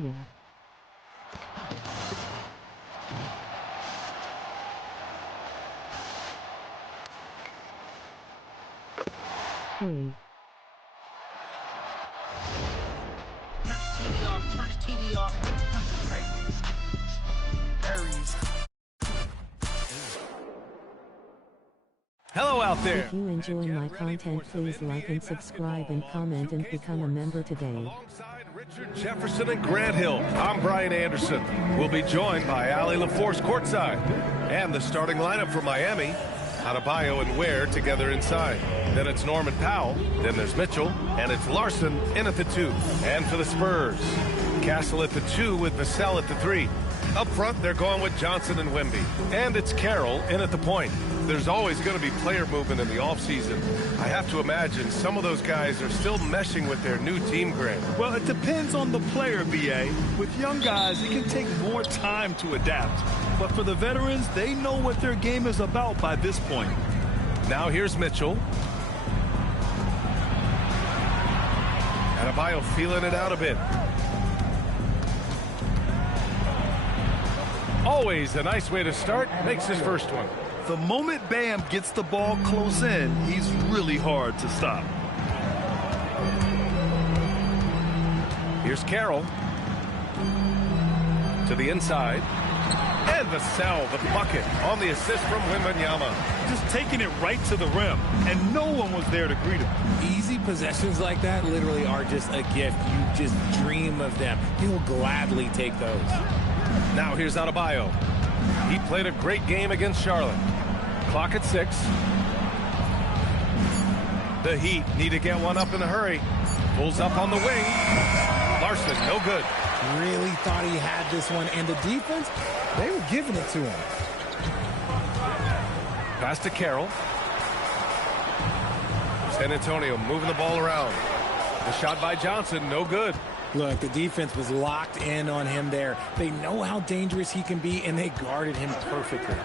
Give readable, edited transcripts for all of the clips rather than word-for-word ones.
here. Hey. Turn the TV off. Hello out there. If you enjoy my content, please like and subscribe and comment and become a member today. Alongside Richard Jefferson and Grant Hill, I'm Brian Anderson. We'll be joined by Allie LaForce courtside. And the starting lineup for Miami, Adebayo and Ware together inside. Then it's Norman Powell, then there's Mitchell, and it's Larson in at the 2. And for the Spurs, Castle at the 2 with Vassell at the 3. Up front, they're going with Johnson and Wemby. And it's Carroll in at the point. There's always going to be player movement in the offseason. I have to imagine some of those guys are still meshing with their new team, Grant. Well, it depends on the player, B.A. With young guys, it can take more time to adapt. But for the veterans, they know what their game is about by this point. Now here's Mitchell. Adebayo feeling it out a bit. Always a nice way to start. Makes his first one. The moment Bam gets the ball close in, he's really hard to stop. Here's Carroll. To the inside. And Vassell, the bucket, on the assist from Wembanyama. Just taking it right to the rim, and no one was there to greet him. Easy possessions like that literally are just a gift. You just dream of them. He'll gladly take those. Now here's Adebayo. He played a great game against Charlotte. Clock at 6. The Heat need to get one up in a hurry. Pulls up on the wing. Larson, no good. Really thought he had this one, and the defense, they were giving it to him. Pass to Carroll. San Antonio moving the ball around. The shot by Johnson, no good. Look, the defense was locked in on him there. They know how dangerous he can be, and they guarded him perfectly.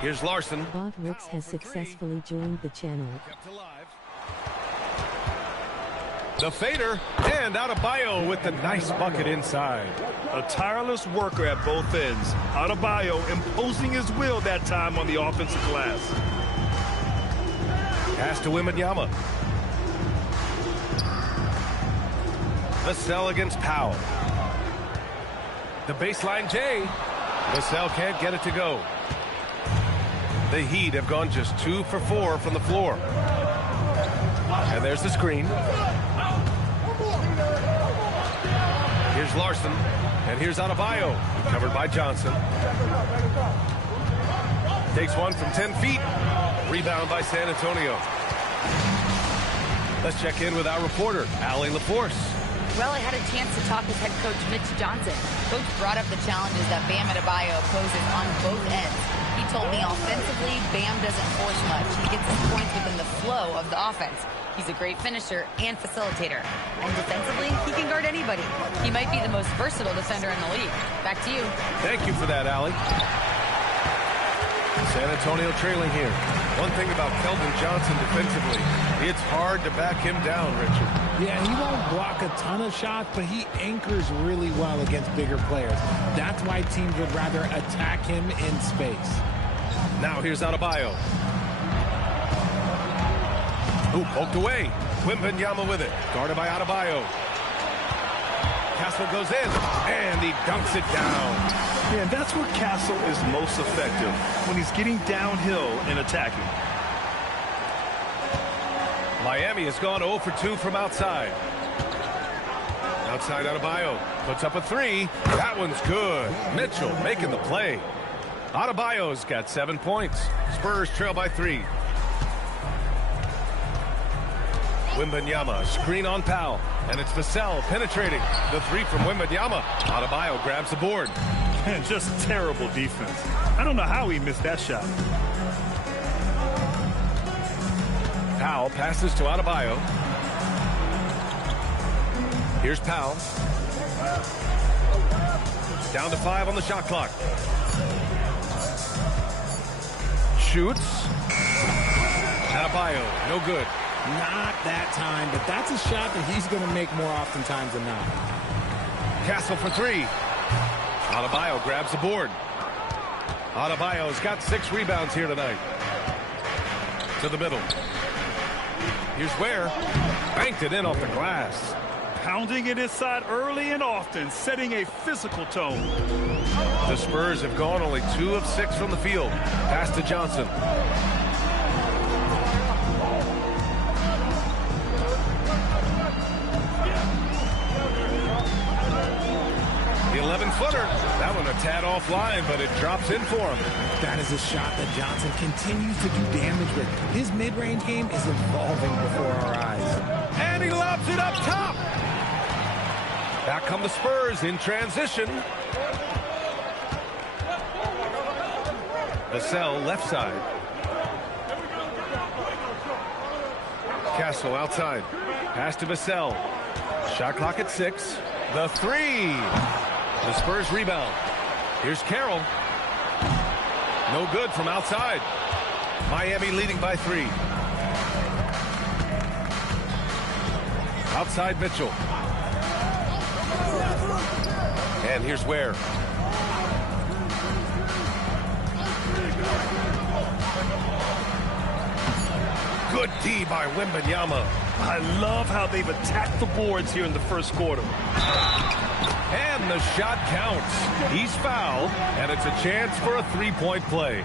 Here's Larson. Bob Ricks has successfully joined the channel. Kept alive. The fader, and Adebayo with the nice bucket inside. A tireless worker at both ends. Adebayo imposing his will that time on the offensive glass. Pass to Wembanyama. Vassell against Powell. The baseline J. Vassell can't get it to go. The Heat have gone just 2 for 4 from the floor. And there's the screen. Here's Larson. And here's Adebayo. Covered by Johnson. Takes one from 10 feet. Rebound by San Antonio. Let's check in with our reporter, Allie LaForce. Well, I had a chance to talk with head coach Mitch Johnson. Coach brought up the challenges that Bam Adebayo poses on both ends. He told me offensively, Bam doesn't force much. He gets his points within the flow of the offense. He's a great finisher and facilitator. And defensively, he can guard anybody. He might be the most versatile defender in the league. Back to you. Thank you for that, Allie. San Antonio trailing here. One thing about Keldon Johnson defensively, it's hard to back him down, Richard. Yeah, he won't block a ton of shots, but he anchors really well against bigger players. That's why teams would rather attack him in space. Now here's Adebayo. Ooh, poked away. Wembanyama with it. Guarded by Adebayo. Castle goes in, and he dunks it down. Yeah, and that's where Castle is most effective, when he's getting downhill and attacking. Miami has gone 0 for 2 from outside. Outside Adebayo puts up a 3. That one's good. Mitchell making the play. Adebayo's got 7 points. Spurs trail by 3. Wembanyama, screen on Powell, and it's Vassell penetrating. The 3 from Wembanyama. Adebayo grabs the board. And just terrible defense. I don't know how he missed that shot. Powell passes to Adebayo. Here's Powell. Down to 5 on the shot clock. Shoots. Adebayo, no good. Not that time, but that's a shot that he's going to make more oftentimes than not. Castle for three. Adebayo grabs the board. Adebayo's got 6 rebounds here tonight. To the middle. Here's Ware. Banked it in off the glass. Pounding it inside early and often, setting a physical tone. The Spurs have gone only 2 of 6 from the field. Pass to Johnson. The 11-footer. That one a tad offline, but it drops in for him. That is a shot that Johnson continues to do damage with. His mid-range game is evolving before our eyes. And he lobs it up top. Back come the Spurs in transition. Vassell left side. Castle outside. Pass to Vassell. Shot clock at 6. The 3. The Spurs rebound. Here's Carroll. No good from outside. Miami leading by 3. Outside Mitchell. And here's Ware. Good D by Wembanyama. I love how they've attacked the boards here in the first quarter. And the shot counts. He's fouled, and it's a chance for a 3-point play.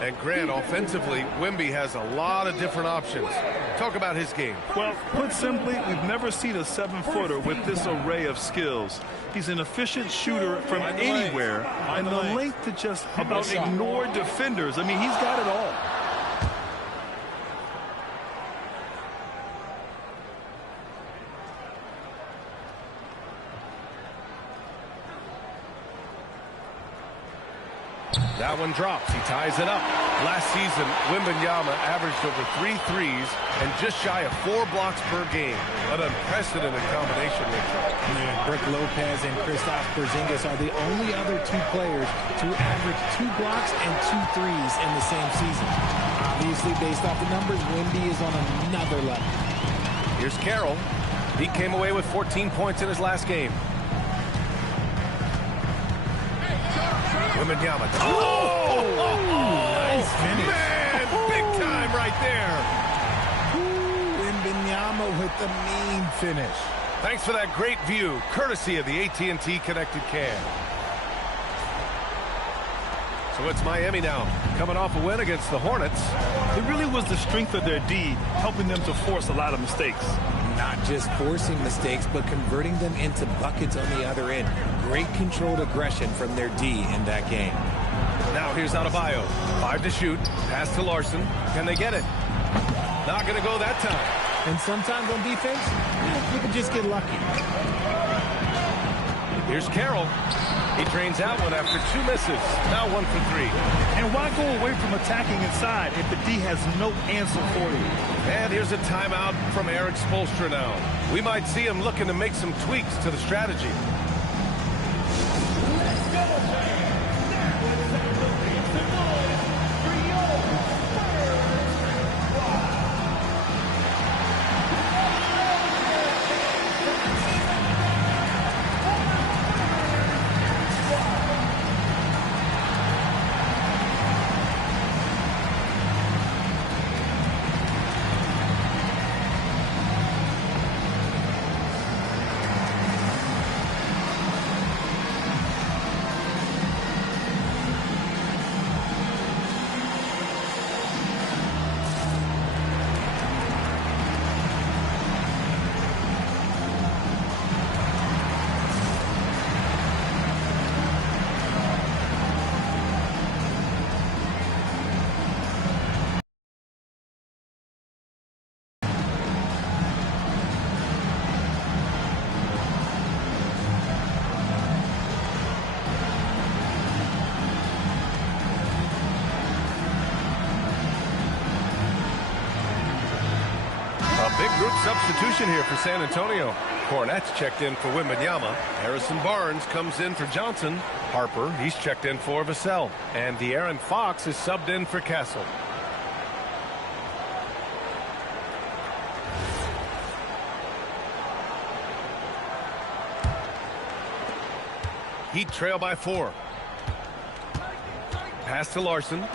And Grant, offensively, Wemby has a lot of different options. Talk about his game. Well, put simply, we've never seen a 7-footer with this array of skills. He's an efficient shooter from anywhere, and the length to just about ignore defenders. I mean, he's got it all. That one drops. He ties it up. Last season, Wembanyama averaged over 3 threes and just shy of 4 blocks per game. An unprecedented combination. Yeah, Brook Lopez and Kristaps Porzingis are the only other 2 players to average 2 blocks and 2 threes in the same season. Obviously, based off the numbers, Wemby is on another level. Here's Carroll. He came away with 14 points in his last game. Wembanyama. Nice finish. Man, big time right there. Wembanyama with the mean finish. Thanks for that great view, courtesy of the AT&T Connected Cam. So it's Miami now, coming off a win against the Hornets. It really was the strength of their D, helping them to force a lot of mistakes. Not just forcing mistakes, but converting them into buckets on the other end. Great controlled aggression from their D in that game. Now here's Adebayo. 5 to shoot. Pass to Larson. Can they get it? Not going to go that time. And sometimes on defense, you can just get lucky. Here's Carroll. He drains out one after 2 misses. Now 1 for 3. And why go away from attacking inside if the D has no answer for you? And here's a timeout from Eric Spoelstra now. We might see him looking to make some tweaks to the strategy. Big group substitution here for San Antonio. Cornette's checked in for Wembanyama. Harrison Barnes comes in for Johnson. Harper, he's checked in for Vassell. And De'Aaron Fox is subbed in for Castle. Heat trail by 4. Pass to Larson.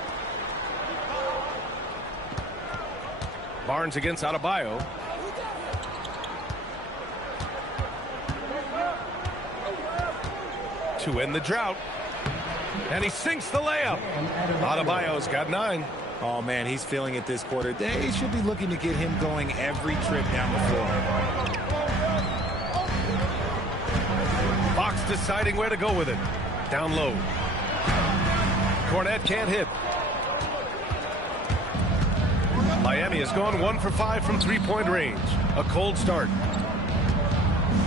Barnes against Adebayo. To end the drought. And he sinks the layup. Adebayo's got 9. Oh, man, he's feeling it this quarter. They should be looking to get him going every trip down the floor. Fox deciding where to go with it. Down low. Cornet can't hit. Miami has gone 1 for 5 from three-point range. A cold start.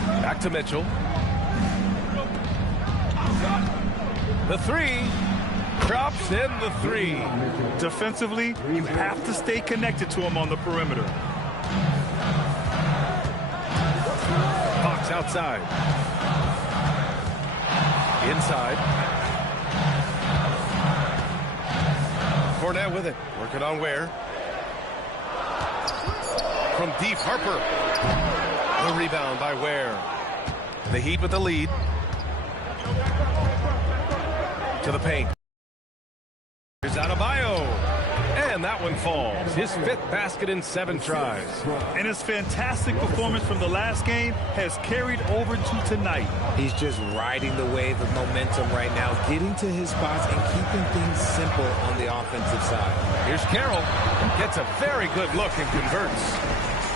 Back to Mitchell. The 3. Drops in the 3. Defensively, you have to stay connected to him on the perimeter. Fox outside. Inside. Cornet with it. Working on Ware. From deep, Harper. The rebound by Ware. The Heat with the lead. To the paint. Here's Adebayo. And that one falls. His 5th basket in 7 tries. And his fantastic performance from the last game has carried over to tonight. He's just riding the wave of momentum right now, getting to his spots and keeping things simple on the offensive side. Here's Carroll. Gets a very good look and converts.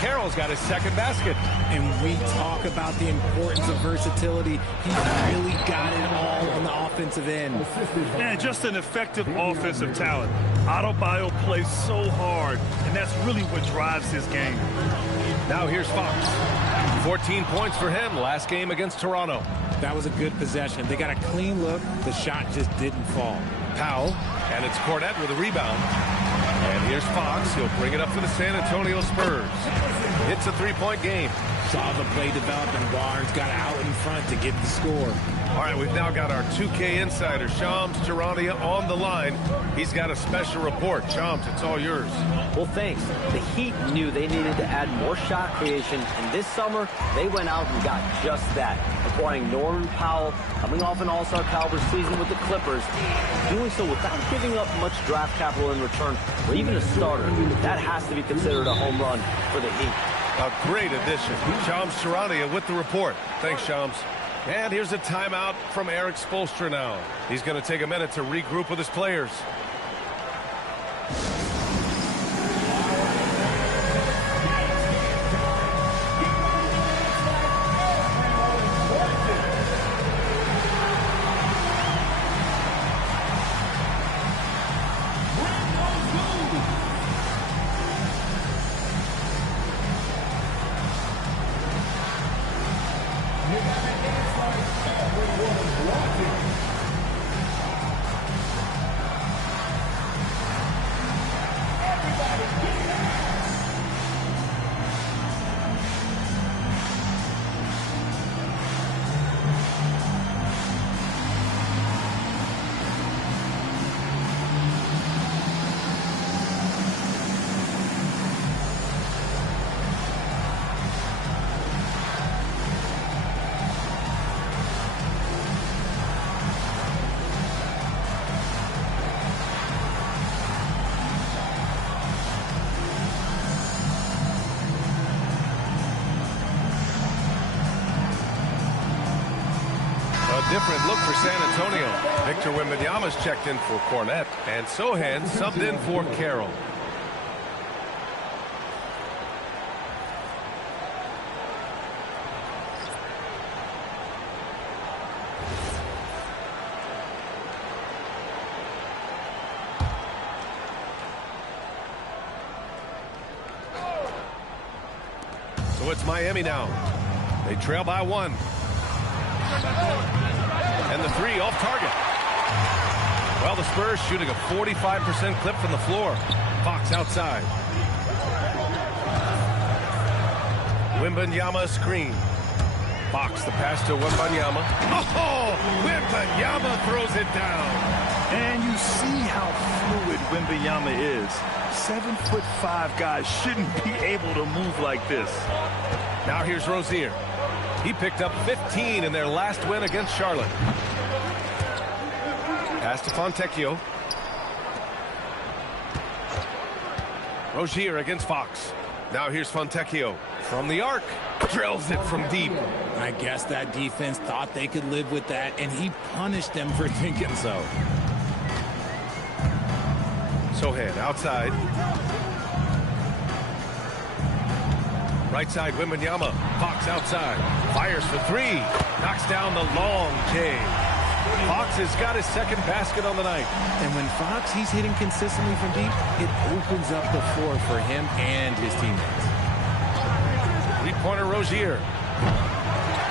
Carroll's got his 2nd basket. And we talk about the importance of versatility. He's really got it all on the offensive end. And just an effective offensive talent. Adebayo plays so hard, and that's really what drives his game. Now here's Fox. 14 points for him last game against Toronto. That was a good possession. They got a clean look. The shot just didn't fall. Powell, and it's Cornet with a rebound. And here's Fox. He'll bring it up for the San Antonio Spurs. It's a 3-point game. Saw the play develop, and Barnes got out in front to get the score. All right, we've now got our 2K insider, Shams Charania, on the line. He's got a special report. Shams, it's all yours. Well, thanks. The Heat knew they needed to add more shot creation, and this summer, they went out and got just that, acquiring Norman Powell, coming off an all-star caliber season with the Clippers, doing so without giving up much draft capital in return, or even a starter. That has to be considered a home run for the Heat. A great addition. Shams Charania with the report. Thanks, Shams. And here's a timeout from Eric Spoelstra now. He's going to take a minute to regroup with his players. Different look for San Antonio. Victor Wembanyama's checked in for Cornet, and Sohan subbed in for Carroll. So it's Miami now. They trail by 1. And the 3 off target. Well, the Spurs shooting a 45% clip from the floor. Fox outside. Wembanyama screen. Fox the pass to Wembanyama. Oh, Wembanyama throws it down. And you see how fluid Wembanyama is. 7'5" guys shouldn't be able to move like this. Now here's Rozier. He picked up 15 in their last win against Charlotte. Pass to Fontecchio. Rozier against Fox. Now here's Fontecchio from the arc. Drills it from deep. I guess that defense thought they could live with that, and he punished them for thinking so. Sohan outside. Right side, Wembanyama. Fox outside. Fires for three. Knocks down the long J. Fox has got his second basket on the night. And when Fox, he's hitting consistently from deep, it opens up the floor for him and his teammates. Three-pointer Rozier.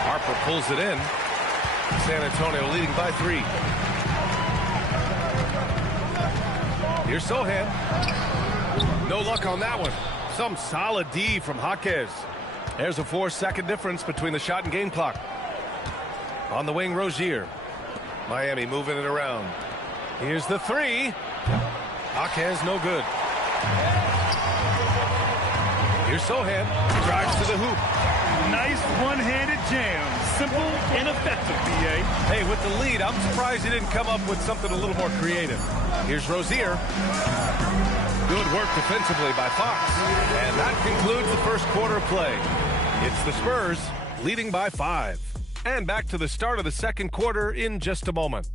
Harper pulls it in. San Antonio leading by 3. Here's Sohan. No luck on that one. Some solid D from Jaquez. There's a 4-second difference between the shot and game clock. On the wing, Rozier. Miami moving it around. Here's the 3. Jaquez no good. Here's Sohan. Drives to the hoop. Nice one-handed jam. Simple and effective, B.A. Hey, with the lead, I'm surprised he didn't come up with something a little more creative. Here's Rozier. Good work defensively by Fox. And that concludes the first quarter of play. It's the Spurs leading by 5. And back to the start of the second quarter in just a moment.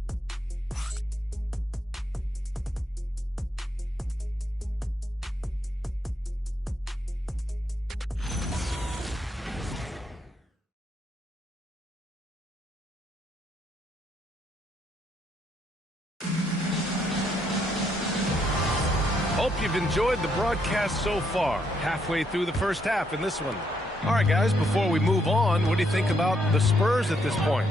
Hope you've enjoyed the broadcast so far. Halfway through the first half in this one. All right, guys, before we move on, what do you think about the Spurs at this point?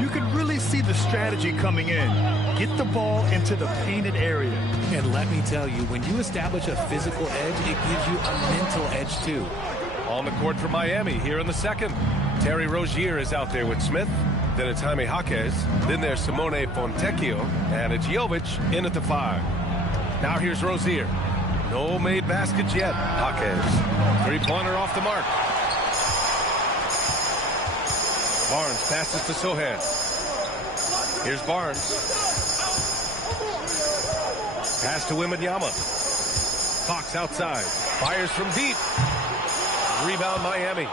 You can really see the strategy coming in. Get the ball into the painted area. And let me tell you, when you establish a physical edge, it gives you a mental edge, too. On the court for Miami here in the second. Terry Rozier is out there with Smith. Then it's Jaime Jaquez. Then there's Simone Fontecchio. And it's Jovic in at the 5. Now here's Rozier. No made baskets yet. Jaquez. Three-pointer off the mark. Barnes passes to Sohan. Here's Barnes. Pass to Wembanyama. Fox outside. Fires from deep. Rebound Miami.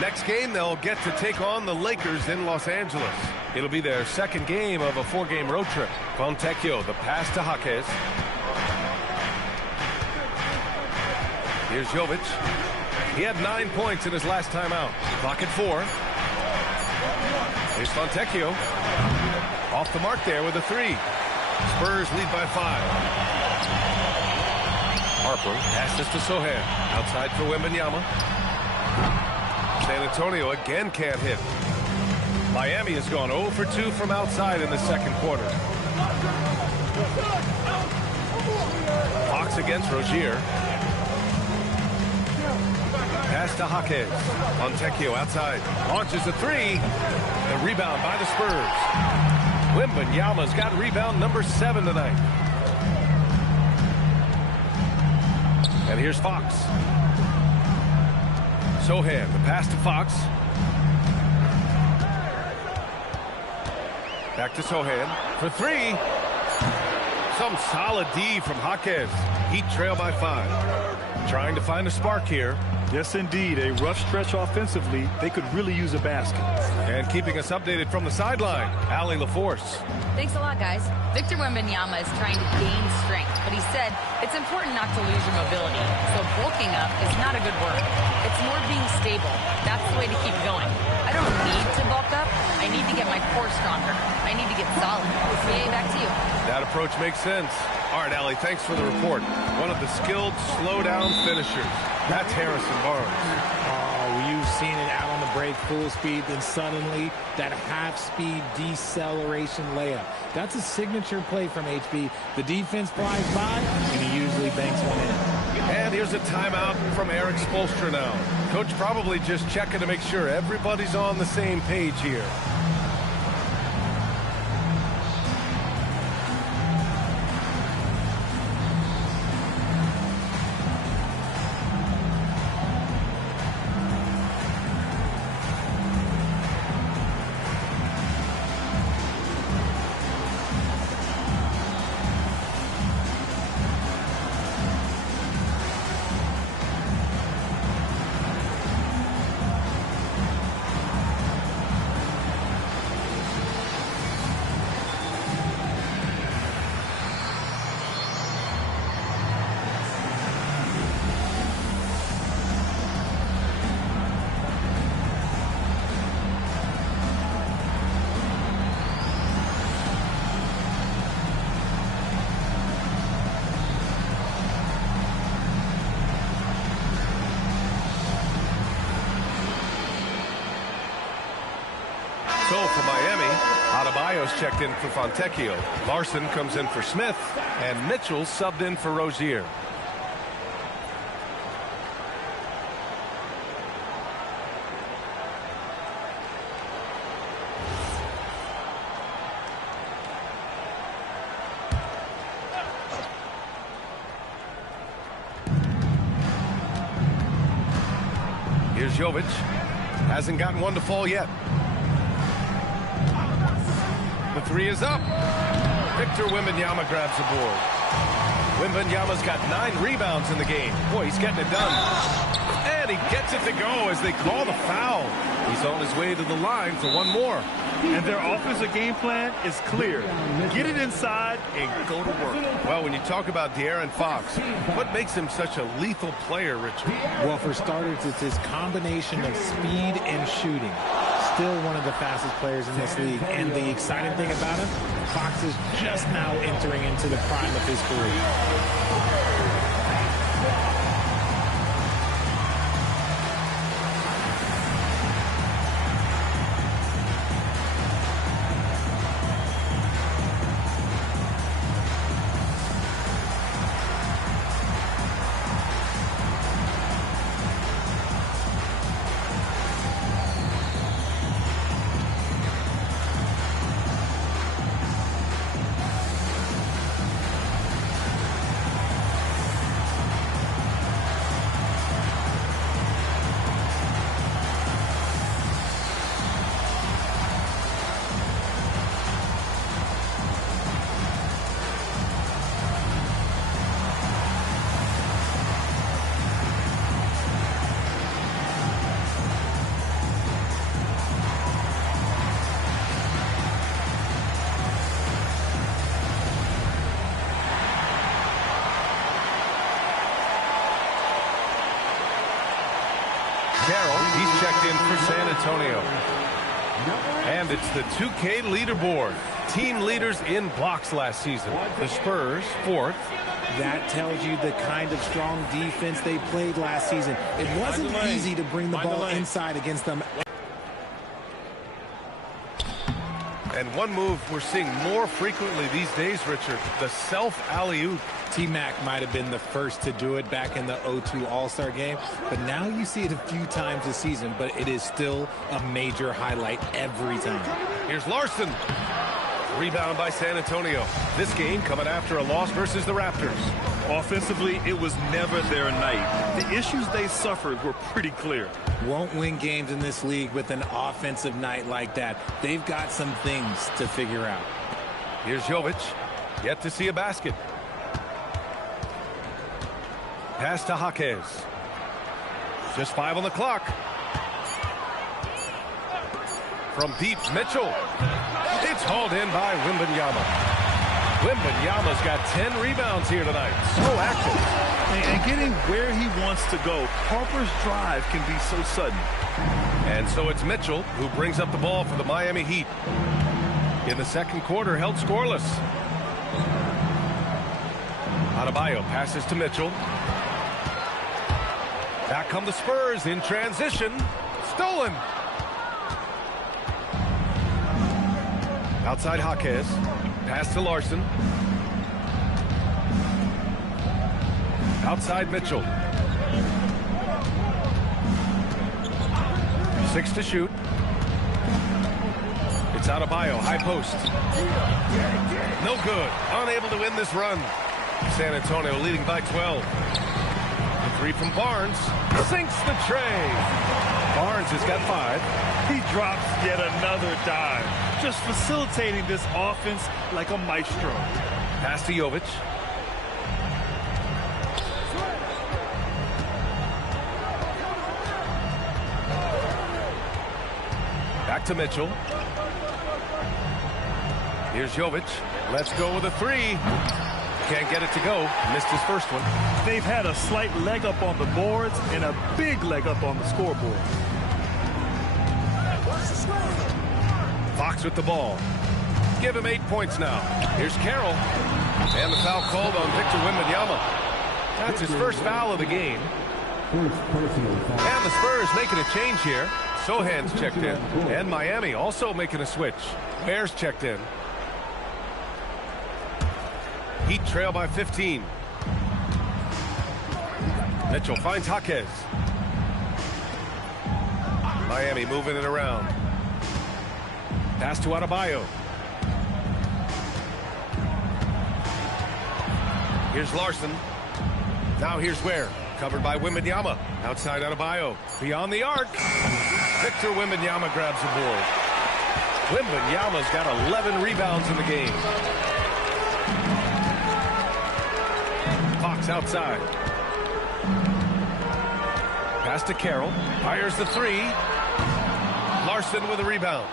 Next game, they'll get to take on the Lakers in Los Angeles. It'll be their second game of a 4-game road trip. Fontecchio, the pass to Jaquez. Here's Jovic. He had 9 points in his last time out. Clock at 4. Here's Fontecchio. Off the mark there with a 3. Spurs lead by 5. Harper passes to Sohan. Outside for Wembanyama. San Antonio again can't hit. Miami has gone 0 for 2 from outside in the second quarter. Fox against Rozier. Pass to Jaquez. Fontecchio outside. Launches a 3. The rebound by the Spurs. Wembanyama's got rebound number 7 tonight. And here's Fox. Sohan, the pass to Fox. Back to Sohan for 3. Some solid D from Jaquez. Heat trail by 5. Trying to find a spark here. Yes, indeed. A rough stretch offensively. They could really use a basket. And keeping us updated from the sideline, Allie LaForce. Thanks a lot, guys. Victor Wembanyama is trying to gain strength, but he said it's important not to lose your mobility. So bulking up is not a good word. It's more being stable. That's the way to keep going. I don't need to bulk up. I need to get my core stronger. I need to get solid. CA, back to you. That approach makes sense. All right, Allie, thanks for the report. One of the skilled slow-down finishers. That's Harrison Barnes. Oh, you've seen it out on the break, full speed, then suddenly that half-speed deceleration layup. That's a signature play from HB. The defense flies by, and he usually banks one in. And here's a timeout from Eric Spoelstra now. Coach probably just checking to make sure everybody's on the same page here. for Miami. Adebayo's checked in for Fontecchio. Larson comes in for Smith. And Mitchell subbed in for Rozier. Here's Jovic. Hasn't gotten one to fall yet. The three is up. Victor Wembanyama grabs the board. Wembanyama's got 9 rebounds in the game. Boy, he's getting it done. And he gets it to go as they call the foul. He's on his way to the line for one more. And their offensive game plan is clear. Get it inside and go to work. Well, when you talk about De'Aaron Fox, what makes him such a lethal player, Richard? Well, for starters, it's his combination of speed and shooting. Still one of the fastest players in this league. And the exciting thing about him, Fox is just now entering into the prime of his career. He's checked in for San Antonio. And it's the 2K leaderboard. Team leaders in blocks last season. The Spurs, 4th. That tells you the kind of strong defense they played last season. It wasn't easy to bring the ball inside against them. And one move we're seeing more frequently these days, Richard, the self-alley-oop. T-Mac might have been the first to do it back in the 0-2 All-Star game, but now you see it a few times this season, but it is still a major highlight every time. Here's Larson. Rebound by San Antonio. This game coming after a loss versus the Raptors. Offensively, it was never their night. The issues they suffered were pretty clear. Won't win games in this league with an offensive night like that. They've got some things to figure out. Here's Jovic. Yet to see a basket. Pass to Jaquez. Just 5 on the clock. From deep, Mitchell. It's hauled in by Wembanyama. Wembanyama's got 10 rebounds here tonight. So active. And getting where he wants to go. Harper's drive can be so sudden. And so it's Mitchell who brings up the ball for the Miami Heat. In the second quarter, held scoreless. Adebayo passes to Mitchell. Back come the Spurs in transition. Stolen. Outside Jaquez. Pass to Larson. Outside Mitchell. 6 to shoot. It's Adebayo, high post. No good. Unable to win this run. San Antonio leading by 12. The 3 from Barnes. Sinks the tray. Barnes has got 5. He drops yet another dive. Just facilitating this offense like a maestro. Pass to Jovic. Back to Mitchell. Here's Jovic. Let's go with a 3. Can't get it to go. Missed his first one. They've had a slight leg up on the boards and a big leg up on the scoreboard. Fox with the ball. Give him 8 points now. Here's Carroll. And the foul called on Victor Wembanyama. That's his first foul of the game. And the Spurs making a change here. Sohan's checked in. And Miami also making a switch. Bears checked in. Heat trail by 15. Mitchell finds Jaquez. Miami moving it around. Pass to Adebayo. Here's Larson. Now here's Ware. Covered by Wembanyama. Outside Adebayo. Beyond the arc. Victor Wembanyama grabs the board. Wembanyama's got 11 rebounds in the game. Fox outside. Pass to Carroll. Fires the three. Larson with a rebound.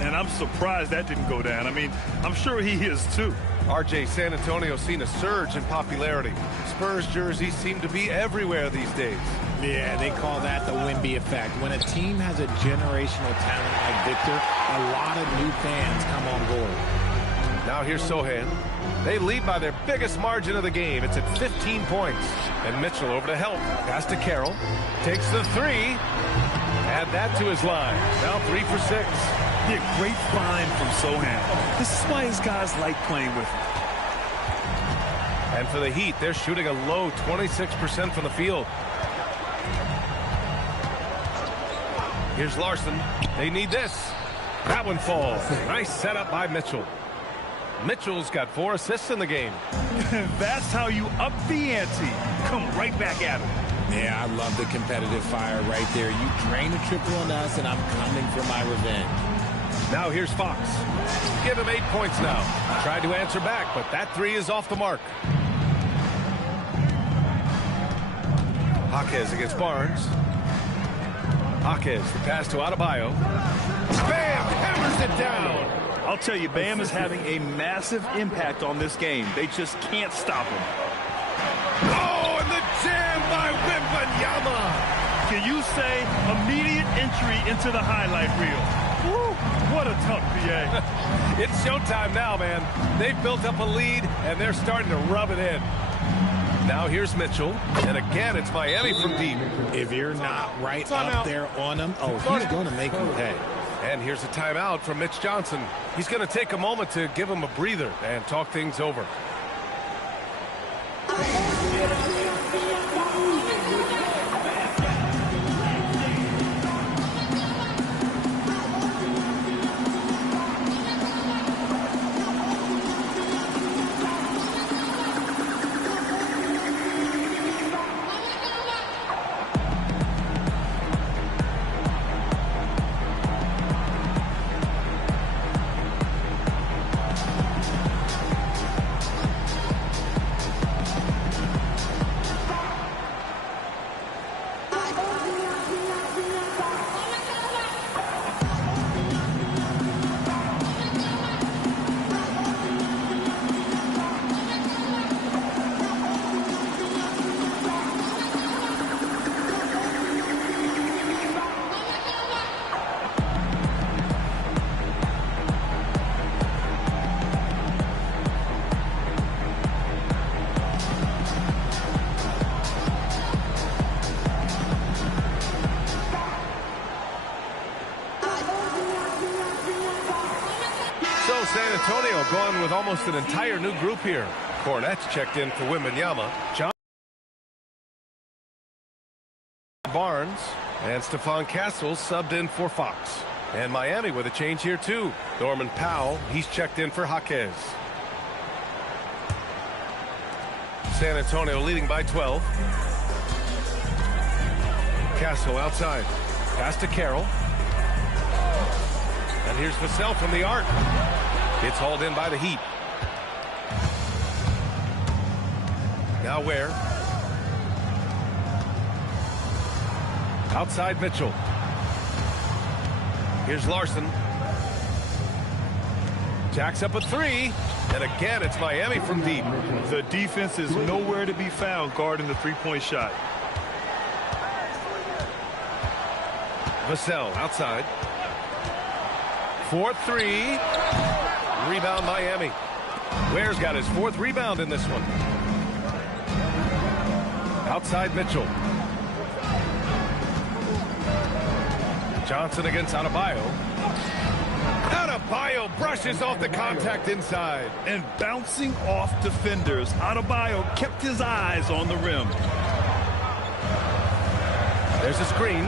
And I'm surprised that didn't go down. I mean, I'm sure he is too. RJ, San Antonio's seen a surge in popularity. Spurs jerseys seem to be everywhere these days. Yeah, they call that the Wemby effect. When a team has a generational talent like Victor, a lot of new fans come on board. Now here's Sohan. They lead by their biggest margin of the game. It's at 15 points. And Mitchell over to help. Pass to Carroll. Takes the three. Add that to his line. Now 3 for 6. Yeah, great find from Sohan. This is why his guys like playing with him. And for the Heat, they're shooting a low 26% from the field. Here's Larson. They need this. That one falls. Nice setup by Mitchell. Mitchell's got 4 assists in the game. That's how you up the ante. Come right back at him. Yeah, I love the competitive fire right there. You drain a triple on us, and I'm coming for my revenge. Now here's Fox. Give him 8 points now. Tried to answer back, but that three is off the mark. Jaquez against Barnes. Jaquez, the pass to Adebayo. Bam! Hammers it down. I'll tell you, Bam is having a massive impact on this game. They just can't stop him. Oh, and the jam by Wembanyama. Can you say immediate entry into the highlight reel? Woo, what a tough PA. It's showtime now, man. They've built up a lead, and they're starting to rub it in. Now here's Mitchell, and again, it's Miami from deep. If you're not right up there on him, oh, he's going to make you pay. And here's a timeout from Mitch Johnson. He's going to take a moment to give him a breather and talk things over. San Antonio going with almost an entire new group here. Cornette's checked in for Wembanyama. John Barnes and Stephon Castle subbed in for Fox. And Miami with a change here too. Norman Powell, he's checked in for Jaquez. San Antonio leading by 12. Castle outside. Pass to Carroll. And here's Vassell from the arc. It's hauled in by the Heat. Now Ware. Outside Mitchell. Here's Larson. Jacks up a three. And again, it's Miami from deep. The defense is nowhere to be found guarding the three-point shot. Vassell outside. 4-3. Rebound Miami. Ware's got his 4th rebound in this one. Outside Mitchell. Johnson against Adebayo. Adebayo brushes off the contact inside. And bouncing off defenders, Adebayo kept his eyes on the rim. There's a screen.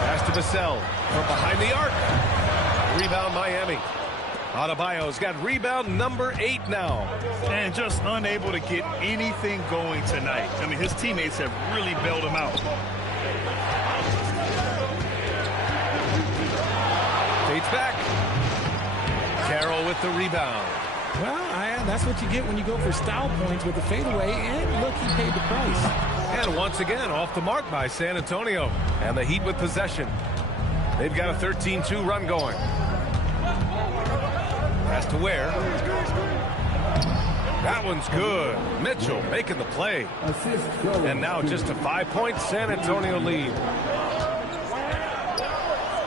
Pass to Vassell from behind the arc. Rebound Miami. Adebayo's got rebound number 8 now. And just unable to get anything going tonight. I mean, his teammates have really bailed him out. Dates back. Carroll with the rebound. Well, that's what you get when you go for style points with the fadeaway, and look, he paid the price. And once again, off the mark by San Antonio. And the Heat with possession. They've got a 13-2 run going. Pass to Ware. That one's good. Mitchell making the play. And now just a 5-point San Antonio lead.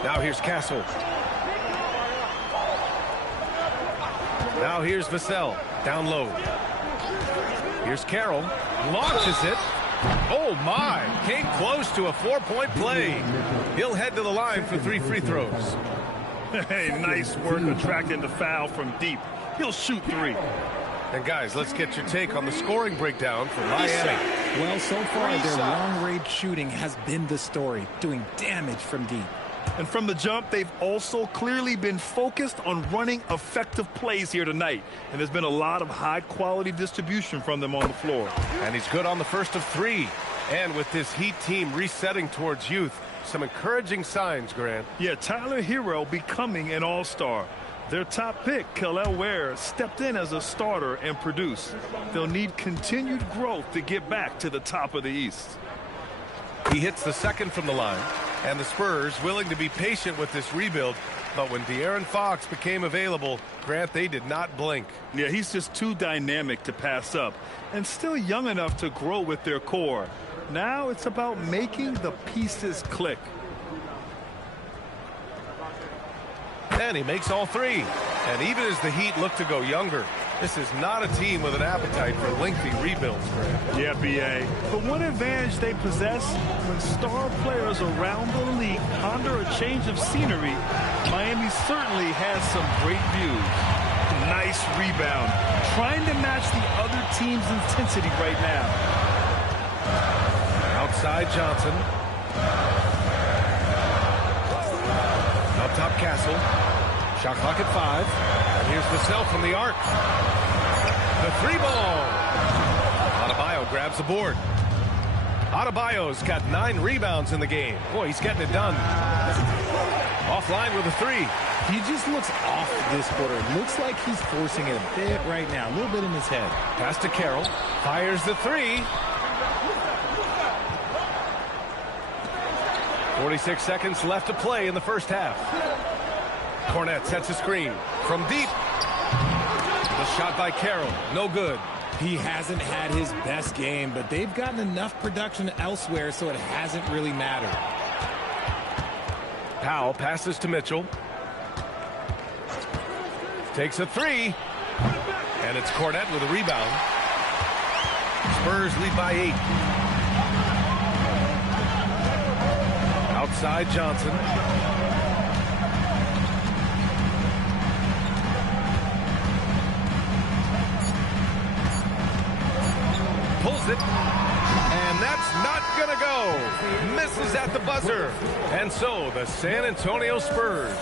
Now here's Castle. Now here's Vassell. Down low. Here's Carroll. Launches it. Oh, my. Came close to a 4-point play. He'll head to the line for 3 free throws. Hey, nice work attracting the foul from deep. He'll shoot 3. And, guys, let's get your take on the scoring breakdown from Miami. Well, so far, their long-range shooting has been the story, doing damage from deep. And from the jump, they've also clearly been focused on running effective plays here tonight. And there's been a lot of high-quality distribution from them on the floor. And he's good on the first of 3. And with this Heat team resetting towards youth, some encouraging signs, Grant. Yeah, Tyler Hero becoming an all-star. Their top pick, Kel'el Ware, stepped in as a starter and produced. They'll need continued growth to get back to the top of the East. He hits the second from the line. And the Spurs willing to be patient with this rebuild. But when De'Aaron Fox became available, Grant, they did not blink. Yeah, he's just too dynamic to pass up. And still young enough to grow with their core. Now it's about making the pieces click. And he makes all 3. And even as the Heat look to go younger, this is not a team with an appetite for lengthy rebuilds, Grant. Yeah, B.A. But one advantage they possess, when star players around the league ponder a change of scenery, Miami certainly has some great views. Nice rebound. Trying to match the other team's intensity right now. Outside Johnson. Up top Castle. Shot clock at 5. And here's Vassell from the arc. The 3-ball. Adebayo grabs the board. Adebayo's got 9 rebounds in the game. Boy, he's getting it done. Offline with a 3. He just looks off this quarter. It looks like he's forcing it a bit right now. A little bit in his head. Pass to Carroll. Fires the 3. 46 seconds left to play in the first half. Cornette sets a screen from deep. The shot by Carroll. No good. He hasn't had his best game, but they've gotten enough production elsewhere, so it hasn't really mattered. Powell passes to Mitchell. Takes a 3. And it's Cornette with a rebound. Spurs lead by 8. Outside Johnson. Pulls it. And that's not going to go. Misses at the buzzer. And so the San Antonio Spurs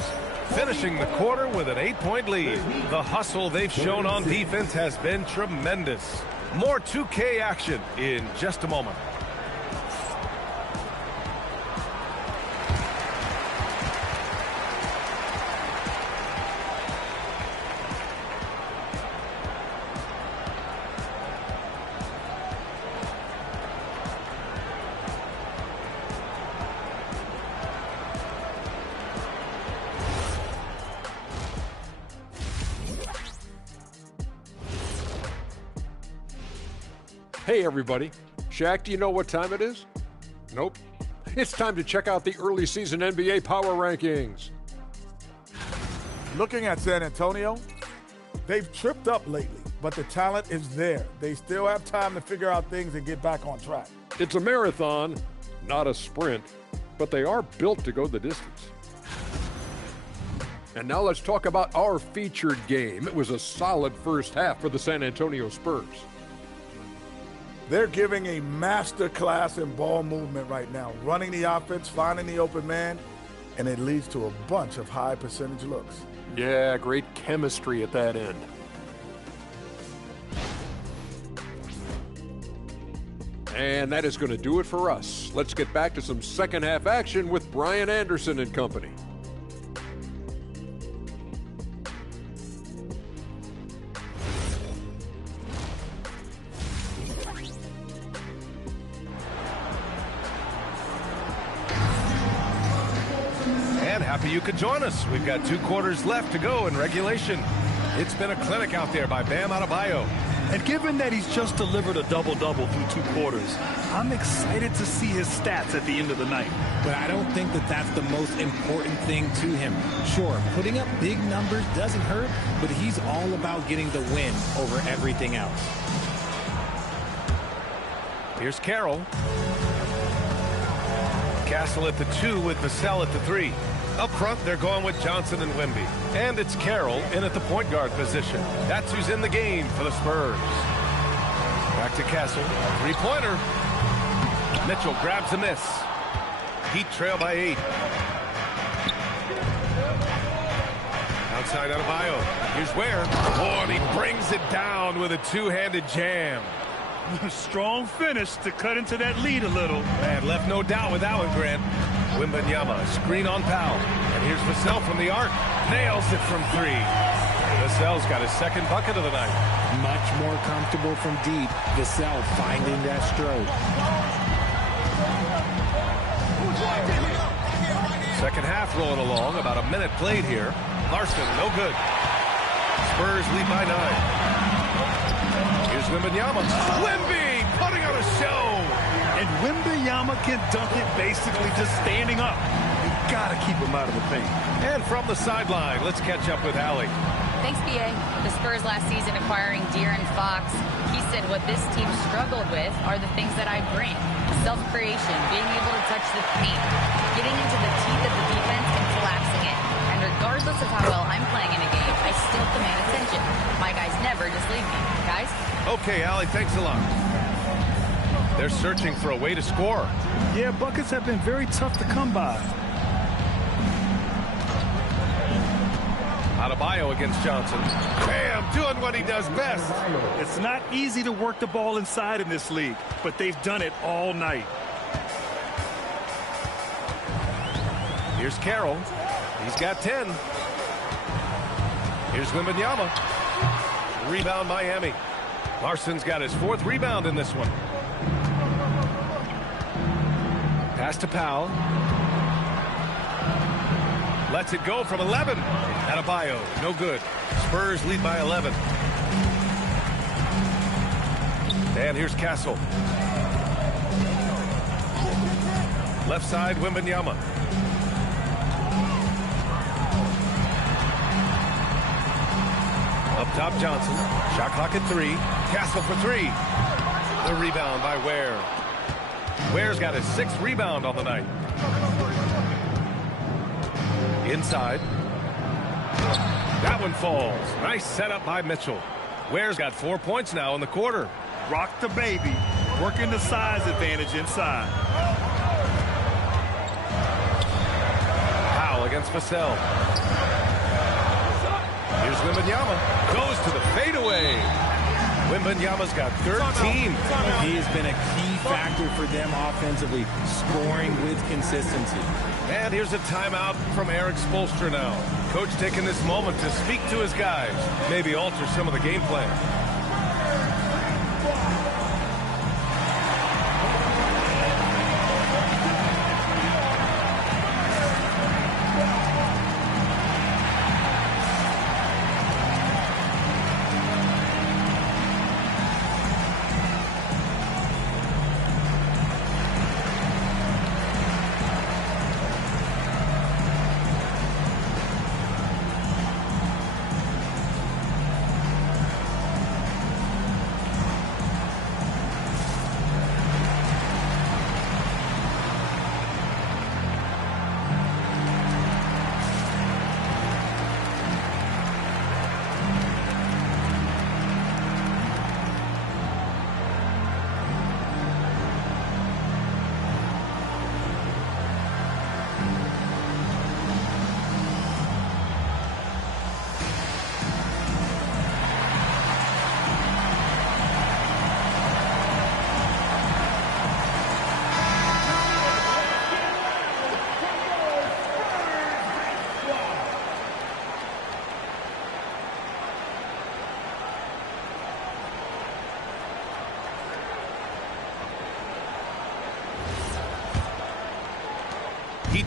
finishing the quarter with an 8-point lead. The hustle they've shown on defense has been tremendous. More 2K action in just a moment. Hey everybody, Shaq, do you know what time it is? Nope. It's time to check out the early season NBA Power Rankings. Looking at San Antonio, they've tripped up lately, but the talent is there. They still have time to figure out things and get back on track. It's a marathon, not a sprint. but they are built to go the distance. And now let's talk about our featured game. It was a solid first half for the San Antonio Spurs. They're giving a master class in ball movement right now, running the offense, finding the open man, and it leads to a bunch of high percentage looks. Yeah, great chemistry at that end. And that is going to do it for us. Let's get back to some second half action with Brian Anderson and company. And happy you could join us. We've got 2 quarters left to go in regulation. It's been a clinic out there by Bam Adebayo. And given that he's just delivered a double-double through 2 quarters, I'm excited to see his stats at the end of the night. But I don't think that that's the most important thing to him. Sure, putting up big numbers doesn't hurt, but he's all about getting the win over everything else. Here's Carroll. Castle at the 2 with Vassell at the 3. Up front, they're going with Johnson and Wemby. And it's Carroll in at the point guard position. That's who's in the game for the Spurs. Back to Castle. 3-pointer. Mitchell grabs a miss. Heat trail by 8. Outside Adebayo. Here's Ware. Oh, and he brings it down with a 2-handed jam. Strong finish to cut into that lead a little. And left no doubt with that one, Grant. Wembanyama, screen on Powell. And here's Vassell from the arc. Nails it from 3. Vassell's got his second bucket of the night. Much more comfortable from deep. Vassell finding that stroke. Second half rolling along. About a minute played here. Larson, no good. Spurs lead by 9. Here's Wembanyama. Wemby putting on a show. And Wembanyama can dunk it basically just standing up. You gotta keep him out of the paint. And from the sideline, let's catch up with Allie. Thanks, BA. The Spurs last season acquiring De'Aaron Fox. He said what this team struggled with are the things that I bring. Self-creation, being able to touch the paint, getting into the teeth of the defense and collapsing it. And regardless of how well I'm playing in a game, I still command attention. My guys never just leave me. Guys? Okay, Allie, thanks a lot. They're searching for a way to score. Yeah, buckets have been very tough to come by. Adebayo against Johnson. Bam, doing what he does best. It's not easy to work the ball inside in this league, but they've done it all night. Here's Carroll. He's got 10. Here's Wembanyama. Rebound Miami. Larson's got his 4th rebound in this one. Pass to Powell. Lets it go from 11. Adebayo, no good. Spurs lead by 11. And here's Castle. Left side, Wembanyama. Up top, Johnson. Shot clock at 3. Castle for 3. The rebound by Ware. Ware's got his 6th rebound on the night. Inside. That one falls. Nice setup by Mitchell. Ware's got 4 points now in the quarter. Rock the baby. Working the size advantage inside. Powell against Vassell. Here's Wembanyama. Goes to the fadeaway. Wembanyama's got 13. He has been a key factor for them offensively, scoring with consistency. And here's a timeout from Eric Spoelstra now. Coach taking this moment to speak to his guys, maybe alter some of the game plan.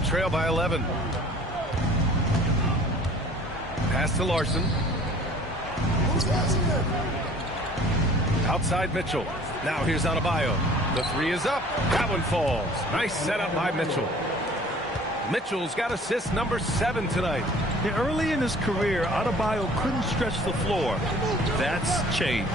trail by 11. Pass to Larson. Outside Mitchell. Now here's Adebayo. The three is up. That one falls. Nice setup by Mitchell. Mitchell's got assist number 7 tonight. Yeah, early in his career, Adebayo couldn't stretch the floor. That's changed.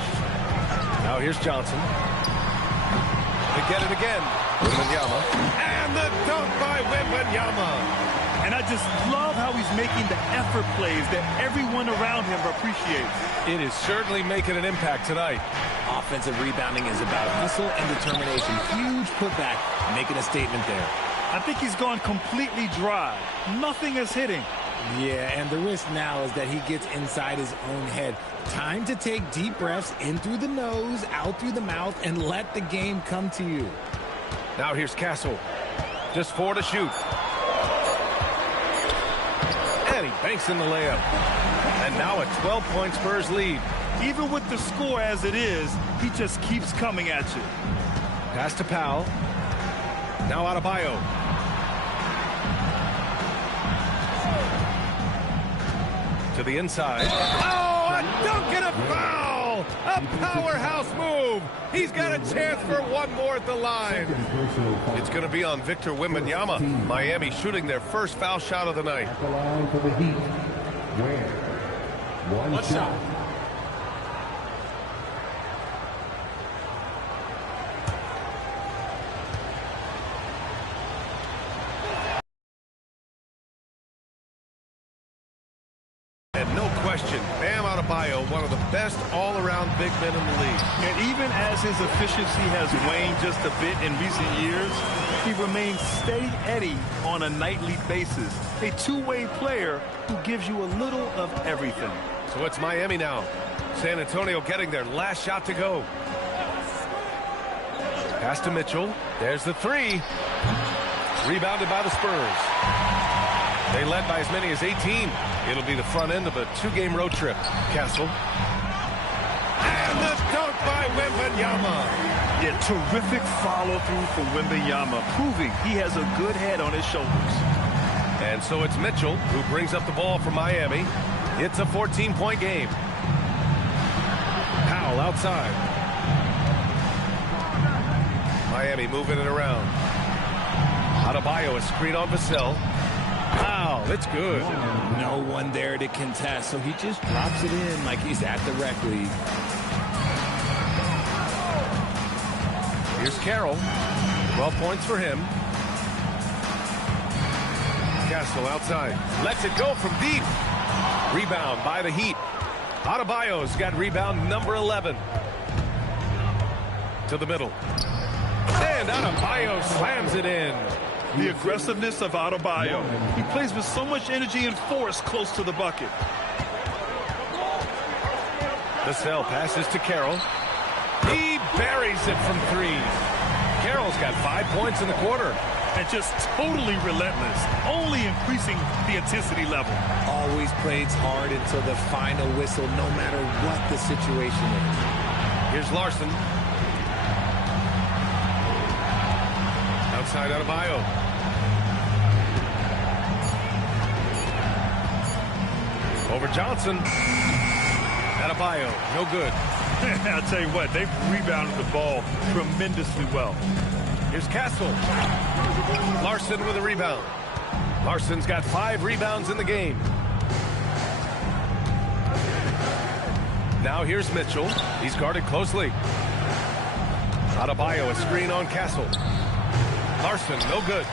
Now here's Johnson. To get it again. Wembanyama. And the dunk by Wembanyama. And I just love how he's making the effort plays that everyone around him appreciates. It is certainly making an impact tonight. Offensive rebounding is about hustle and determination. Huge putback, making a statement there. I think he's gone completely dry. Nothing is hitting. Yeah, and the risk now is that he gets inside his own head. Time to take deep breaths in through the nose, out through the mouth, and let the game come to you. Now here's Castle. Just 4 to shoot. And he banks in the layup. And now a 12-point Spurs lead. Even with the score as it is, he just keeps coming at you. Pass to Powell. Now Adebayo. To the inside. Oh, a dunk and a foul! A powerhouse move! He's got a chance for one more at the line. It's going to be on Victor Wembanyama. Miami shooting their first foul shot of the night. At the line for the Heat. Where? One shot. And no question, Bam Adebayo, one of the best all-around big men in the league. And even as his efficiency has waned just a bit in recent years, he remains steady Eddie on a nightly basis. A two-way player who gives you a little of everything. So it's Miami now. San Antonio getting their last shot to go. Pass to Mitchell. There's the three. Rebounded by the Spurs. They led by as many as 18. It'll be the front end of a 2-game road trip. Castle. And the dunk by Wembanyama. Yeah, terrific follow-through for Wembanyama, proving he has a good head on his shoulders. And so it's Mitchell who brings up the ball for Miami. It's a 14-point game. Powell outside. Miami moving it around. Adebayo, a screen on Vassell. Wow, that's good. No one there to contest, so he just drops it in like he's at the rec league. Here's Carroll. 12 points for him. Castle outside. Lets it go from deep. Rebound by the Heat. Adebayo's got rebound number 11. To the middle. And Adebayo slams it in. The aggressiveness of Adebayo. He plays with so much energy and force close to the bucket. Vassell passes to Carroll. He buries it from 3. Carroll's got 5 points in the quarter. And just totally relentless, only increasing the intensity level. Always plays hard until the final whistle, no matter what the situation is. Here's Larson. Outside Adebayo. Over Johnson. Adebayo, no good. I'll tell you what, they've rebounded the ball tremendously well. Here's Castle. Larson with a rebound. Larson's got 5 rebounds in the game. Now here's Mitchell. He's guarded closely. Adebayo, a screen on Castle. Larson, no good.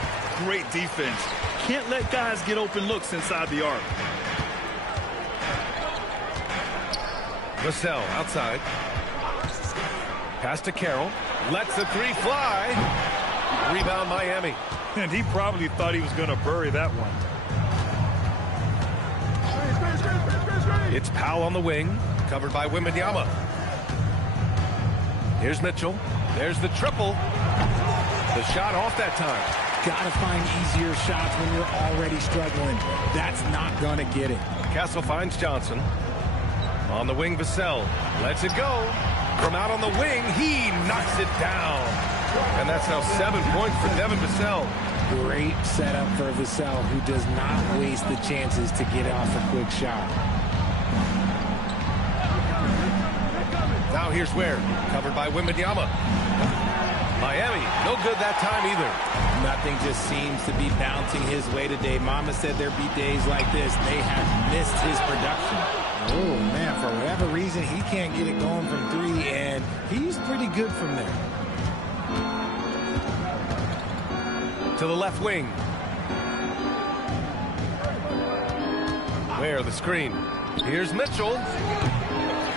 Great defense. Can't let guys get open looks inside the arc. Vassell outside. Pass to Carroll. Lets the 3 fly. Rebound Miami. And he probably thought he was going to bury that one. It's Powell on the wing. Covered by Wembanyama. Here's Mitchell. There's the triple. The shot off that time. Gotta find easier shots when you're already struggling. That's not gonna get it. Castle finds Johnson. On the wing, Vassell lets it go. From out on the wing, he knocks it down. And that's now 7 points for Devin Vassell. Great setup for Vassell, who does not waste the chances to get off a quick shot. Now here's Ware, covered by Wembanyama. Miami, no good that time either. Nothing just seems to be bouncing his way today. Mama said there'd be days like this. They have missed his production. Oh, man, for whatever reason, he can't get it going from three, and he's pretty good from there. To the left wing. Ware, the screen. Here's Mitchell.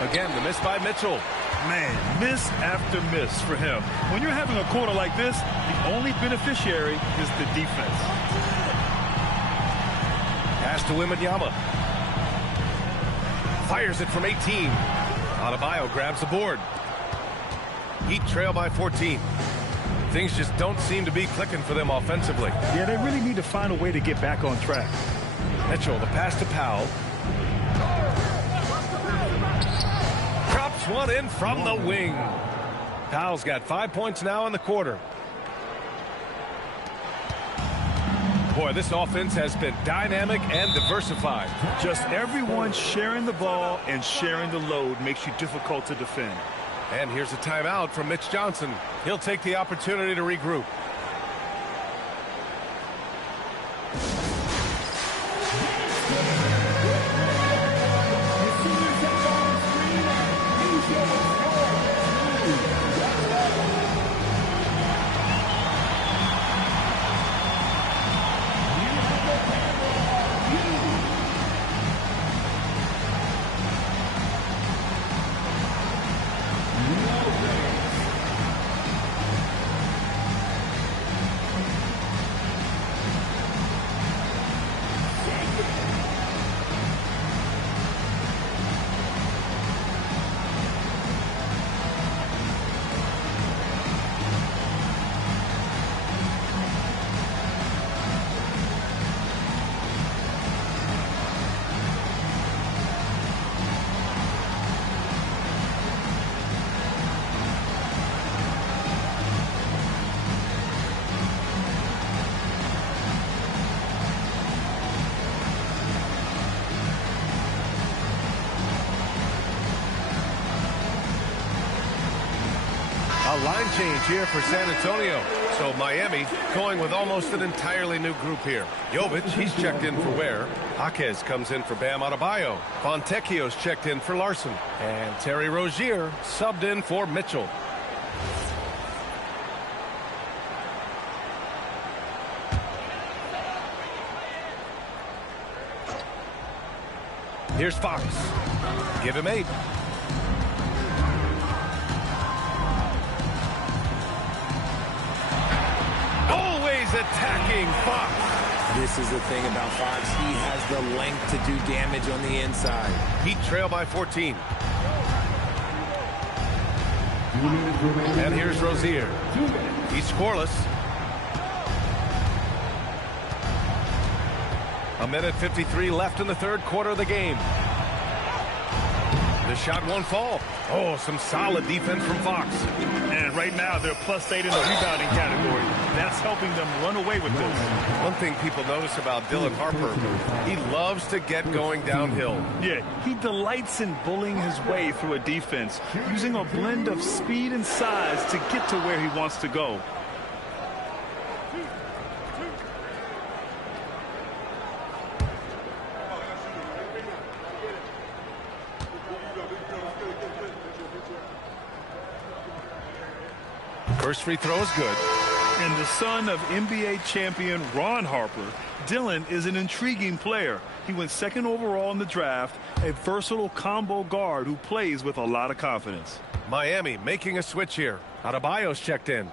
Again, the miss by Mitchell. Man, miss after miss for him. When you're having a quarter like this, the only beneficiary is the defense. Pass to Wembanyama. Fires it from 18. Adebayo grabs the board. Heat trail by 14. Things just don't seem to be clicking for them offensively. Yeah, they really need to find a way to get back on track. Mitchell, the pass to Powell. Drops one in from the wing. Powell's got 5 points now in the quarter. Boy, this offense has been dynamic and diversified. Just everyone sharing the ball and sharing the load makes you difficult to defend. And here's a timeout from Mitch Johnson. He'll take the opportunity to regroup. A line change here for San Antonio. So Miami going with almost an entirely new group here. Jovic, he's checked in for Ware. Jaquez comes in for Bam Adebayo. Fontecchio's checked in for Larson. And Terry Rozier subbed in for Mitchell. Here's Fox. Give him 8. Attacking Fox. This is the thing about Fox. He has the length to do damage on the inside. Heat trail by 14. And here's Rozier. He's scoreless. 1:53 left in the third quarter of the game. The shot won't fall. Oh, some solid defense from Fox. And right now, they're +8 in the rebounding category. That's helping them run away with this. One thing people notice about Dylan Harper, he loves to get going downhill. Yeah, he delights in bullying his way through a defense, using a blend of speed and size to get to where he wants to go. First free throw is good. And the son of NBA champion Ron Harper, Dylan is an intriguing player. He went 2nd overall in the draft, a versatile combo guard who plays with a lot of confidence. Miami making a switch here. Adebayo's checked in.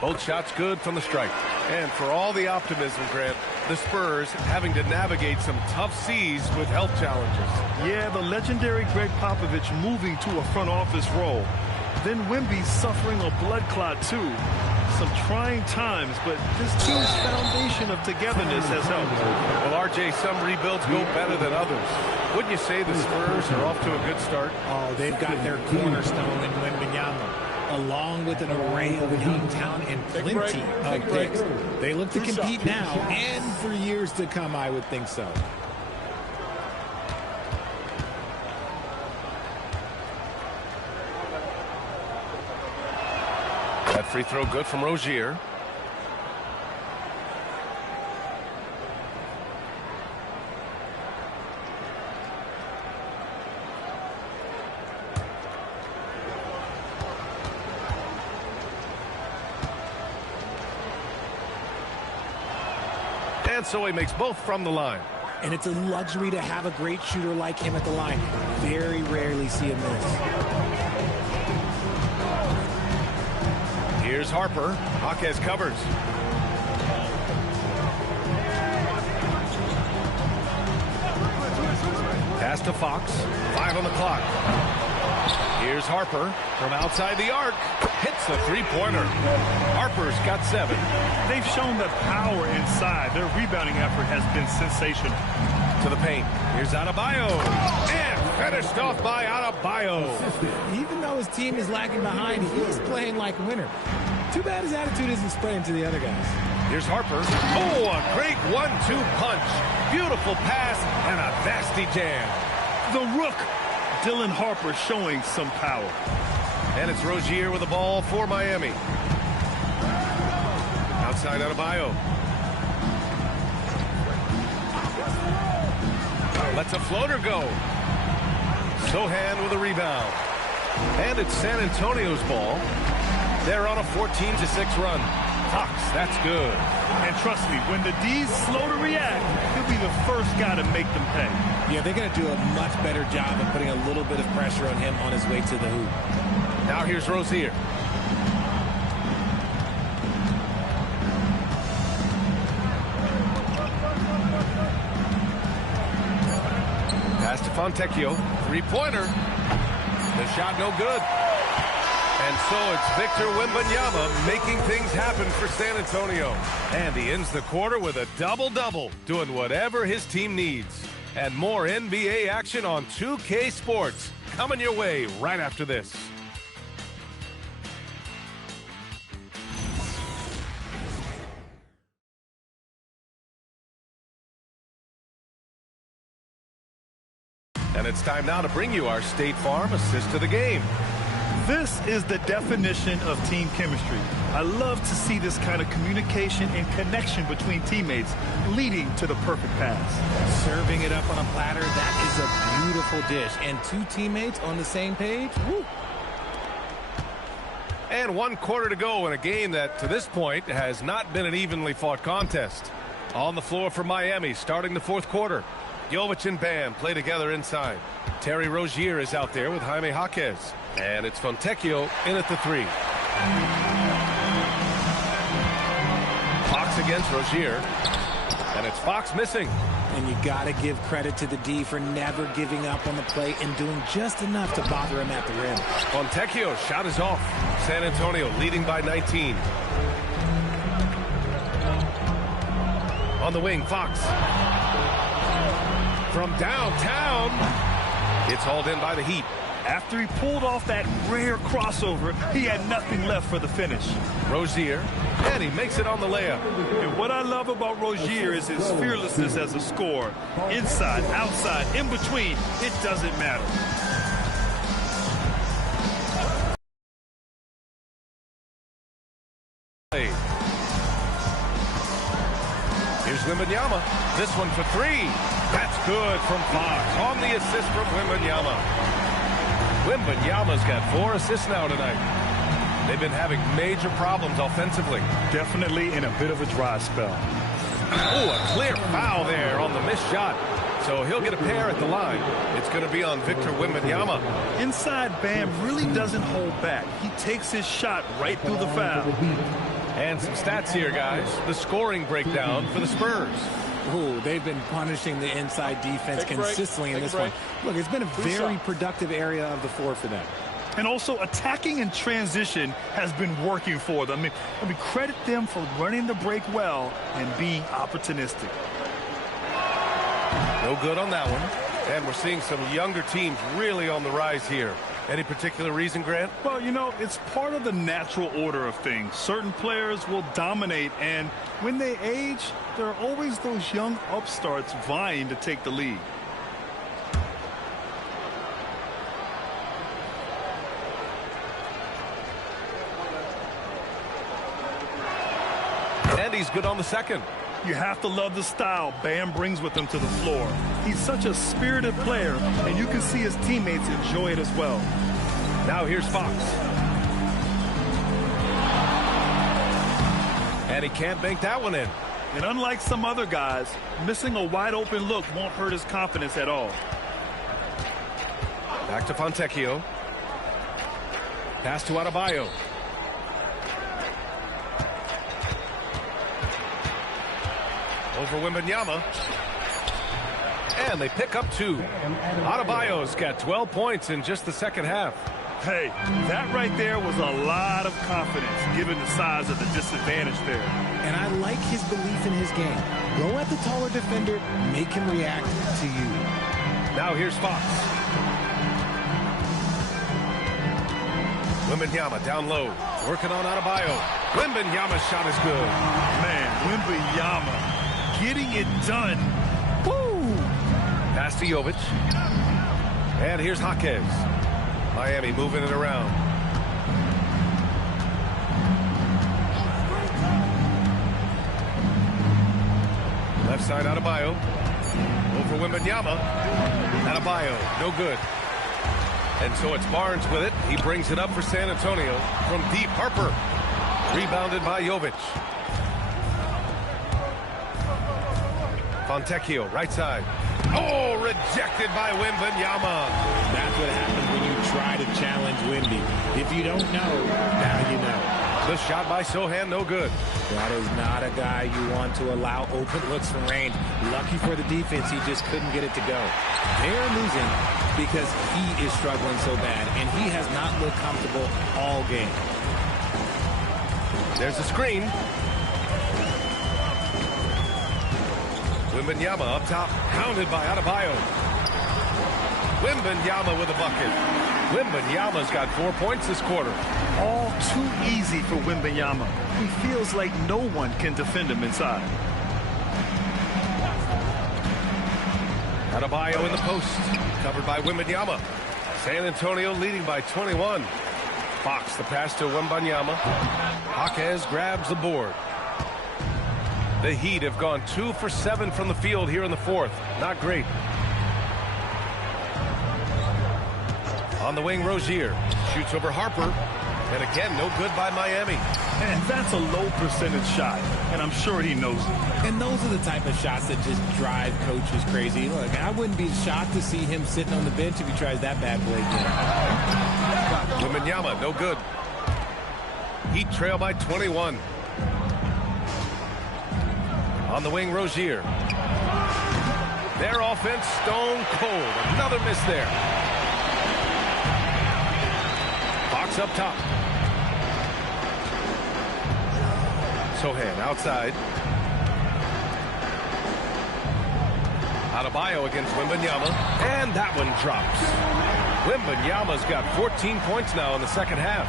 Both shots good from the strike. And for all the optimism, Grant, the Spurs having to navigate some tough seas with health challenges. Yeah, the legendary Greg Popovich moving to a front office role. Then Wemby suffering a blood clot too. Some trying times, but this team's foundation of togetherness has helped. Well, RJ, some rebuilds go better than others. Wouldn't you say the Spurs are off to a good start? Oh, they've got their cornerstone in Wembanyama. along with an array of young talent and plenty of picks. They look to compete now and for years to come, I would think so. That free throw good from Rozier. And so he makes both from the line. And it's a luxury to have a great shooter like him at the line. Very rarely see him miss. Here's Harper. Jaquez covers. Pass to Fox. 5 on the clock. Here's Harper from outside the arc. Hits the three-pointer. Harper's got 7. They've shown that power inside. Their rebounding effort has been sensational. To the paint. Here's Adebayo. And finished off by Adebayo. Even though his team is lagging behind, he's playing like a winner. Too bad his attitude isn't spreading to the other guys. Here's Harper. Oh, a great 1-2 punch. Beautiful pass and a nasty jam. The rook, Dylan Harper, showing some power. And it's Rozier with the ball for Miami. Outside Adebayo. Lets a floater go. Sohan with a rebound. And it's San Antonio's ball. They're on a 14-6 run. Fox, that's good. And trust me, when the D's slow to react, he'll be the first guy to make them pay. Yeah, they're going to do a much better job of putting a little bit of pressure on him on his way to the hoop. Now here's Rozier. Pass to Fontecchio. Three-pointer. The shot no good. And so it's Victor Wembanyama making things happen for San Antonio. And he ends the quarter with a double-double, doing whatever his team needs. And more NBA action on 2K Sports coming your way right after this. And it's time now to bring you our State Farm assist of the game. This is the definition of team chemistry. I love to see this kind of communication and connection between teammates leading to the perfect pass. Serving it up on a platter, that is a beautiful dish. And 2 teammates on the same page, woo. And 1 quarter to go in a game that, to this point, has not been an evenly fought contest. On the floor for Miami, starting the 4th quarter. Jovic and Bam play together inside. Terry Rozier is out there with Jaime Jaquez. And it's Fontecchio in at the 3. Fox against Rozier. And it's Fox missing. And you got to give credit to the D for never giving up on the play and doing just enough to bother him at the rim. Fontecchio's shot is off. San Antonio leading by 19. On the wing, Fox. From downtown. It's hauled in by the Heat. After he pulled off that rare crossover, he had nothing left for the finish. Rozier, and he makes it on the layup. And what I love about Rozier is his fearlessness as a scorer. Inside, outside, in between, it doesn't matter. Here's Wembanyama. This one for 3. That's good from Fox on the assist from Wembanyama. Wembanyama's got 4 assists now tonight. They've been having major problems offensively. Definitely in a bit of a dry spell. Oh, a clear foul there on the missed shot. So he'll get a pair at the line. It's going to be on Victor Wembanyama. Inside, Bam really doesn't hold back. He takes his shot right through the foul. And some stats here, guys. The scoring breakdown for the Spurs. Ooh, they've been punishing the inside defense consistently in this one. Look, it's been a very productive area of the floor for them. And also, attacking in transition has been working for them. I mean, credit them for running the break well and being opportunistic. No good on that one. And we're seeing some younger teams really on the rise here. Any particular reason, Grant? Well, you know, it's part of the natural order of things. Certain players will dominate, and when they age, there are always those young upstarts vying to take the lead. And he's good on the second. You have to love the style Bam brings with him to the floor. He's such a spirited player, and you can see his teammates enjoy it as well. Now here's Fox. And he can't bank that one in. And unlike some other guys, missing a wide open look won't hurt his confidence at all. Back to Fontecchio. Pass to Adebayo. Over Wembanyama. And they pick up 2. Adebayo's got 12 points in just the second half. Hey, that right there was a lot of confidence given the size of the disadvantage there. And I like his belief in his game. Go at the taller defender, make him react to you. Now here's Fox. Wembanyama down low, working on Adebayo. Wembanyama's shot is good. Man, Wembanyama getting it done. Woo! Pass to Jovic. And here's Jaquez. Miami moving it around. Left side Adebayo. Over Wembanyama. Adebayo, no good. And so it's Barnes with it. He brings it up for San Antonio from deep. Harper. Rebounded by Jovic. Fontecchio, right side. Oh, rejected by Wembanyama. That's what happens when you try to challenge Wemby. If you don't know, now you know. The shot by Sohan, no good. That is not a guy you want to allow open looks from range. Lucky for the defense, he just couldn't get it to go. They're losing because he is struggling so bad, and he has not looked comfortable all game. There's a screen. Wembanyama up top, hounded by Adebayo. Wembanyama with a bucket. Wembanyama's got 4 points this quarter. All too easy for Wembanyama. He feels like no one can defend him inside. Adebayo in the post, covered by Wembanyama. San Antonio leading by 21. Fox the pass to Wembanyama. Jaquez grabs the board. The Heat have gone 2 for 7 from the field here in the fourth. Not great. On the wing, Rozier shoots over Harper. And again, no good by Miami. And that's a low percentage shot, and I'm sure he knows it. And those are the type of shots that just drive coaches crazy. Look, I wouldn't be shocked to see him sitting on the bench if he tries that bad boy again. Wembanyama, no good. Heat trail by 21. On the wing, Rozier. Their offense stone cold. Another miss there. Fox up top. Sohan outside. Adebayo against Wembanyama. And that one drops. Wembanyama's got 14 points now in the second half.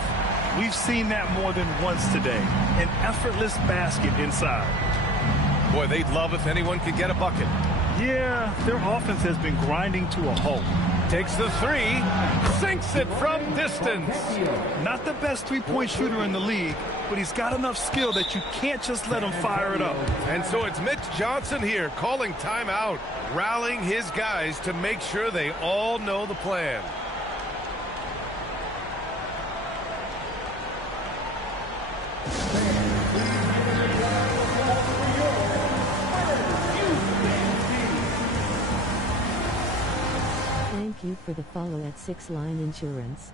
We've seen that more than once today. An effortless basket inside. Boy, they'd love if anyone could get a bucket. Yeah, their offense has been grinding to a halt. Takes the three, sinks it from distance. Not the best three-point shooter in the league, but he's got enough skill that you can't just let him fire it up. And so it's Mitch Johnson here calling timeout, rallying his guys to make sure they all know the plan. Thank you for the follow at 6 Line Insurance.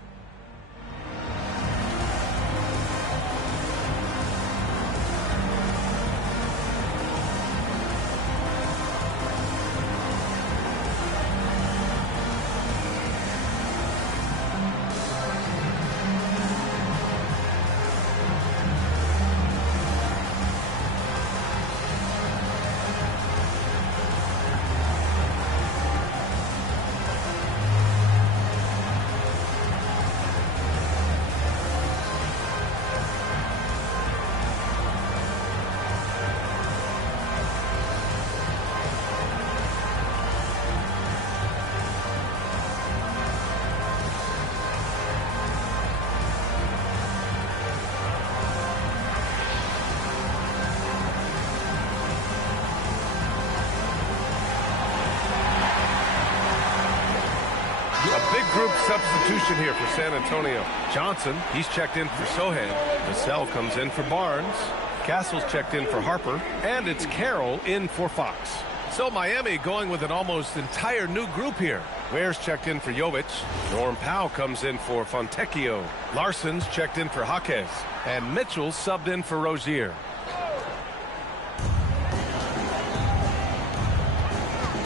A big group substitution here for San Antonio. Johnson, he's checked in for Sohan. Vassell comes in for Barnes. Castle's checked in for Harper. And it's Carroll in for Fox. So Miami going with an almost entire new group here. Ware's checked in for Jovic. Norm Powell comes in for Fontecchio. Larson's checked in for Jaquez. And Mitchell subbed in for Rozier.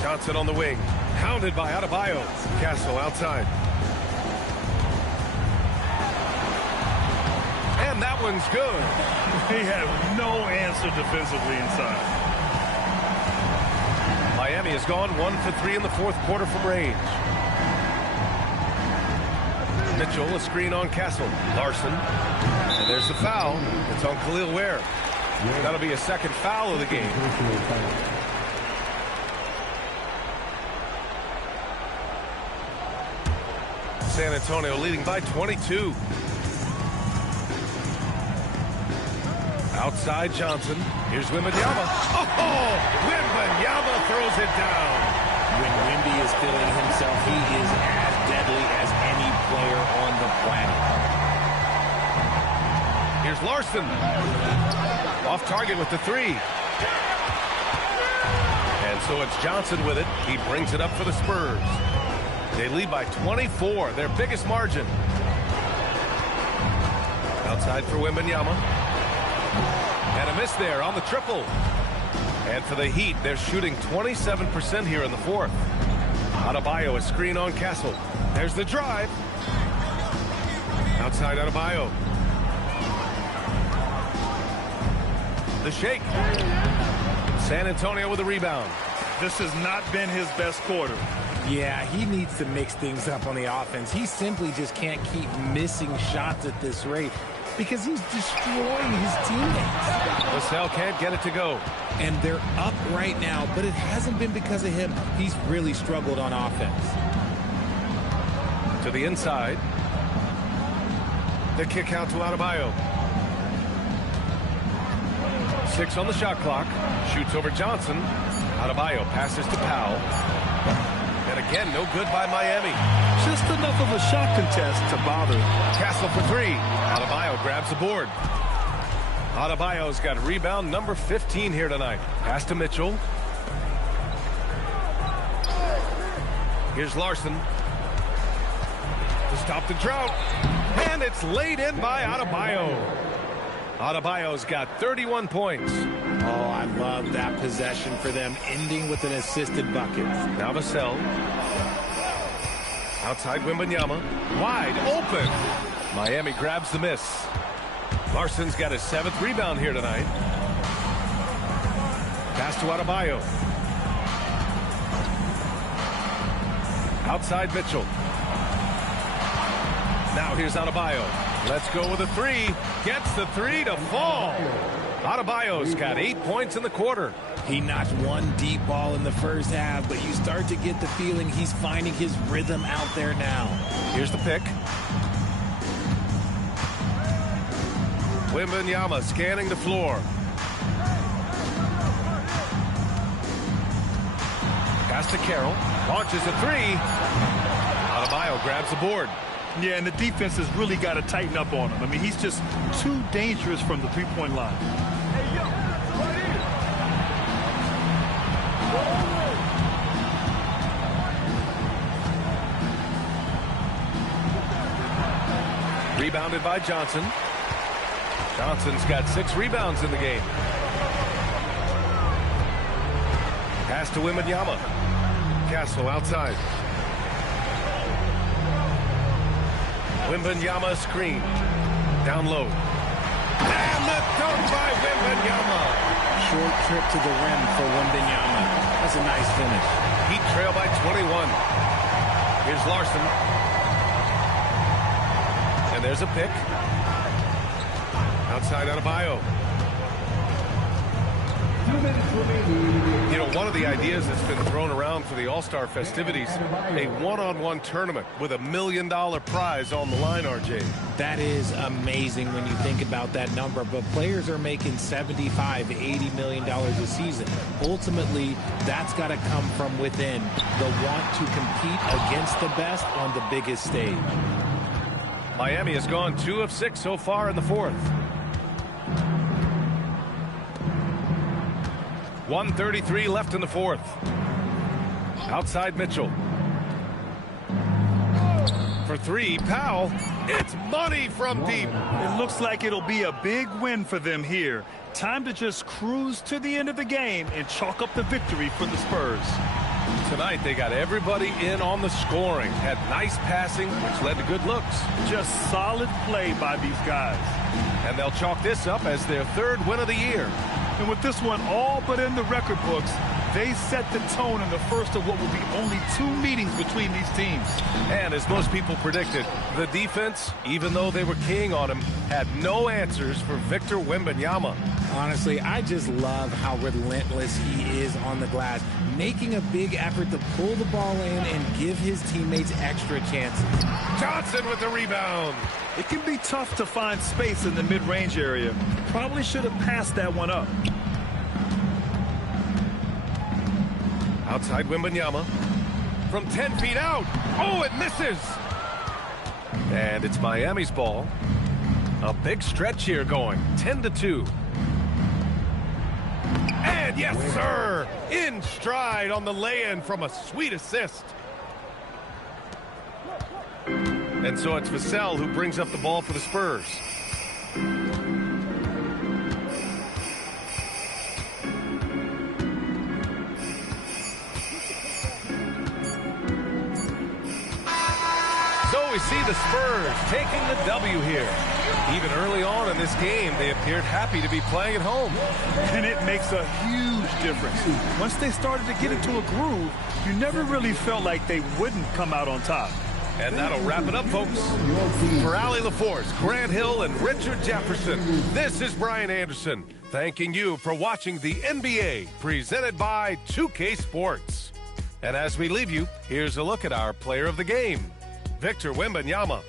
Johnson on the wing. Hounded by Adebayo. Castle outside. And that one's good. He had no answer defensively inside. Miami has gone 1 for 3 in the fourth quarter from range. Mitchell, a screen on Castle. Larson. And there's the foul. It's on Khalil Ware. That'll be a second foul of the game. San Antonio leading by 22. Outside Johnson. Here's Wembanyama. Oh! Wembanyama throws it down. When Wemby is feeling himself, he is as deadly as any player on the planet. Here's Larson. Off target with the three. And so it's Johnson with it. He brings it up for the Spurs. They lead by 24, their biggest margin. Outside for Wembanyama. And a miss there on the triple. And for the Heat, they're shooting 27% here in the fourth. Adebayo, a screen on Castle. There's the drive. Outside Adebayo. The shake. San Antonio with a rebound. This has not been his best quarter. Yeah, he needs to mix things up on the offense. He simply just can't keep missing shots at this rate because he's destroying his teammates. Vassell can't get it to go. And they're up right now, but it hasn't been because of him. He's really struggled on offense. To the inside. The kick out to Adebayo. 6 on the shot clock. Shoots over Johnson. Adebayo passes to Powell. And again, no good by Miami. Just enough of a shot contest to bother. Castle for 3. Adebayo grabs the board. Adebayo's got rebound number 15 here tonight. Pass to Mitchell. Here's Larson. To stop the drought. And it's laid in by Adebayo. Adebayo's got 31 points. Oh, I love that possession for them, ending with an assisted bucket. Now Vassell. Outside Wembanyama. Wide open. Miami grabs the miss. Larson's got his 7th rebound here tonight. Pass to Adebayo. Outside Mitchell. Now here's Adebayo. Let's go with a 3. Gets the 3 to fall. Adebayo's got 8 points in the quarter. He notched one deep ball in the first half, but you start to get the feeling he's finding his rhythm out there now. Here's the pick. Wembanyama scanning the floor. Pass to Carroll. Launches a 3. Adebayo grabs the board. Yeah, and the defense has really got to tighten up on him. I mean, he's just too dangerous from the three-point line. Rebounded by Johnson. Johnson's got 6 rebounds in the game. Pass to Wembanyama. Castle outside. Wembanyama screen. Down low. And the dunk by Wembanyama. Short trip to the rim for Wembanyama. That's a nice finish. Heat trail by 21. Here's Larson. And there's a pick. Outside Adebayo. You know, one of the ideas that's been thrown around for the All-Star festivities, a one-on-one tournament with $1 million prize on the line, RJ. That is amazing when you think about that number, but players are making $75, $80 million a season. Ultimately, that's got to come from within, the want to compete against the best on the biggest stage. Miami has gone 2 of 6 so far in the fourth. 1:33 left in the fourth. Outside Mitchell. For 3, Powell. It's money from deep. It looks like it'll be a big win for them here. Time to just cruise to the end of the game and chalk up the victory for the Spurs. Tonight they got everybody in on the scoring. Had nice passing, which led to good looks. Just solid play by these guys. And they'll chalk this up as their 3rd win of the year. And with this one all but in the record books, they set the tone in the first of what will be only 2 meetings between these teams. And as most people predicted, the defense, even though they were keying on him, had no answers for Victor Wembanyama. Honestly, I just love how relentless he is on the glass, making a big effort to pull the ball in and give his teammates extra chances. Johnson with the rebound. It can be tough to find space in the mid-range area. Probably should have passed that one up. Outside Wembanyama. From 10 feet out. Oh, it misses. And it's Miami's ball. A big stretch here going. 10-2. And yes, sir. In stride on the lay-in from a sweet assist. And so it's Vassell who brings up the ball for the Spurs. So we see the Spurs taking the W here. Even early on in this game, they appeared happy to be playing at home. And it makes a huge difference. Once they started to get into a groove, you never really felt like they wouldn't come out on top. And that'll wrap it up, folks. For Allie LaForce, Grant Hill, and Richard Jefferson, this is Brian Anderson, thanking you for watching the NBA, presented by 2K Sports. And as we leave you, here's a look at our player of the game, Victor Wembanyama.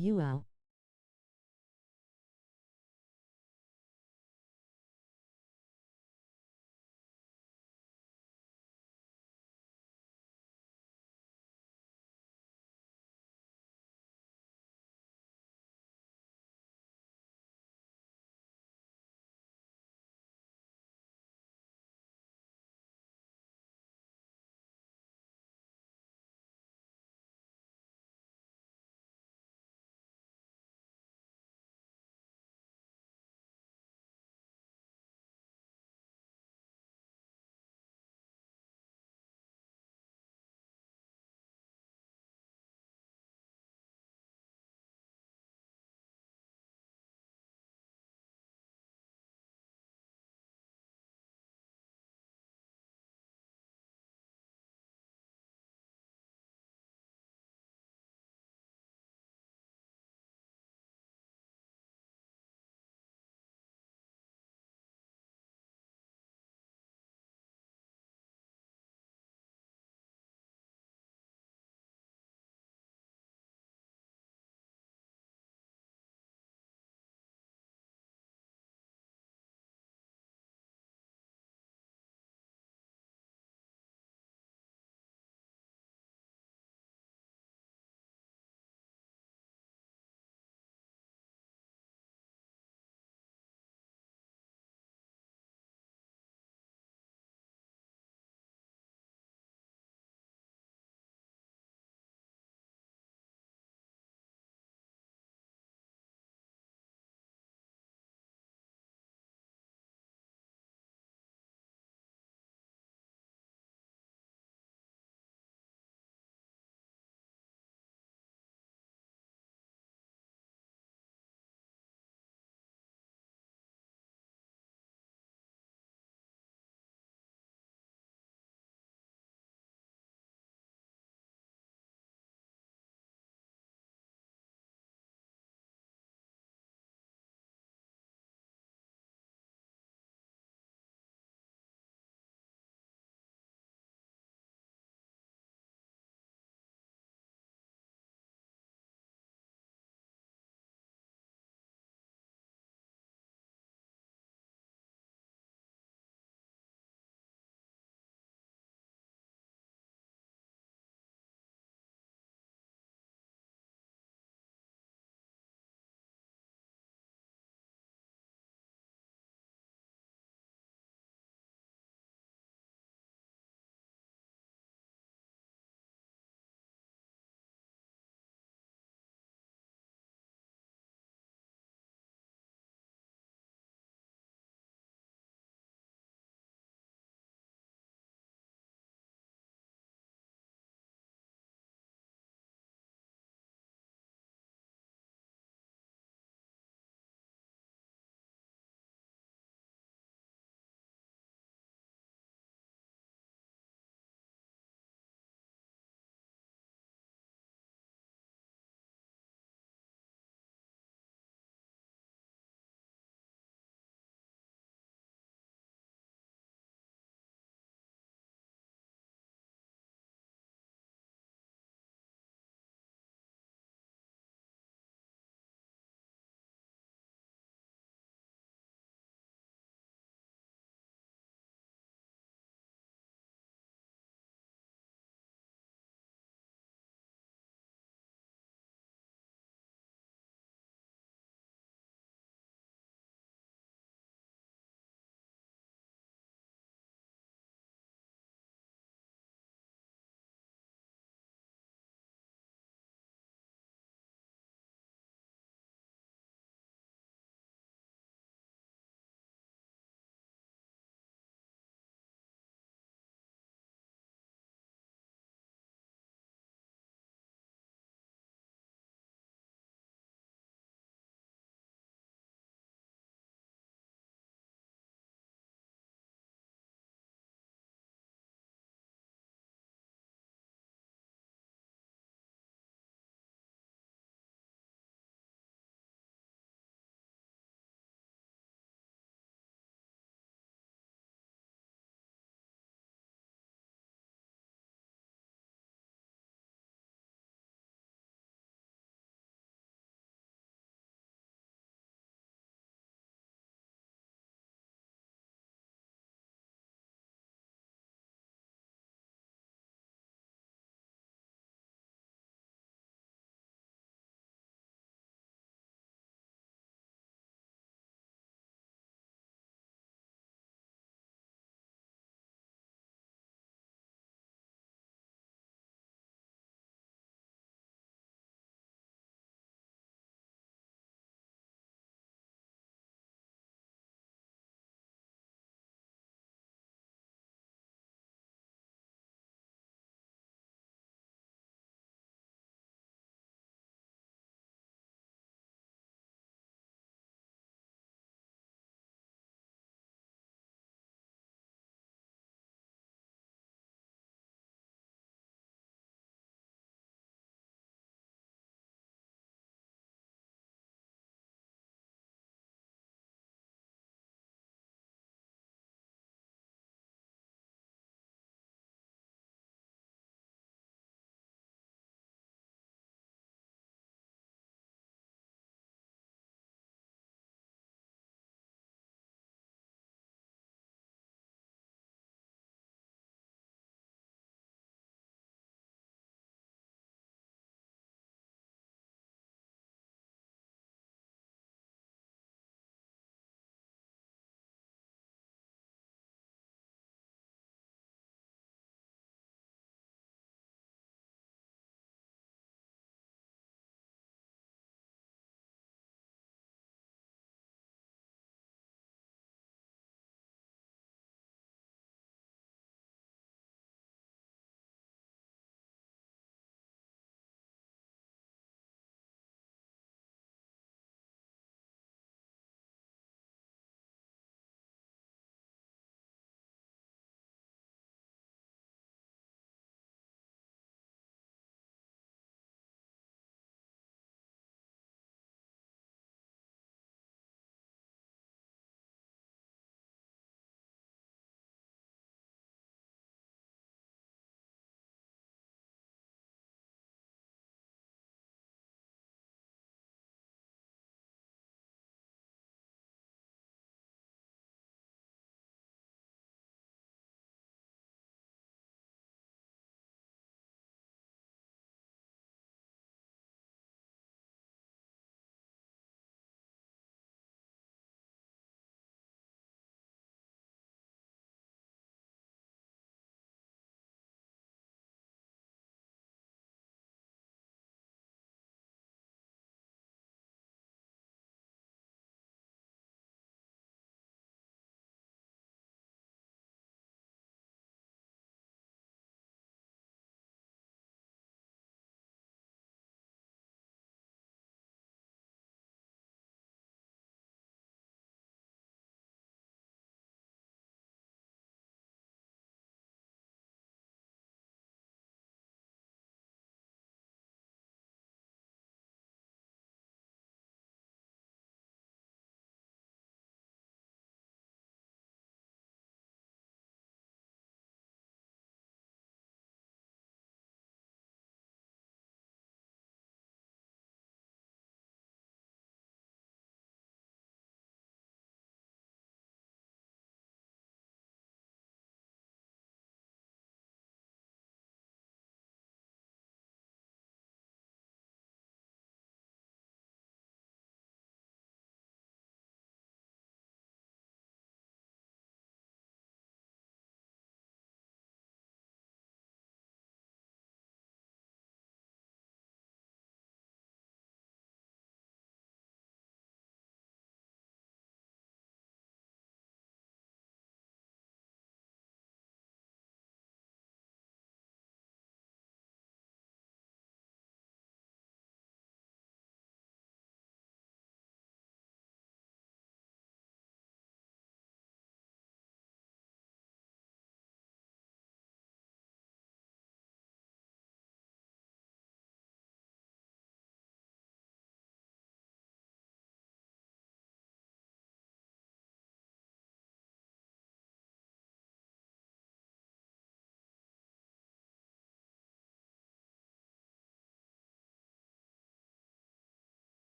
You out.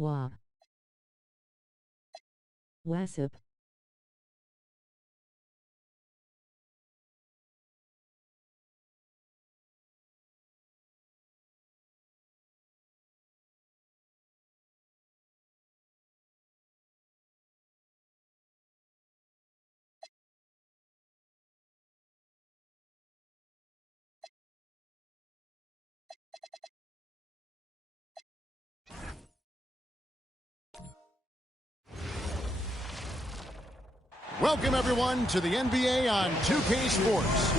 Wa. Wassup. Welcome, everyone, to the NBA on 2K Sports.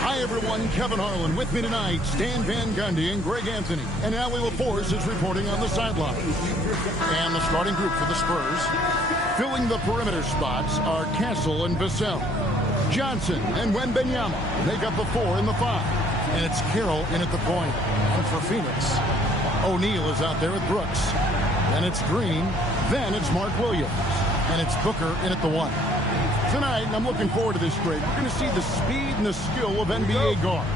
Hi, everyone. Kevin Harlan with me tonight. Stan Van Gundy and Greg Anthony. And Allie LaForce is reporting on the sideline. And the starting group for the Spurs. Filling the perimeter spots are Castle and Vassell. Johnson and Wembanyama make up the 4 and the 5. And it's Carroll in at the point. And for Phoenix, O'Neal is out there with Brooks. Then it's Green. Then it's Mark Williams. And it's Booker in at the 1. Tonight, and I'm looking forward to this trade, we're going to see the speed and the skill of NBA guards.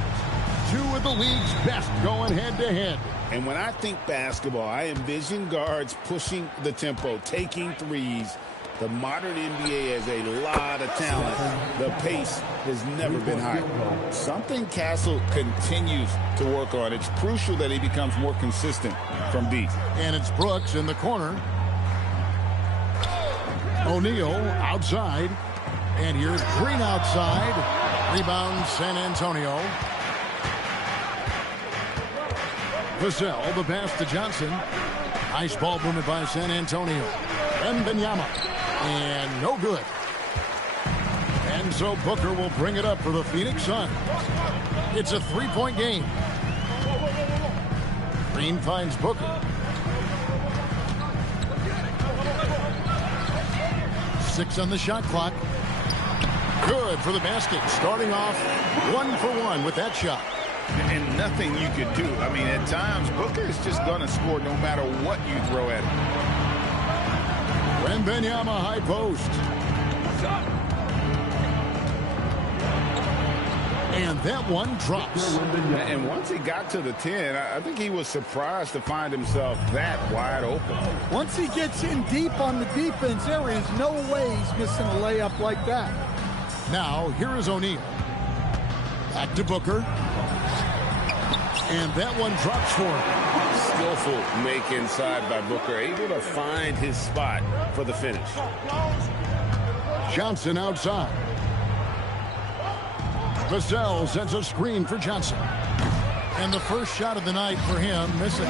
2 of the league's best going head-to-head. And when I think basketball, I envision guards pushing the tempo, taking threes. The modern NBA has a lot of talent. The pace has never been higher. Something Castle continues to work on. It's crucial that he becomes more consistent from deep. And it's Brooks in the corner. O'Neal outside. And here's Green outside. Rebound San Antonio. Vassell, the pass to Johnson. Nice ball movement by San Antonio. Wembanyama. And no good. And so Booker will bring it up for the Phoenix Suns. It's a 3-point game. Green finds Booker. 6 on the shot clock. Good for the basket. Starting off 1 for 1 with that shot. And nothing you could do. I mean, at times, Booker is just going to score no matter what you throw at him. Wembanyama high post. And that one drops. And once he got to the 10, I think he was surprised to find himself that wide open. Once he gets in deep on the defense, there is no way he's missing a layup like that. Now, here is O'Neal. Back to Booker. And that one drops for him. Skillful make inside by Booker. Able to find his spot for the finish. Johnson outside. Vassell sends a screen for Johnson. And the first shot of the night for him, missing.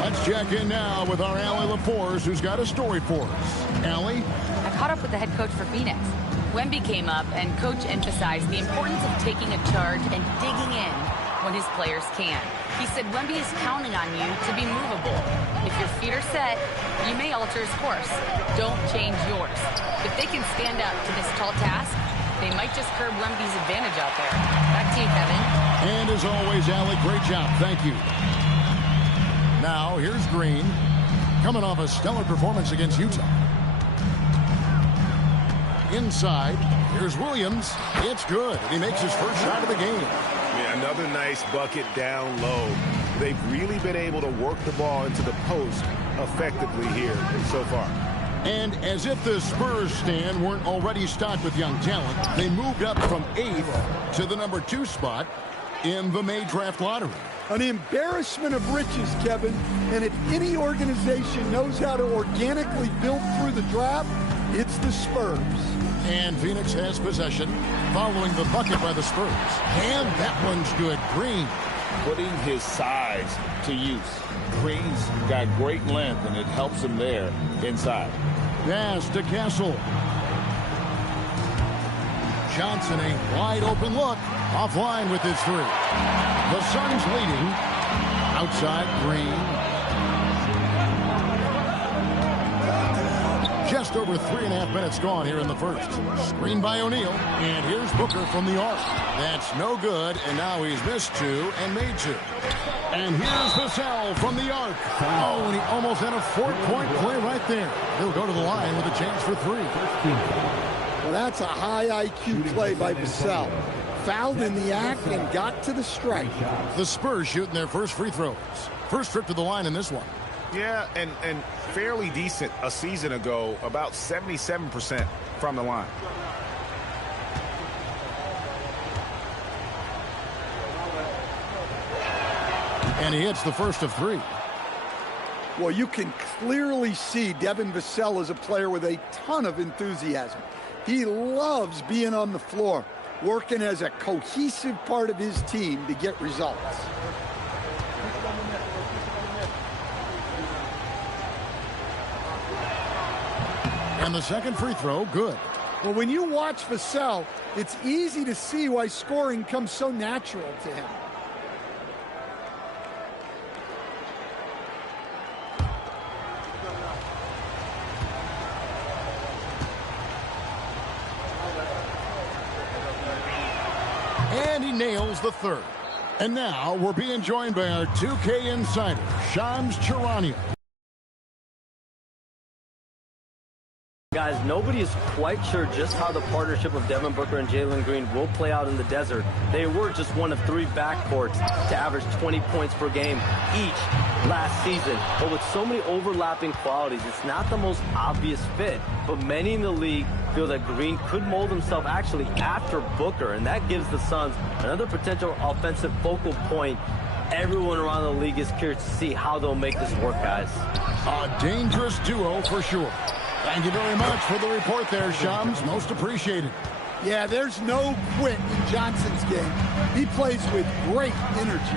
Let's check in now with our Allie LaForce, who's got a story for us. Allie? I caught up with the head coach for Phoenix. Wemby came up, and Coach emphasized the importance of taking a charge and digging in when his players can. He said Wemby is counting on you to be movable. If your feet are set, you may alter his course. Don't change yours. If they can stand up to this tall task, they might just curb Wemby's advantage out there. Back to you, Kevin. And as always, Allie, great job. Thank you. Now, here's Green, coming off a stellar performance against Utah. Inside, here's Williams. It's good. He makes his first shot of the game. Yeah, another nice bucket down low. They've really been able to work the ball into the post effectively here so far. And as if the Spurs stand weren't already stocked with young talent, they moved up from 8th to the number 2 spot in the May draft lottery. An embarrassment of riches, Kevin. And if any organization knows how to organically build through the draft, it's the Spurs. And Phoenix has possession following the bucket by the Spurs. And that one's good. Green. Putting his size to use. Green's got great length, and it helps him there inside. Pass to Castle. Johnson, a wide open look. Offline with his 3. The Suns leading. Outside Green. Just over 3.5 minutes gone here in the first. Screen by O'Neal. And here's Booker from the arc. That's no good, and now he's missed 2 and made 2. And here's Vassell from the arc. Oh, and he almost had a 4-point play right there. He'll go to the line with a chance for 3. Well, that's a high IQ play by Vassell. Fouled in the act and got to the strike. The Spurs shooting their first free throws. First trip to the line in this one. Yeah, and fairly decent a season ago, about 77% from the line. And he hits the first of 3. Well, you can clearly see Devin Vassell is a player with a ton of enthusiasm. He loves being on the floor, working as a cohesive part of his team to get results. And the second free throw, good. Well, when you watch Vassell, it's easy to see why scoring comes so natural to him. And he nails the third. And now we're being joined by our 2K insider, Shams Charania. Guys, nobody is quite sure just how the partnership of Devin Booker and Jalen Green will play out in the desert. They were just one of 3 backcourts to average 20 points per game each last season. But with so many overlapping qualities, it's not the most obvious fit. But many in the league feel that Green could mold himself actually after Booker, and that gives the Suns another potential offensive focal point. Everyone around the league is curious to see how they'll make this work, guys. A dangerous duo for sure. Thank you very much for the report there, Shams. Most appreciated. Yeah, there's no quit in Johnson's game. He plays with great energy.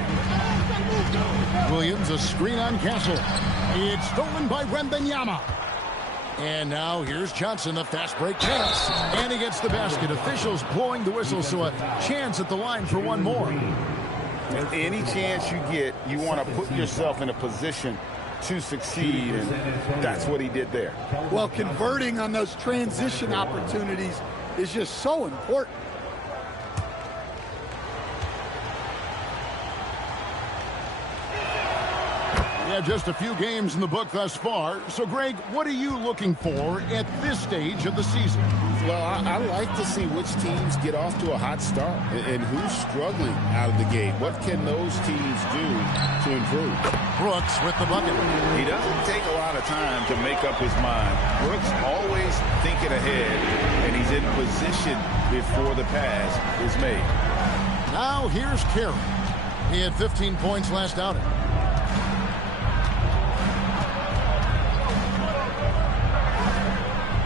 Williams, a screen on Castle. It's stolen by Wembanyama. And now here's Johnson, a fast break pass. And he gets the basket. Officials blowing the whistle, so a chance at the line for one more. Any chance you get, you want to put yourself in a position to succeed, and that's what he did there. Well, converting on those transition opportunities is just so important. Yeah, just a few games in the book thus far. So, Greg, what are you looking for at this stage of the season? Well, I like to see which teams get off to a hot start and who's struggling out of the gate. What can those teams do to improve? Brooks with the bucket. He doesn't take a lot of time to make up his mind. Brooks always thinking ahead, and he's in position before the pass is made. Now here's Carey. He had 15 points last outing.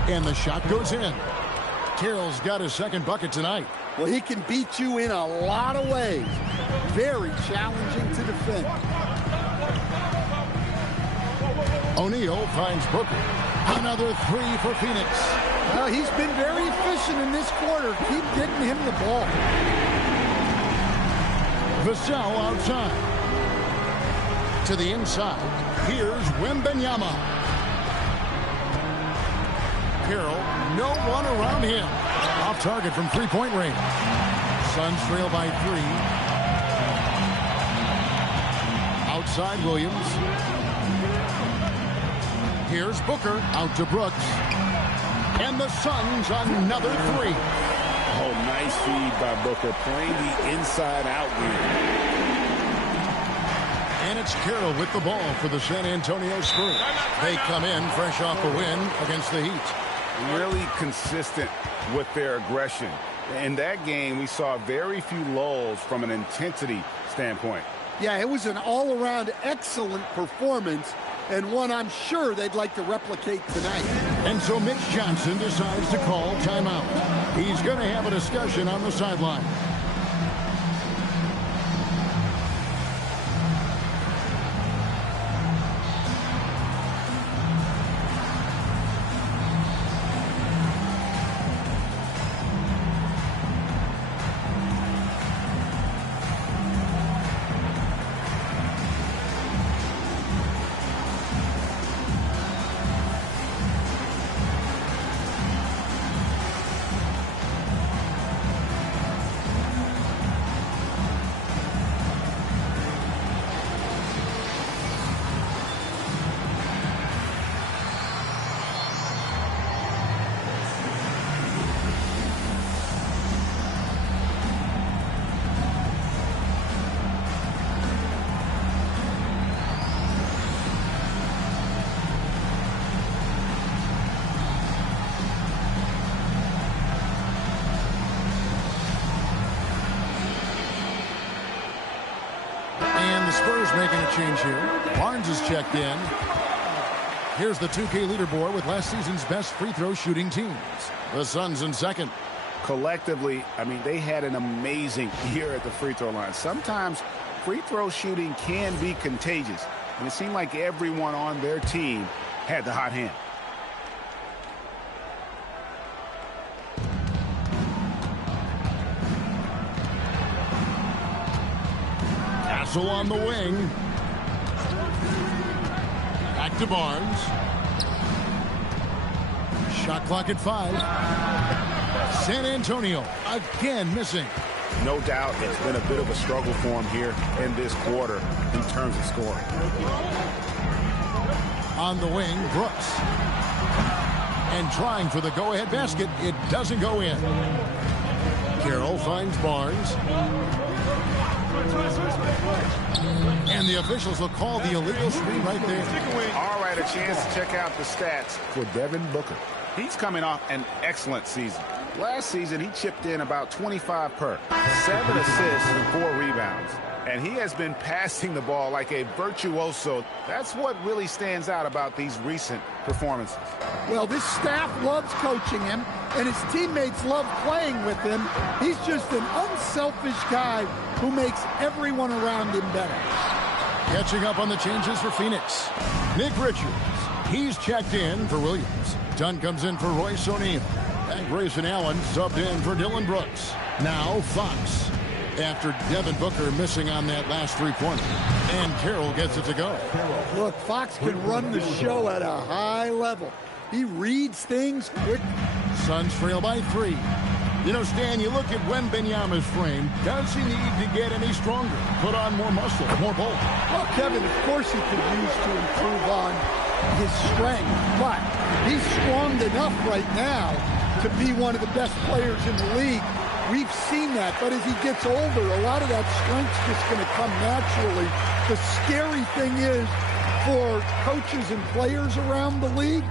And the shot goes in. Carroll's got his second bucket tonight. Well, he can beat you in a lot of ways. Very challenging to defend. O'Neal finds Booker. Another 3 for Phoenix. Well, he's been very efficient in this quarter. Keep getting him the ball. Vassell outside. To the inside. Here's Wembanyama. Carroll, no one around him. Off target from three-point range. Suns trail by 3. Outside Williams. Here's Booker out to Brooks. And the Suns another 3. Oh, nice feed by Booker, playing the inside-out game. And it's Carroll with the ball for the San Antonio Spurs. They come in fresh off a win against the Heat. Really consistent with their aggression. In that game, we saw very few lulls from an intensity standpoint. Yeah, it was an all-around excellent performance, and one I'm sure they'd like to replicate tonight. And so Mitch Johnson decides to call timeout. He's going to have a discussion on the sideline. Spurs making a change here. Barnes is checked in. Here's the 2K leaderboard with last season's best free throw shooting teams. The Suns in second. Collectively, I mean, they had an amazing year at the free throw line. Sometimes free throw shooting can be contagious, and it seemed like everyone on their team had the hot hand. Castle on the wing. Back to Barnes. Shot clock at 5. San Antonio again missing. No doubt it's been a bit of a struggle for him here in this quarter in terms of scoring. On the wing, Brooks. And trying for the go-ahead basket. It doesn't go in. Carroll finds Barnes. And the officials will call the illegal screen right there. All right, a chance to check out the stats for Devin Booker. He's coming off an excellent season. Last season, he chipped in about 25 per, 7 assists and 4 rebounds. And he has been passing the ball like a virtuoso. That's what really stands out about these recent performances. Well, this staff loves coaching him, and his teammates love playing with him. He's just an unselfish guy who makes everyone around him better. Catching up on the changes for Phoenix. Nick Richards. He's checked in for Williams. Dunn comes in for Royce O'Neal. And Grayson Allen subbed in for Dylan Brooks. Now Fox. After Devin Booker missing on that last three-pointer. And Carroll gets it to go. Look, Fox can run the show at a high level. He reads things quick. Suns trail by 3. You know, Stan, you look at Wembanyama's frame. Does he need to get any stronger? Put on more muscle, more bulk? Well, Kevin, of course he could use to improve on his strength. But he's strong enough right now to be one of the best players in the league. We've seen that, but as he gets older, a lot of that strength's just going to come naturally. The scary thing is, for coaches and players around the league,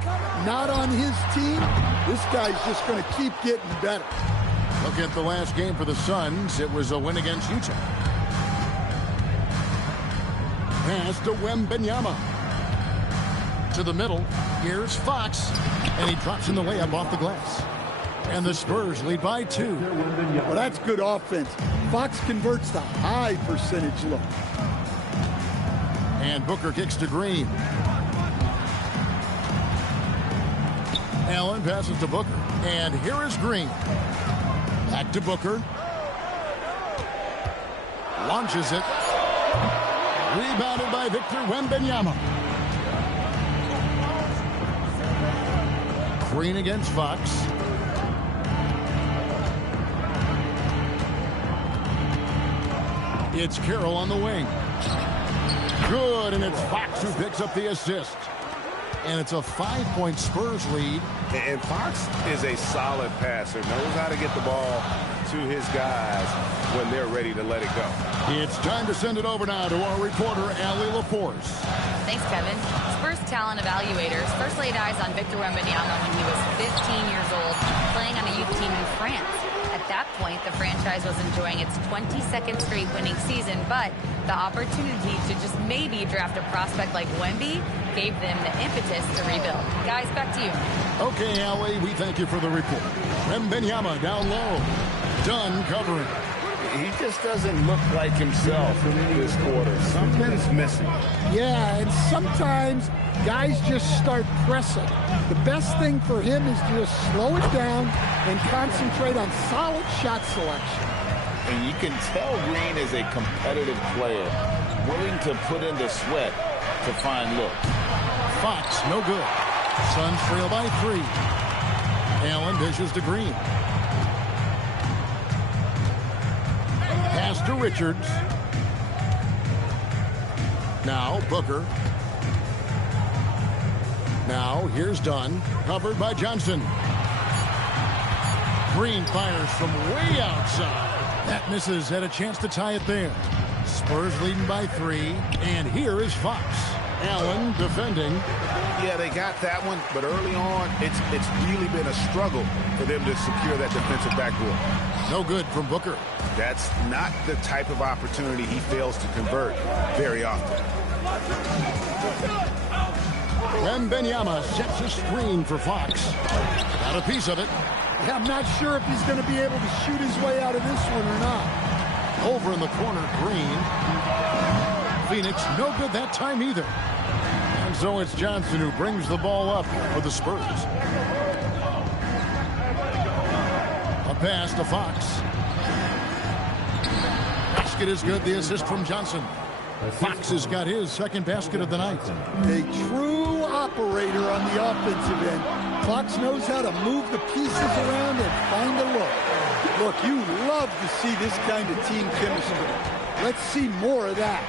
not on his team, this guy's just going to keep getting better. Look at the last game for the Suns. It was a win against Utah. Pass to Wembanyama. To the middle. Here's Fox. And he drops in the layup off the glass. And the Spurs lead by 2. Well, that's good offense. Fox converts the high percentage look. And Booker kicks to Green. Allen passes to Booker. And here is Green. Back to Booker. Launches it. Rebounded by Victor Wembanyama. Green against Fox. It's Carroll on the wing. Good, and it's Fox who picks up the assist. And it's a 5-point Spurs lead. And Fox is a solid passer, knows how to get the ball to his guys when they're ready to let it go. It's time to send it over now to our reporter, Allie LaForce. Thanks, Kevin. Spurs talent evaluators first laid eyes on Victor Wembanyama when he was 15 years old, playing on a youth team in France. At that point, the franchise was enjoying its 22nd straight winning season, but the opportunity to just maybe draft a prospect like Wemby gave them the impetus to rebuild. Guys, back to you. Okay, Allie, we thank you for the report. Wembanyama down low. Dunn covering. He just doesn't look like himself this quarter. Something's missing. Yeah, and sometimes guys just start pressing. The best thing for him is to just slow it down and concentrate on solid shot selection. And you can tell Green is a competitive player, willing to put in the sweat to find looks. Fox, no good. Suns trail by 3. Allen dishes to Green. Pass to Richards. Now Booker. Now here's Dunn. Covered by Johnson. Green fires from way outside. That misses. Had a chance to tie it there. Spurs leading by 3. And here is Fox. Allen defending. Yeah, they got that one, but early on, it's really been a struggle for them to secure that defensive backboard. No good from Booker. That's not the type of opportunity he fails to convert very often. Wembanyama sets a screen for Fox. Got a piece of it. Yeah, I'm not sure if he's going to be able to shoot his way out of this one or not. Over in the corner, Green. Phoenix, no good that time either. And so it's Johnson who brings the ball up for the Spurs. A pass to Fox. Basket is good. The assist from Johnson. Fox has got his second basket of the night. A true operator on the offensive end. Fox knows how to move the pieces around and find a look. Look, you love to see this kind of team chemistry. Let's see more of that.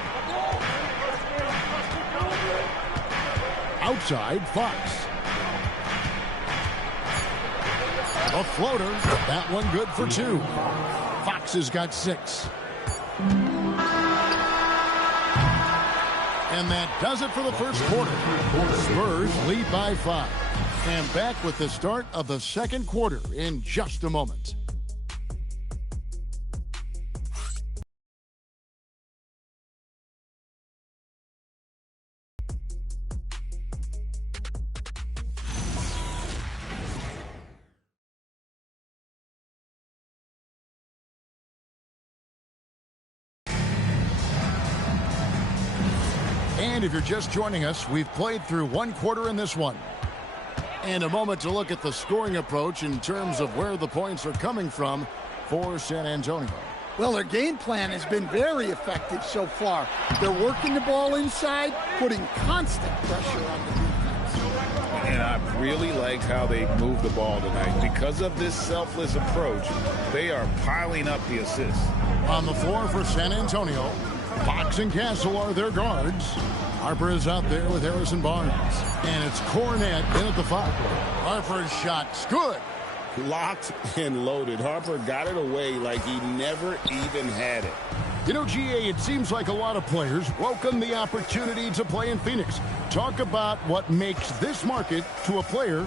Outside, Fox. A floater. That one good for two. Fox has got 6. And that does it for the first quarter. Spurs lead by 5. And back with the start of the second quarter in just a moment. And if you're just joining us, we've played through one quarter in this one. And a moment to look at the scoring approach in terms of where the points are coming from for San Antonio. Well, their game plan has been very effective so far. They're working the ball inside, putting constant pressure on the defense. And I really liked how they moved the ball tonight. Because of this selfless approach, they are piling up the assists. On the floor for San Antonio, Fox and Castle are their guards. Harper is out there with Harrison Barnes. And it's Cornette in at the 5. Harper's shot's good. Locked and loaded. Harper got it away like he never even had it. You know, GA, it seems like a lot of players welcome the opportunity to play in Phoenix. Talk about what makes this market to a player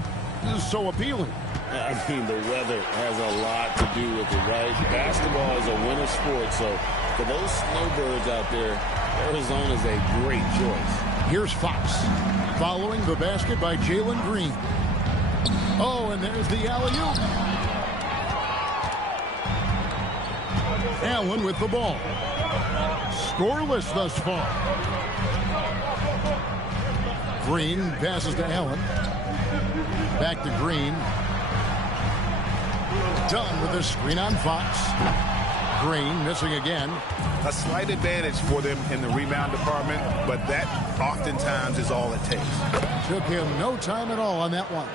so appealing. I mean, the weather has a lot to do with it, right? Basketball is a winter sport, so for those snowbirds out there, Arizona is a great choice. Here's Fox, following the basket by Jalen Green. Oh, and there's the alley-oop. Allen with the ball. Scoreless thus far. Green passes to Allen. Back to Green. Done with the screen on Fox. Green missing again. A slight advantage for them in the rebound department, but that oftentimes is all it takes. Took him no time at all on that one.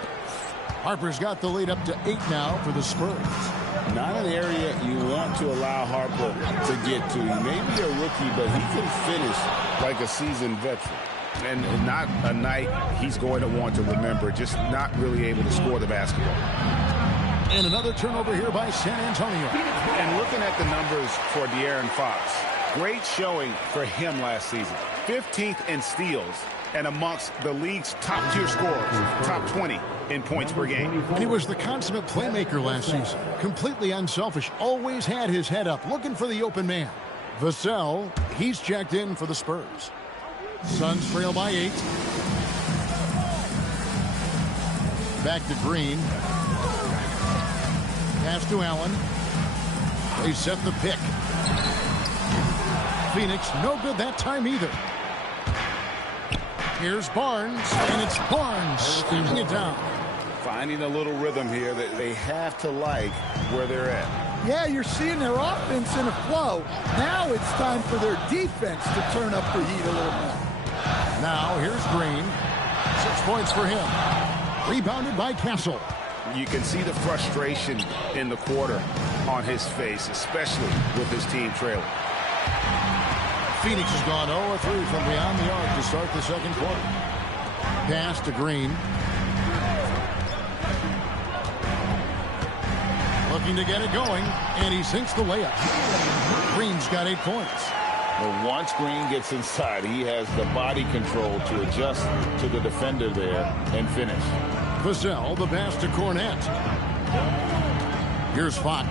Harper's got the lead up to 8 now for the Spurs. Not an area you want to allow Harper to get to. He may be a rookie, but he can finish like a seasoned veteran. And not a night he's going to want to remember, just not really able to score the basketball. And another turnover here by San Antonio. And looking at the numbers for De'Aaron Fox, great showing for him last season. 15th in steals and amongst the league's top-tier scorers, top 20 in points per game. And he was the consummate playmaker last season. Completely unselfish, always had his head up, looking for the open man. Vassell, he's checked in for the Spurs. Suns trail by 8. Back to Green. Pass to Allen. They set the pick. Phoenix, no good that time either. Here's Barnes, and it's Barnes stealing it down. Finding a little rhythm here that they have to like where they're at. Yeah, you're seeing their offense in a flow. Now it's time for their defense to turn up the heat a little more. Now here's Green. 6 points for him. Rebounded by Castle. You can see the frustration in the quarter on his face, especially with his team trailing. Phoenix has gone 0-3 from beyond the arc to start the second quarter. Pass to Green. Looking to get it going, and he sinks the layup. Green's got 8 points. But once Green gets inside, he has the body control to adjust to the defender there and finish. Vassell, the pass to Cornette. Here's Fox.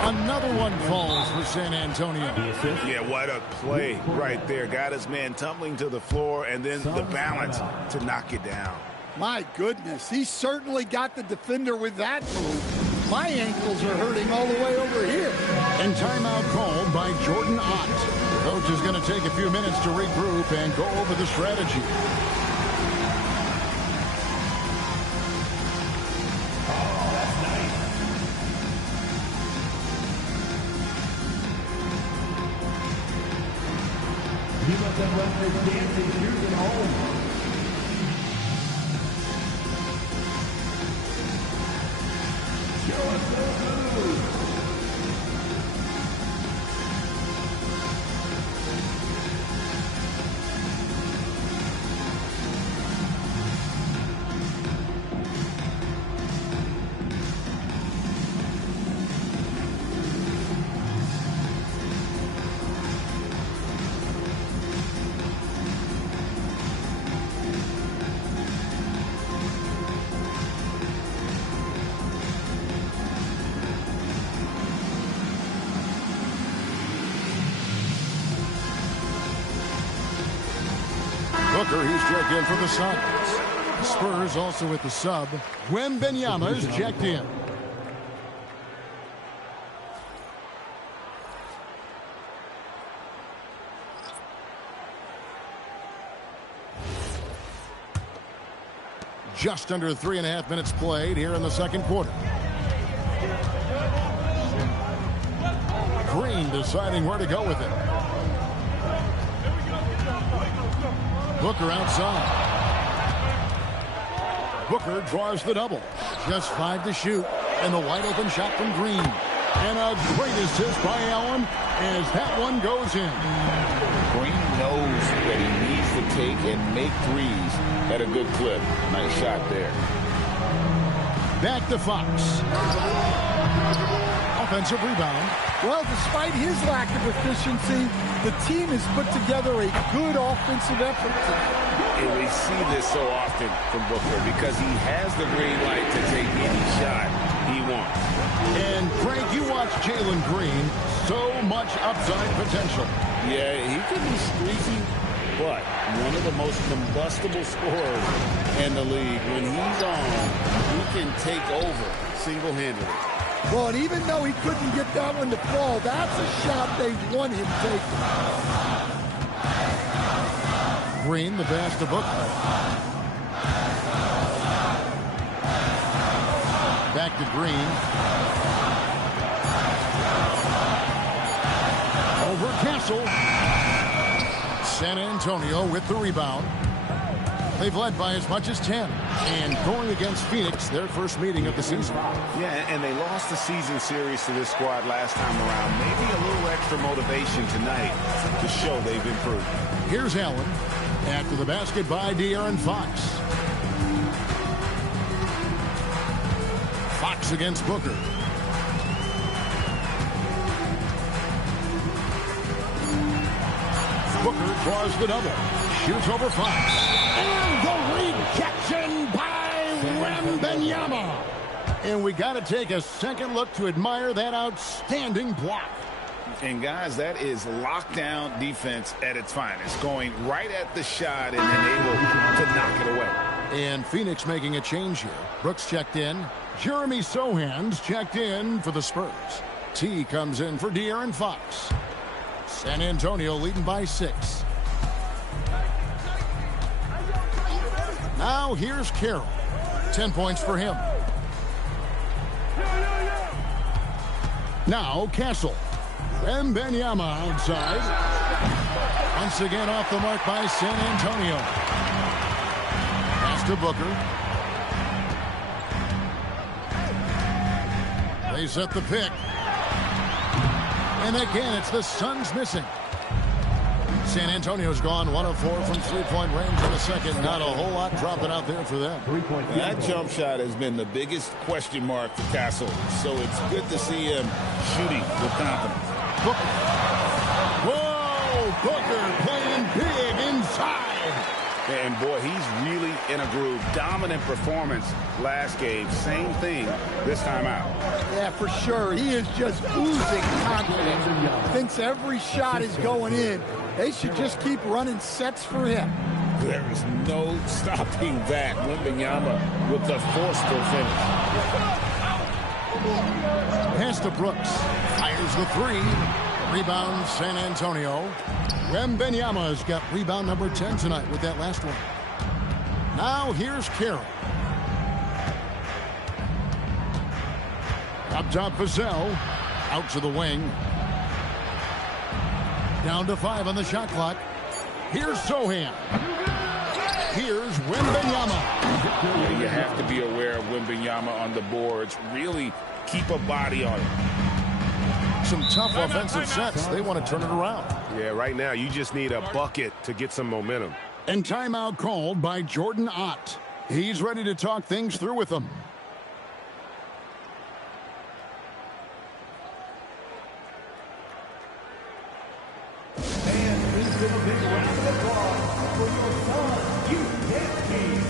Another one falls for San Antonio. Yeah, what a play right there. Got his man tumbling to the floor and then the balance to knock it down. My goodness, he certainly got the defender with that move. My ankles are hurting all the way over here. And timeout called by Jordan Ott. The coach is going to take a few minutes to regroup and go over the strategy. You must have left your dancing shoes at home. Show us the moves. Booker, he's checked in for the Suns. The Spurs also with the sub. Wembanyama is checked in. Just under 3.5 minutes played here in the second quarter. Green deciding where to go with it. Booker outside. Booker draws the double. Just 5 to shoot. And the wide open shot from Green. And a great assist by Allen as that one goes in. Green knows that he needs to take and make threes at a good clip. Nice shot there. Back to Fox. Offensive rebound. Well, despite his lack of efficiency, the team has put together a good offensive effort tonight. And we see this so often from Booker because he has the green light to take any shot he wants. And Frank, you watch Jalen Green, so much upside potential. Yeah, he can be streaky, but one of the most combustible scorers in the league. When he's on, he can take over single-handedly. Well, and even though he couldn't get that one to fall, that's a shot they want him taking. Green, the pass to Booker. Back to Green. Over Castle. San Antonio with the rebound. They've led by as much as 10. And going against Phoenix, their first meeting of the season. Yeah, and they lost the season series to this squad last time around. Maybe a little extra motivation tonight to show they've improved. Here's Allen. After the basket by De'Aaron Fox. Fox against Booker. Booker draws the double. Shoots over Fox. And the rejection by Wembanyama. And we got to take a second look to admire that outstanding block. And guys, that is lockdown defense at its finest. Going right at the shot and then able to knock it away. And Phoenix making a change here. Brooks checked in. Jeremy Sohan's checked in for the Spurs. T comes in for De'Aaron Fox. San Antonio leading by 6. Now here's Carroll. 10 points for him. Now Castle. Wembanyama outside. Once again off the mark by San Antonio. Pass to Booker. They set the pick. And again, it's the Suns missing. San Antonio's gone 1 of 4 from three-point range in the second. Not a whole lot dropping out there for them. That jump shot has been the biggest question mark for Castle. So it's good to see him shooting with confidence. Booker. Whoa, Booker playing big inside. And boy, he's really in a groove. Dominant performance last game. Same thing this time out. Yeah, for sure. He is just oozing confidence. Thinks every shot is going in. They should just keep running sets for him. There is no stopping that. Wembanyama with the forceful finish. Pass to Brooks. Fires the three. Rebound San Antonio. Wembanyama's got rebound number 10 tonight with that last one. Now here's Carroll. Up top Vassell. Out to the wing. Down to 5 on the shot clock. Here's Sohan. Here's Wembanyama. You have to be aware of Wembanyama on the boards. Really keep a body on him. Some tough offensive sets. They want to turn it around. Yeah, right now you just need a bucket to get some momentum. And timeout called by Jordan Ott. He's ready to talk things through with them. And please give a big round of applause for your son, you Yankee.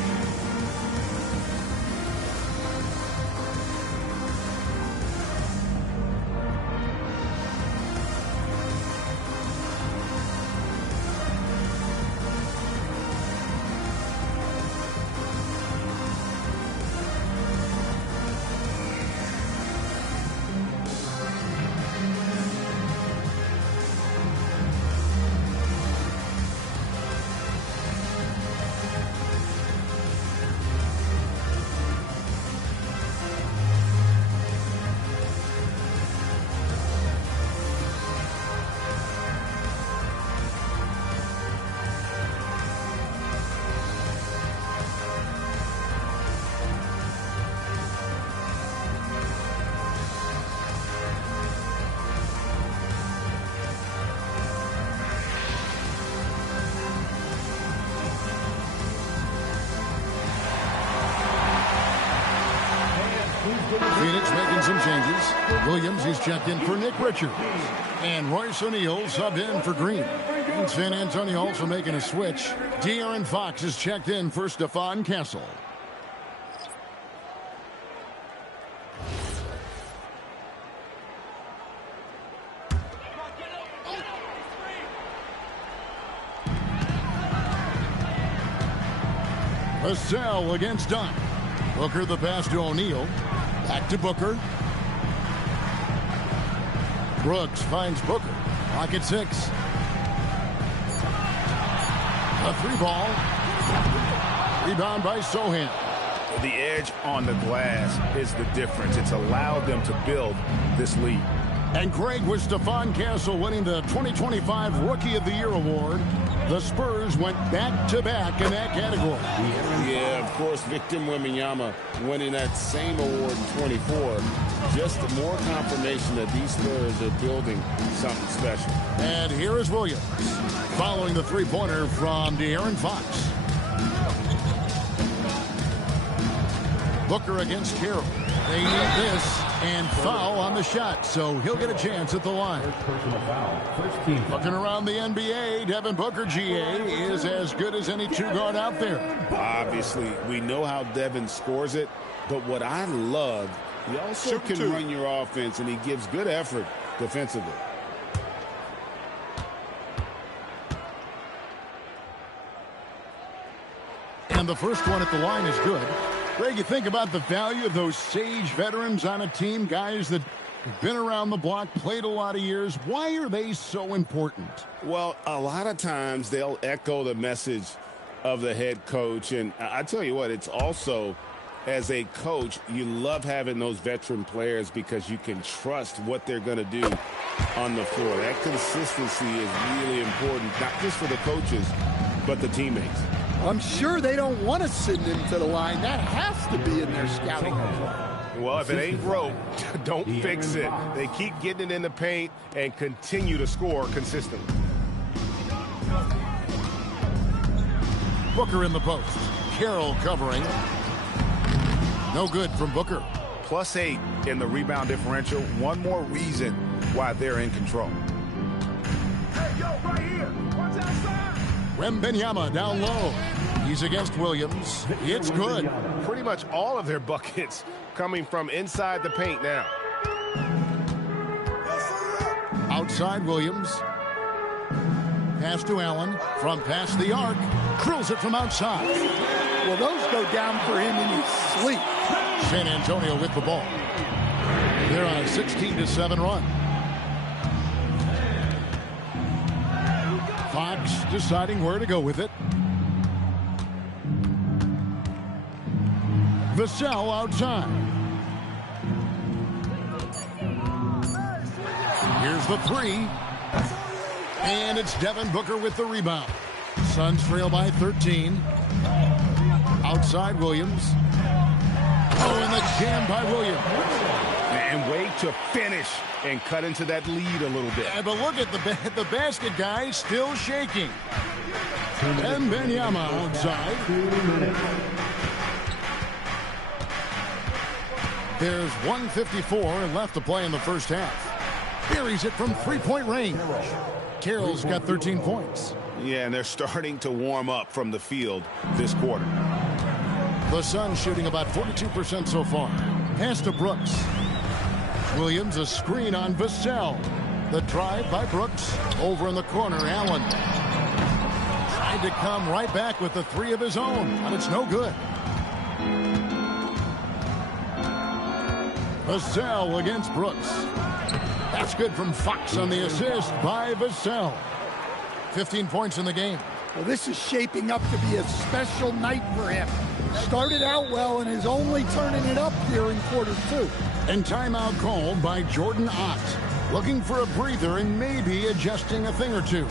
Phoenix making some changes. Williams, he's checked in for Nick Richards. And Royce O'Neal subbed in for Green. And San Antonio also making a switch. De'Aaron Fox is checked in for Stephon Castle. Vassell against Dunn. Booker the pass to O'Neal. Back to Booker. Brooks finds Booker. Pocket 6. A 3-ball. Rebound by Sohan. The edge on the glass is the difference. It's allowed them to build this lead. And Craig, with Stephon Castle winning the 2025 Rookie of the Year award, the Spurs went back-to-back in that category. Yeah, of course, Victor Wembanyama winning that same award in 24. Just more confirmation that these Spurs are building something special. And here is Williams, following the three-pointer from De'Aaron Fox. Booker against Carroll. They need this and foul on the shot, so he'll get a chance at the line. Looking around the NBA, Devin Booker, GA, is as good as any two-guard out there. Obviously, we know how Devin scores it, but what I love, he also can run your offense, and he gives good effort defensively. And the first one at the line is good. Greg, you think about the value of those sage veterans on a team, guys that have been around the block, played a lot of years. Why are they so important? Well, a lot of times they'll echo the message of the head coach. And I tell you what, it's also, as a coach, you love having those veteran players because you can trust what they're going to do on the floor. That consistency is really important, not just for the coaches, but the teammates. I'm sure they don't want to send him to the line. That has to be in their scouting report. Well, if it ain't broke, don't fix it. They keep getting it in the paint and continue to score consistently. Booker in the post. Carroll covering. No good from Booker. +8 in the rebound differential. One more reason why they're in control. Hey, yo, right here. Watch outside. Wembanyama down low. He's against Williams. It's good. Pretty much all of their buckets coming from inside the paint now. Outside Williams. Pass to Allen. From past the arc. Drills it from outside. Well, those go down for him in his sleep. San Antonio with the ball. They're on a 16-7 run. Fox deciding where to go with it. Vassell outside. Here's the three. And it's Devin Booker with the rebound. Suns trail by 13. Outside Williams. Oh, and the jam by Williams. And way to finish and cut into that lead a little bit. Yeah, but look at the basket guy still shaking. And Wembanyama outside. There's 1:54 left to play in the first half. Buries it from three-point range. Carroll's got 13 points. Yeah, and they're starting to warm up from the field this quarter. The Suns shooting about 42% so far. Pass to Brooks. Williams a screen on Vassell. The drive by Brooks. Over in the corner, Allen. Tried to come right back with the three of his own, but it's no good. Vassell against Brooks. That's good from Fox on the assist by Vassell. 15 points in the game. Well, this is shaping up to be a special night for him. Started out well and is only turning it up here in quarter two. And timeout called by Jordan Ott. Looking for a breather and maybe adjusting a thing or two.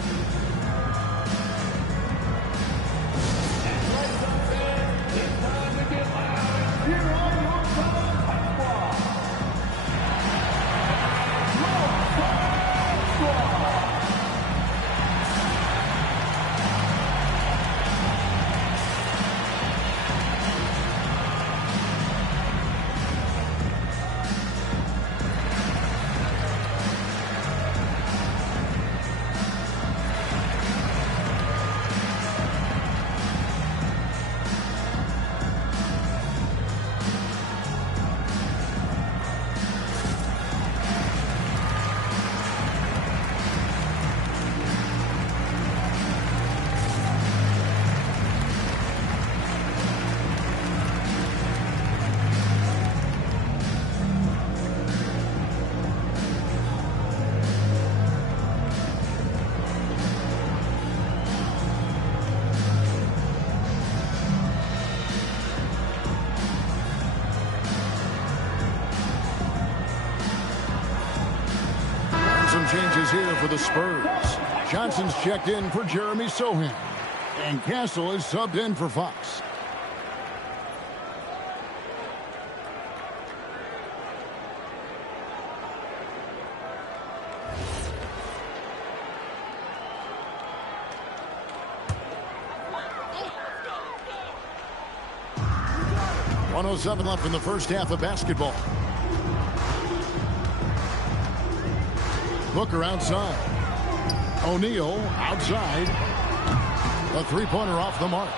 Changes here for the Spurs. Johnson's checked in for Jeremy Sohan. And Castle is subbed in for Fox. .107 left in the first half of basketball. Booker outside. O'Neal outside. A three-pointer off the mark.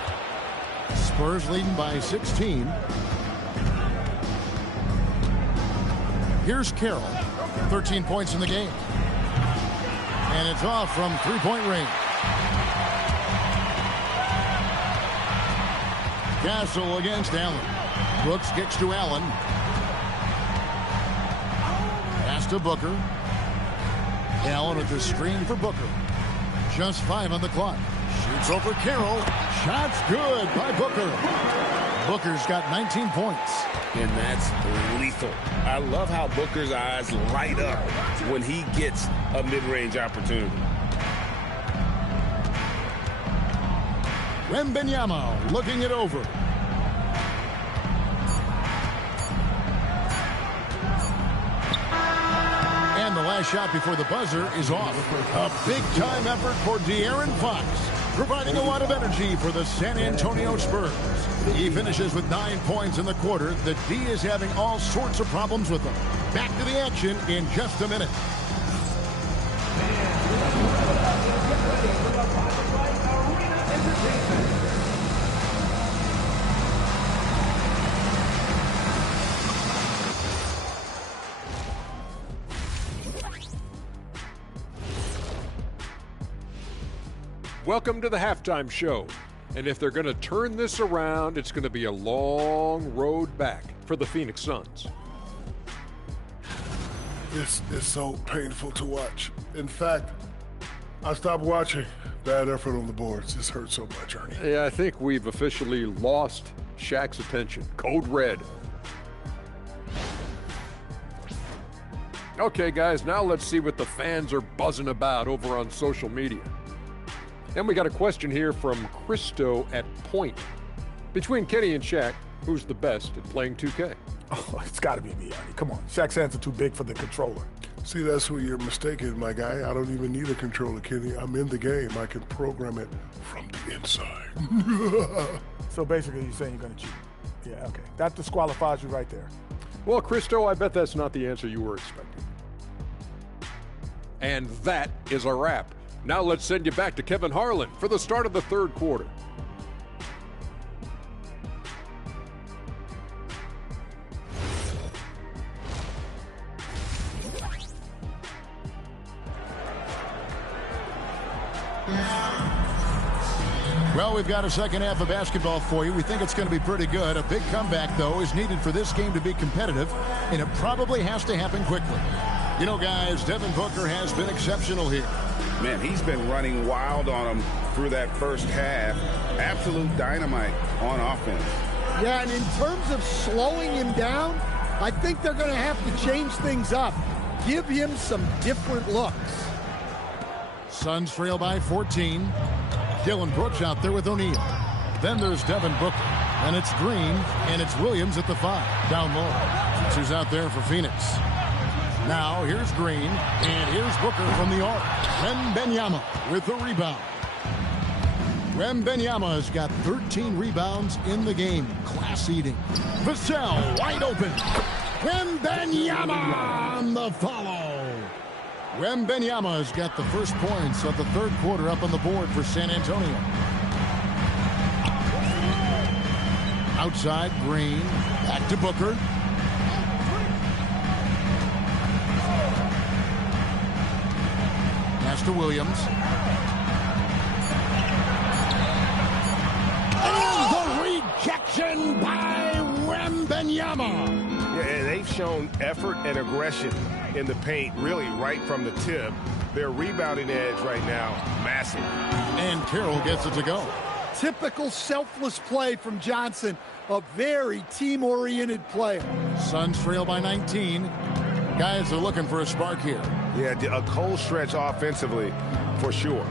Spurs leading by 16. Here's Carroll. 13 points in the game. And it's off from three-point range. Castle against Allen. Brooks kicks to Allen. Pass to Booker. Allen with the screen for Booker. Just 5 on the clock. Shoots over Carroll. Shot's good by Booker. Booker's got 19 points. And that's lethal. I love how Booker's eyes light up when he gets a mid-range opportunity. Wembanyama looking it over. And the last shot before the buzzer is off. A big-time effort for De'Aaron Fox, providing a lot of energy for the San Antonio Spurs. He finishes with 9 points in the quarter. The D is having all sorts of problems with them. Back to the action in just a minute. Welcome to the halftime show. And if they're going to turn this around, it's going to be a long road back for the Phoenix Suns. This is so painful to watch. In fact, I stopped watching. Bad effort on the boards. This hurts so much, Ernie. Yeah, I think we've officially lost Shaq's attention. Code red. Okay, guys, now let's see what the fans are buzzing about over on social media. And we got a question here from Christo at Point. Between Kenny and Shaq, who's the best at playing 2K? Oh, it's got to be me, Ernie. Come on. Shaq's hands are too big for the controller. See, that's where you're mistaken, my guy. I don't even need a controller, Kenny. I'm in the game. I can program it from the inside. So basically, you're saying you're going to cheat. Yeah, okay. That disqualifies you right there. Well, Christo, I bet that's not the answer you were expecting. And that is a wrap. Now let's send you back to Kevin Harlan for the start of the third quarter. Well, we've got a second half of basketball for you. We think it's going to be pretty good. A big comeback, though, is needed for this game to be competitive, and it probably has to happen quickly. You know, guys, Devin Booker has been exceptional here. Man, he's been running wild on him through that first half. Absolute dynamite on offense. Yeah, and in terms of slowing him down, I think they're going to have to change things up. Give him some different looks. Suns trail by 14. Dylan Brooks out there with O'Neal. Then there's Devin Booker. And it's Green, and it's Williams at the 5. Down low. Who's out there for Phoenix. Now, here's Green, and here's Booker from the arc. Wembanyama with the rebound. Wembanyama has got 13 rebounds in the game. Class eating. Vassell wide open. Wembanyama on the follow. Wembanyama has got the first points of the third quarter up on the board for San Antonio. Outside, Green. Back to Booker. Pass to Williams. And the rejection by Wembanyama. Yeah, they've shown effort and aggression in the paint, really right from the tip. Their rebounding edge right now, massive. And Carroll gets it to go. Typical selfless play from Johnson, a very team-oriented player. Suns trail by 19. Guys are looking for a spark here. Yeah, a cold stretch offensively, for sure.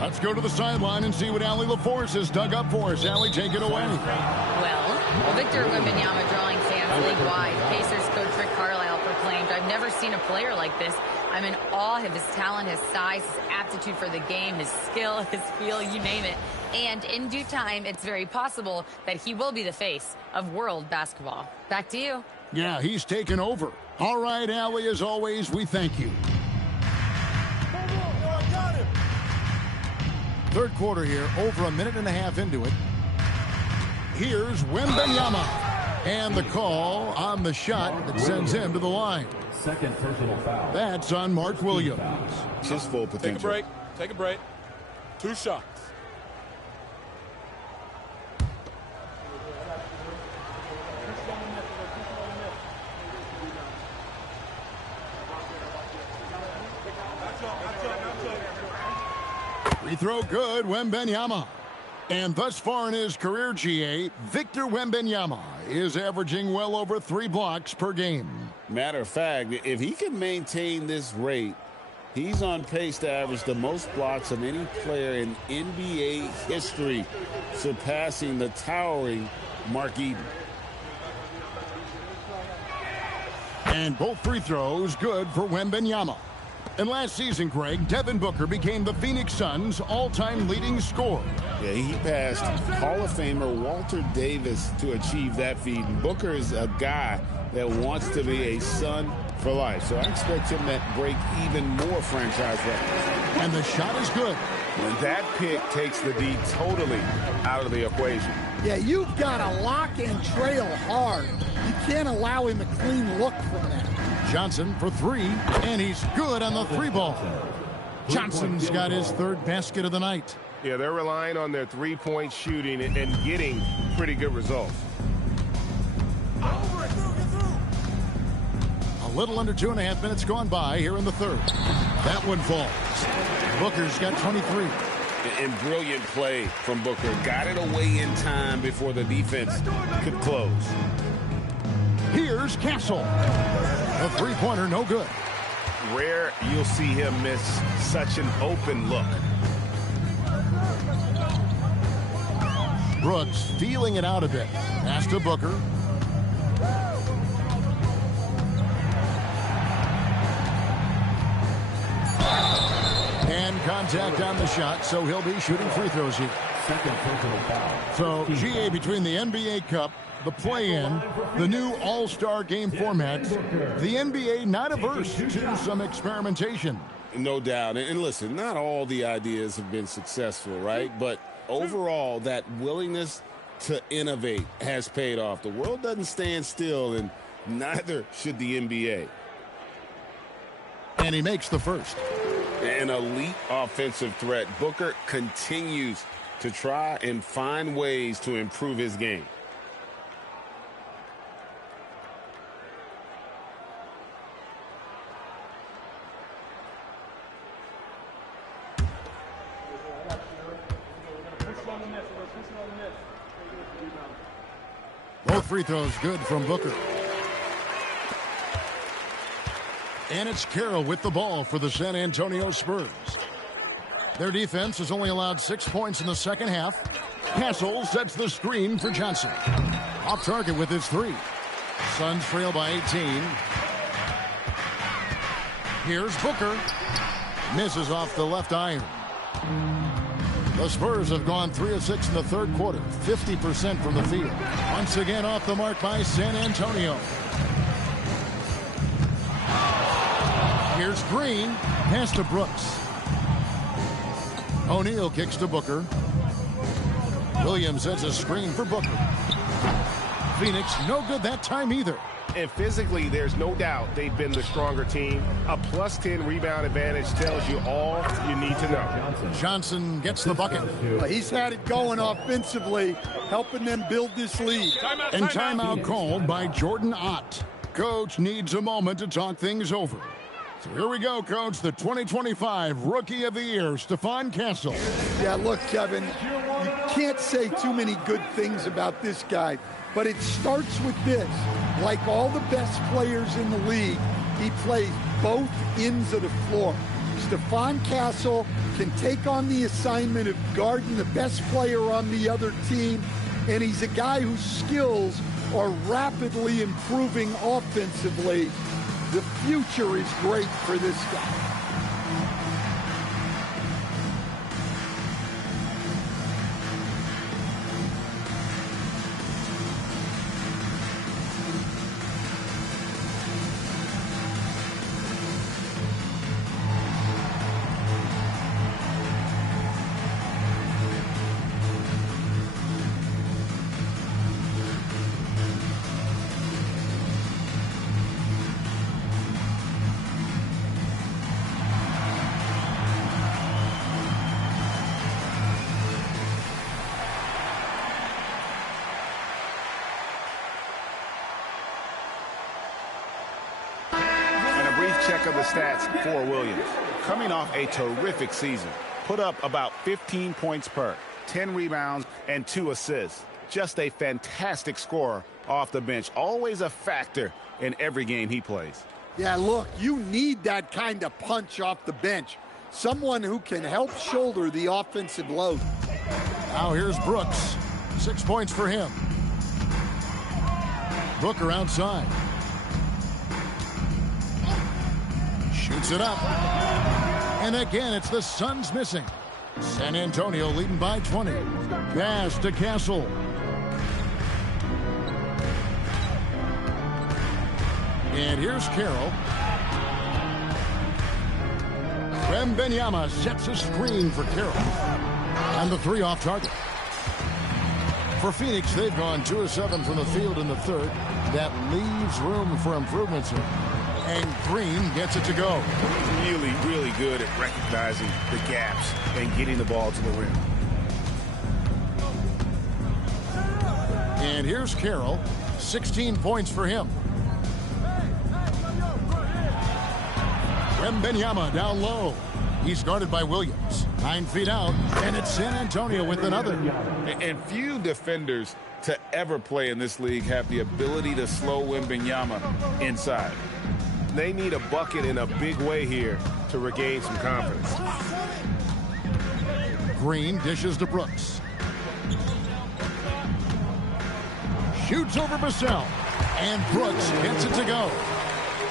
Let's go to the sideline and see what Allie LaForce has dug up for us. Allie, take it away. Well, Victor Wembanyama drawing fans league-wide. Pacers coach Rick Carlisle proclaimed, "I've never seen a player like this. I'm in awe of his talent, his size, his aptitude for the game, his skill, his feel, you name it. And in due time, it's very possible that he will be the face of world basketball." Back to you. Yeah, he's taken over. All right, Allie, as always, we thank you. Third quarter here, over a minute and a half into it. Here's Wembanyama. And the call on the shot that sends him to the line. Second personal foul. That's on Mark Williams. Just full potential. Take a break. Take a break. 2 shots. Free throw good, Wembanyama. And thus far in his career, GA, Victor Wembanyama is averaging well over 3 blocks per game. Matter of fact, if he can maintain this rate, he's on pace to average the most blocks of any player in NBA history, surpassing the towering Mark Eden. And both free throws good for Wembanyama. And last season, Greg, Devin Booker became the Phoenix Suns' all-time leading scorer. Yeah, he passed Hall of Famer Walter Davis to achieve that feat. And Booker is a guy that wants to be a Sun for life. So I expect him to break even more franchise records. And the shot is good. And that pick takes the D totally out of the equation. Yeah, you've got to lock and trail hard. You can't allow him a clean look from that. Johnson for three, and he's good on the three ball. Johnson's got his third basket of the night. Yeah, they're relying on their three-point shooting and getting pretty good results. A little under 2.5 minutes gone by here in the third. That one falls. Booker's got 23. And brilliant play from Booker. Got it away in time before the defense could close. Here's Castle. A three-pointer, no good. Rare you'll see him miss such an open look. Brooks feeling it out a bit. Pass to Booker. And contact on the shot, so he'll be shooting free throws here. So, GA, between the NBA Cup, the play-in, the new All-Star game format, the NBA not averse to some experimentation. No doubt. And listen, not all the ideas have been successful, right? But overall, that willingness to innovate has paid off. The world doesn't stand still, and neither should the NBA. And he makes the first. An elite offensive threat. Booker continues to try and find ways to improve his game. Both free throws good from Booker. And it's Carroll with the ball for the San Antonio Spurs. Their defense has only allowed 6 points in the second half. Castle sets the screen for Johnson. Off target with his three. Suns trail by 18. Here's Booker. Misses off the left iron. The Spurs have gone 3 of 6 in the third quarter, 50% from the field. Once again off the mark by San Antonio. Here's Green, pass to Brooks. O'Neal kicks to Booker. Williams sets a screen for Booker. Phoenix no good that time either. And physically, there's no doubt they've been the stronger team. A plus 10 rebound advantage tells you all you need to know. Johnson gets the bucket. He's had it going offensively, helping them build this lead. And timeout called by Jordan Ott. Coach needs a moment to talk things over. So here we go, Coach. The 2025 Rookie of the Year, Stephon Castle. Yeah, look, Kevin, you can't say too many good things about this guy, but it starts with this. Like all the best players in the league, he plays both ends of the floor. Stephon Castle can take on the assignment of guarding the best player on the other team, and he's a guy whose skills are rapidly improving offensively. The future is great for this guy. Check of the stats for Williams. Coming off a terrific season. Put up about 15 points per, 10 rebounds, and 2 assists. Just a fantastic scorer off the bench. Always a factor in every game he plays. Yeah, look, you need that kind of punch off the bench. Someone who can help shoulder the offensive load. Now here's Brooks. 6 points for him. Booker outside. Shoots it up. And again, it's the Suns missing. San Antonio leading by 20. Pass to Castle. And here's Carroll. Wembanyama sets a screen for Carroll. And the three off target. For Phoenix, they've gone 2 of 7 from the field in the third. That leaves room for improvements here. And Green gets it to go. Really, really good at recognizing the gaps and getting the ball to the rim. And here's Carroll. 16 points for him. Wembanyama down low. He's guarded by Williams. 9 feet out, and it's San Antonio with another. And few defenders to ever play in this league have the ability to slow Wembanyama inside. They need a bucket in a big way here to regain some confidence. Green dishes to Brooks. Shoots over Vassell. And Brooks gets it to go.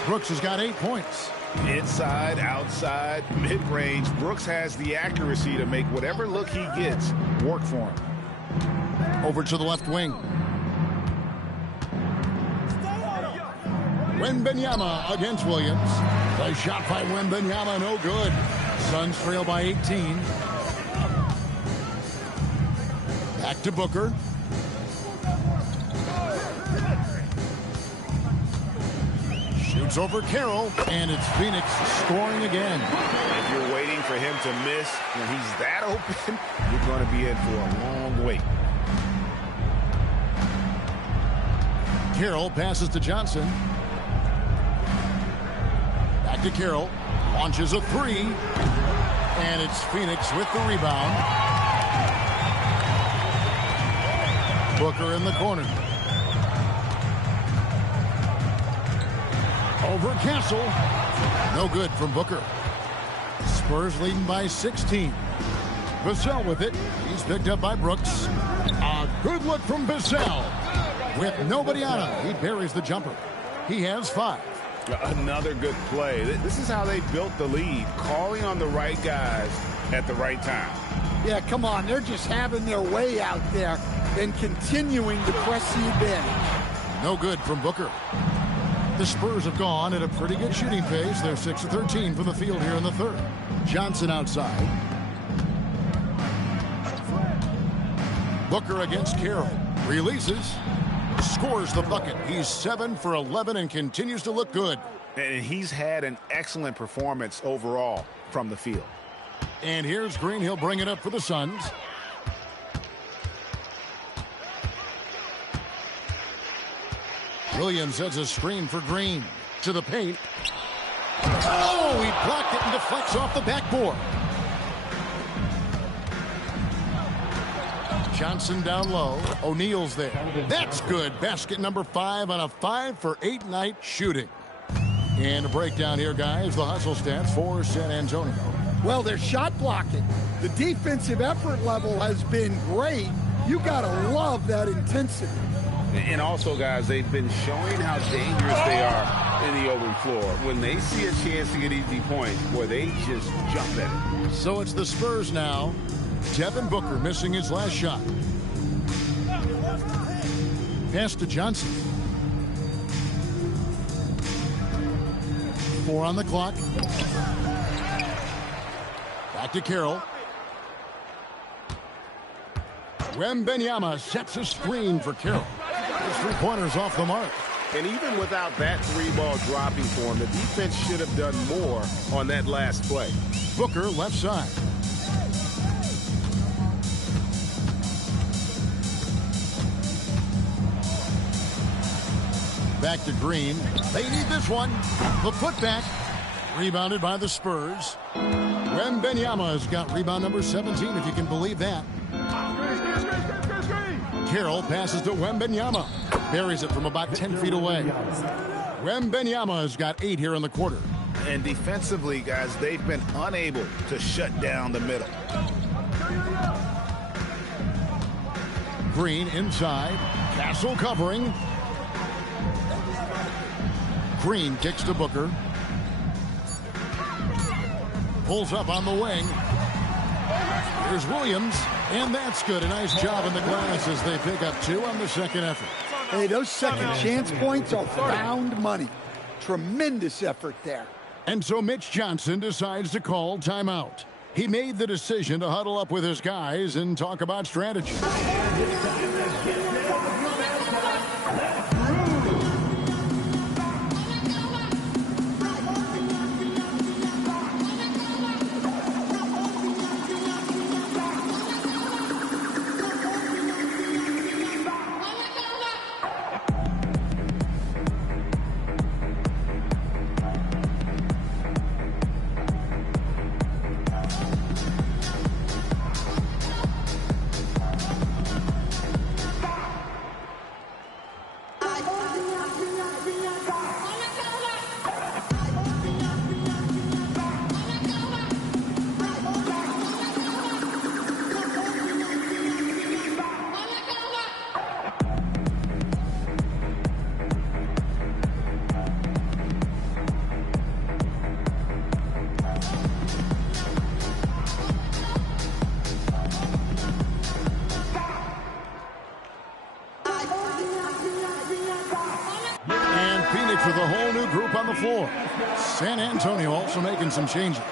Brooks has got 8 points. Inside, outside, mid-range, Brooks has the accuracy to make whatever look he gets work for him. Over to the left wing. Wembanyama against Williams. The shot by Wembanyama, no good. Suns trail by 18. Back to Booker. Shoots over Carroll, and it's Phoenix scoring again. If you're waiting for him to miss when he's that open, you're going to be in for a long wait. Carroll passes to Johnson. Back to Carroll. Launches a three. And it's Phoenix with the rebound. Booker in the corner. Over Castle. No good from Booker. Spurs leading by 16. Vassell with it. He's picked up by Brooks. A good look from Vassell. With nobody on him, he buries the jumper. He has 5. Another good play. This is how they built the lead, calling on the right guys at the right time. Yeah, come on. They're just having their way out there and continuing to press the advantage. No good from Booker. The Spurs have gone at a pretty good shooting pace. They're 6 of 13 from the field here in the third. Johnson outside. Booker against Carroll. Releases. Scores the bucket. He's 7 for 11 and continues to look good. And he's had an excellent performance overall from the field. And here's Green. He'll bring it up for the Suns. Williams sets a screen for Green. To the paint. Oh, he blocked it and deflects off the backboard. Johnson down low. O'Neal's there. That's good. Basket number 5 on a 5 for 8 night shooting. And a breakdown here, guys. The hustle stats for San Antonio. Well, they're shot blocking. The defensive effort level has been great. You got to love that intensity. And also, guys, they've been showing how dangerous they are in the open floor. When they see a chance to get easy points, boy, they just jump at it. So it's the Spurs now. Devin Booker missing his last shot. Pass to Johnson. 4 on the clock. Back to Carroll. Wembanyama sets a screen for Carroll. His 3-pointers off the mark. And even without that 3-ball dropping for him, the defense should have done more on that last play. Booker left side. Back to Green. They need this one. The putback. Rebounded by the Spurs. Wembanyama has got rebound number 17, if you can believe that. Carroll passes to Wembanyama. Buries it from about 10 feet away. Wembanyama has got 8 here in the quarter. And defensively, guys, they've been unable to shut down the middle. Green inside. Castle covering. Green kicks to Booker. Pulls up on the wing. Here's Williams, and that's good. A nice job in the glass as they pick up 2 on the second effort. Hey, those second chance points are found money. Tremendous effort there. And so Mitch Johnson decides to call timeout. He made the decision to huddle up with his guys and talk about strategy. With a whole new group on the floor. San Antonio also making some changes.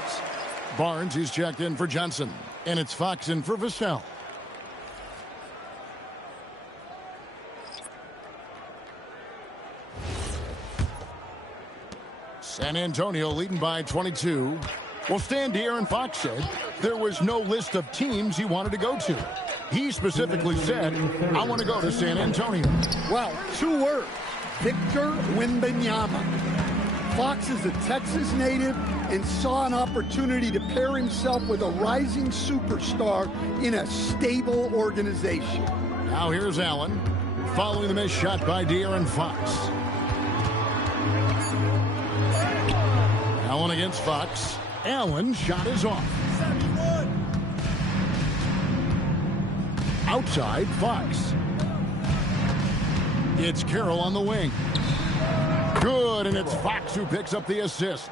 Barnes, he's checked in for Johnson. And it's Fox in for Vassell. San Antonio leading by 22. Well, Stan De'Aaron Fox said there was no list of teams he wanted to go to. He specifically said, I want to go to San Antonio. Well, 2 words. Victor Wembanyama. Fox is a Texas native and saw an opportunity to pair himself with a rising superstar in a stable organization. Now here's Allen, following the missed shot by De'Aaron Fox. Allen against Fox. Allen shot is off. Outside Fox. It's Carroll on the wing. Good, and it's Fox who picks up the assist.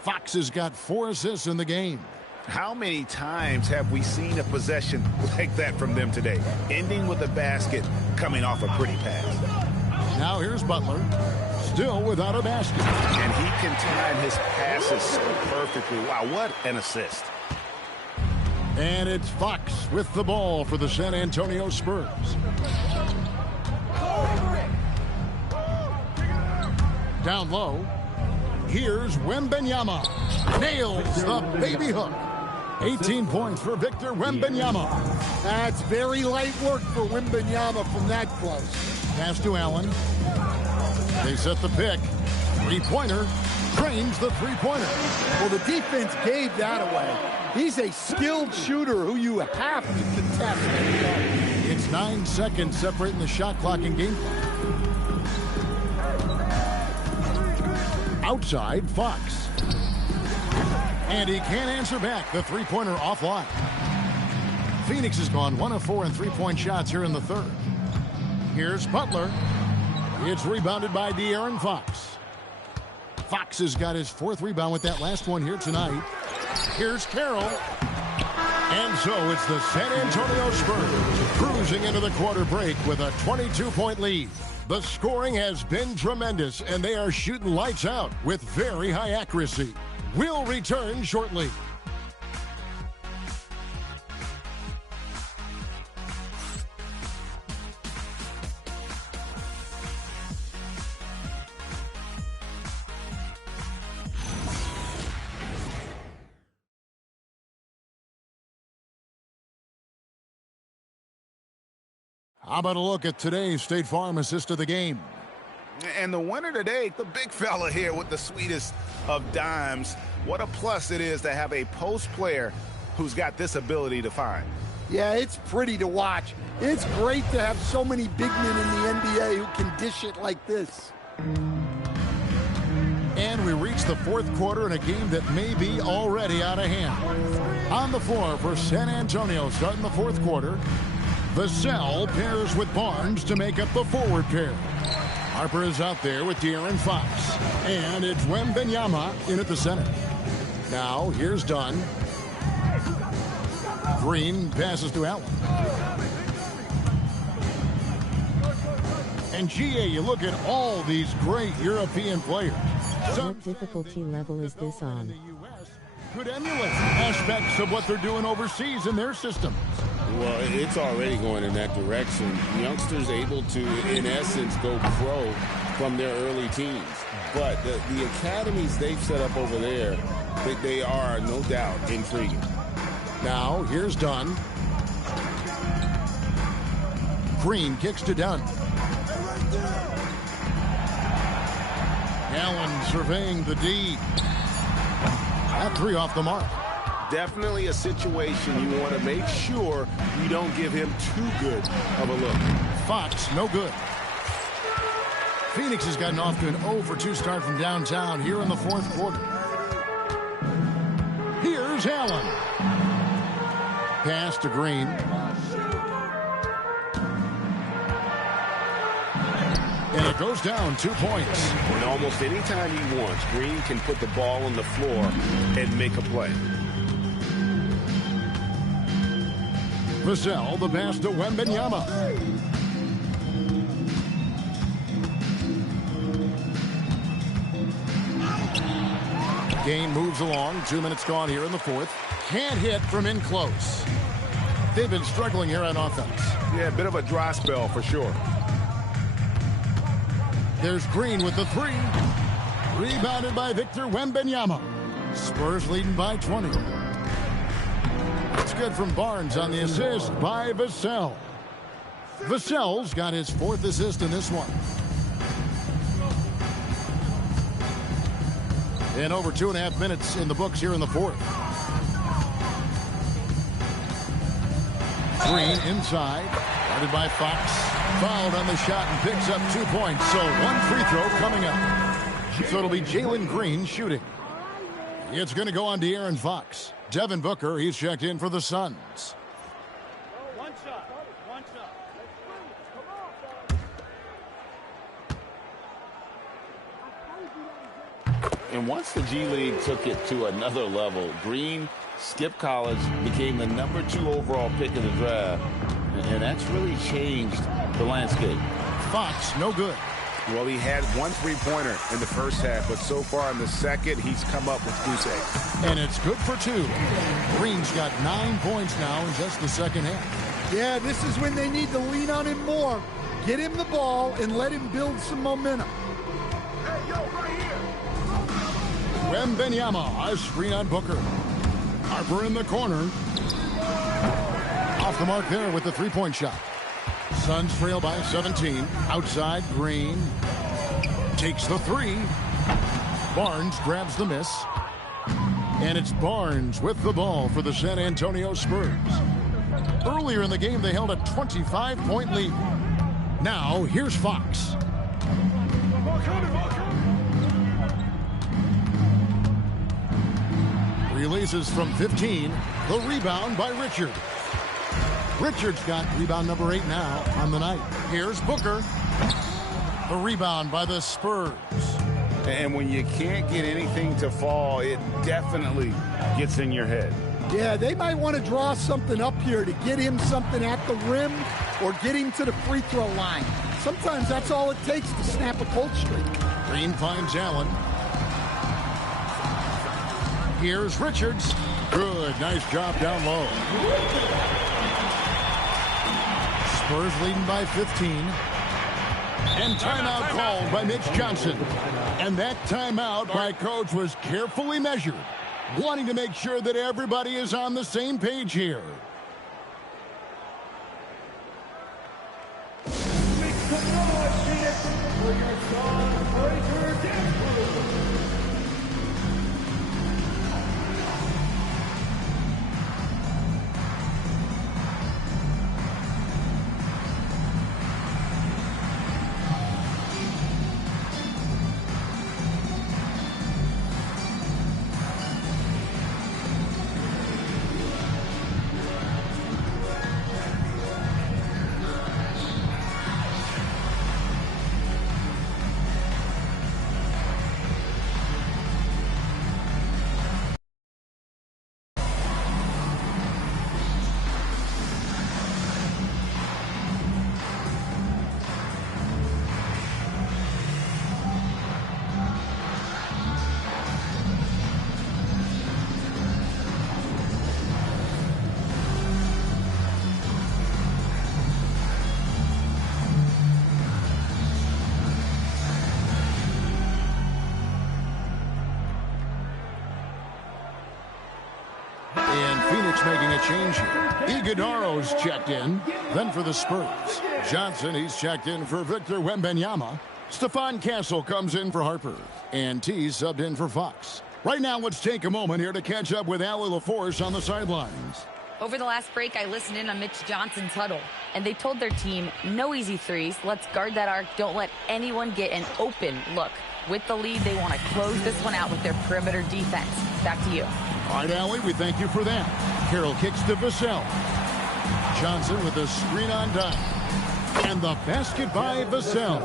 Fox has got 4 assists in the game. How many times have we seen a possession like that from them today? Ending with a basket, coming off a pretty pass. Now here's Butler, still without a basket. And he can time his passes so perfectly. Wow, what an assist. And it's Fox with the ball for the San Antonio Spurs. Down low, here's Wembanyama. Nails the baby hook. 18 points for Victor Wembanyama. That's very light work for Wembanyama from that close. Pass to Allen. They set the pick. Three-pointer. Drains the three-pointer. Well, the defense gave that away. He's a skilled shooter who you have to contest. It's 9 seconds separating the shot clock and game clock. Outside, Fox. And he can't answer back. The three-pointer offline. Phoenix has gone 1 of 4 in three-point shots here in the third. Here's Butler. It's rebounded by De'Aaron Fox. Fox has got his 4th rebound with that last one here tonight. Here's Carroll. And so it's the San Antonio Spurs cruising into the quarter break with a 22-point lead. The scoring has been tremendous, and they are shooting lights out with very high accuracy. We'll return shortly. How about a look at today's State Farm assist of the game? And the winner today, the big fella here with the sweetest of dimes. What a plus it is to have a post player who's got this ability to find. Yeah, it's pretty to watch. It's great to have so many big men in the NBA who can dish it like this. And we reach the 4th quarter in a game that may be already out of hand. On the floor for San Antonio starting the 4th quarter, Vassell pairs with Barnes to make up the forward pair. Harper is out there with De'Aaron Fox. And it's Wembanyama in at the center. Now, here's Dunn. Green passes to Allen. And GA, you look at all these great European players. What difficulty level is this on? Could emulate aspects of what they're doing overseas in their systems. Well, it's already going in that direction. Youngsters able to, in essence, go pro from their early teens. But the academies they've set up over there, they are, no doubt, intriguing. Now, here's Dunn. Green kicks to Dunn. Allen surveying the D. That three off the mark. Definitely a situation you want to make sure you don't give him too good of a look. Fox, no good. Phoenix has gotten off to an 0-for-2 start from downtown here in the fourth quarter. Here's Allen. Pass to Green. And it goes down 2 points. And almost any time he wants, Green can put the ball on the floor and make a play. Vassell, the pass to Wembanyama. Game moves along. 2 minutes gone here in the fourth. Can't hit from in close. They've been struggling here on offense. Yeah, a bit of a dry spell for sure. There's Green with the three. Rebounded by Victor Wembanyama. Spurs leading by 20. It's good from Barnes on the assist by Vassell. Vassell's got his fourth assist in this one. And over 2.5 minutes in the books here in the fourth. Green inside. Guarded by Fox. Fouled on the shot and picks up 2 points. So one free throw coming up. So it'll be Jalen Green shooting. It's going to go on De'Aaron Fox. Devin Booker, he's checked in for the Suns. One shot. One shot. And once the G League took it to another level, Green skipped college, became the #2 overall pick in the draft. And that's really changed the landscape. Fox, no good. Well, he had one three-pointer in the first half, but so far in the second, he's come up with goose eggs. And it's good for 2. Green's got 9 points now in just the second half. Yeah, this is when they need to lean on him more. Get him the ball and let him build some momentum. Hey, yo, right here. Wembanyama, a screen on Booker. Harper in the corner. Off the mark there with the three-point shot. Suns trail by 17. Outside, Green takes the three. Barnes grabs the miss. And it's Barnes with the ball for the San Antonio Spurs. Earlier in the game, they held a 25-point lead. Now, here's Fox. Releases from 15. The rebound by Richard. Richard's got rebound number 8 now on the night. Here's Booker. The rebound by the Spurs. And when you can't get anything to fall, it definitely gets in your head. Yeah, they might want to draw something up here to get him something at the rim or get him to the free throw line. Sometimes that's all it takes to snap a cold streak. Green finds Allen. Here's Richards. Good, nice job down low. Spurs leading by 15. And timeout called by Mitch Johnson. And that timeout by coach was carefully measured, wanting to make sure that everybody is on the same page here. Make some noise, Phoenix, for your Sun-Breaker dance move. Phoenix making a change here. Iguodaro's checked in. Then for the Spurs, Johnson, he's checked in for Victor Wembanyama. Stephon Castle comes in for Harper. And T subbed in for Fox. Right now, let's take a moment here to catch up with Allie LaForce on the sidelines. Over the last break, I listened in on Mitch Johnson's huddle, and they told their team, no easy threes. Let's guard that arc. Don't let anyone get an open look. With the lead, they want to close this one out with their perimeter defense. Back to you. All right, Allie, we thank you for that. Carroll kicks to Vassell. Johnson with a screen on dime. And the basket by Vassell.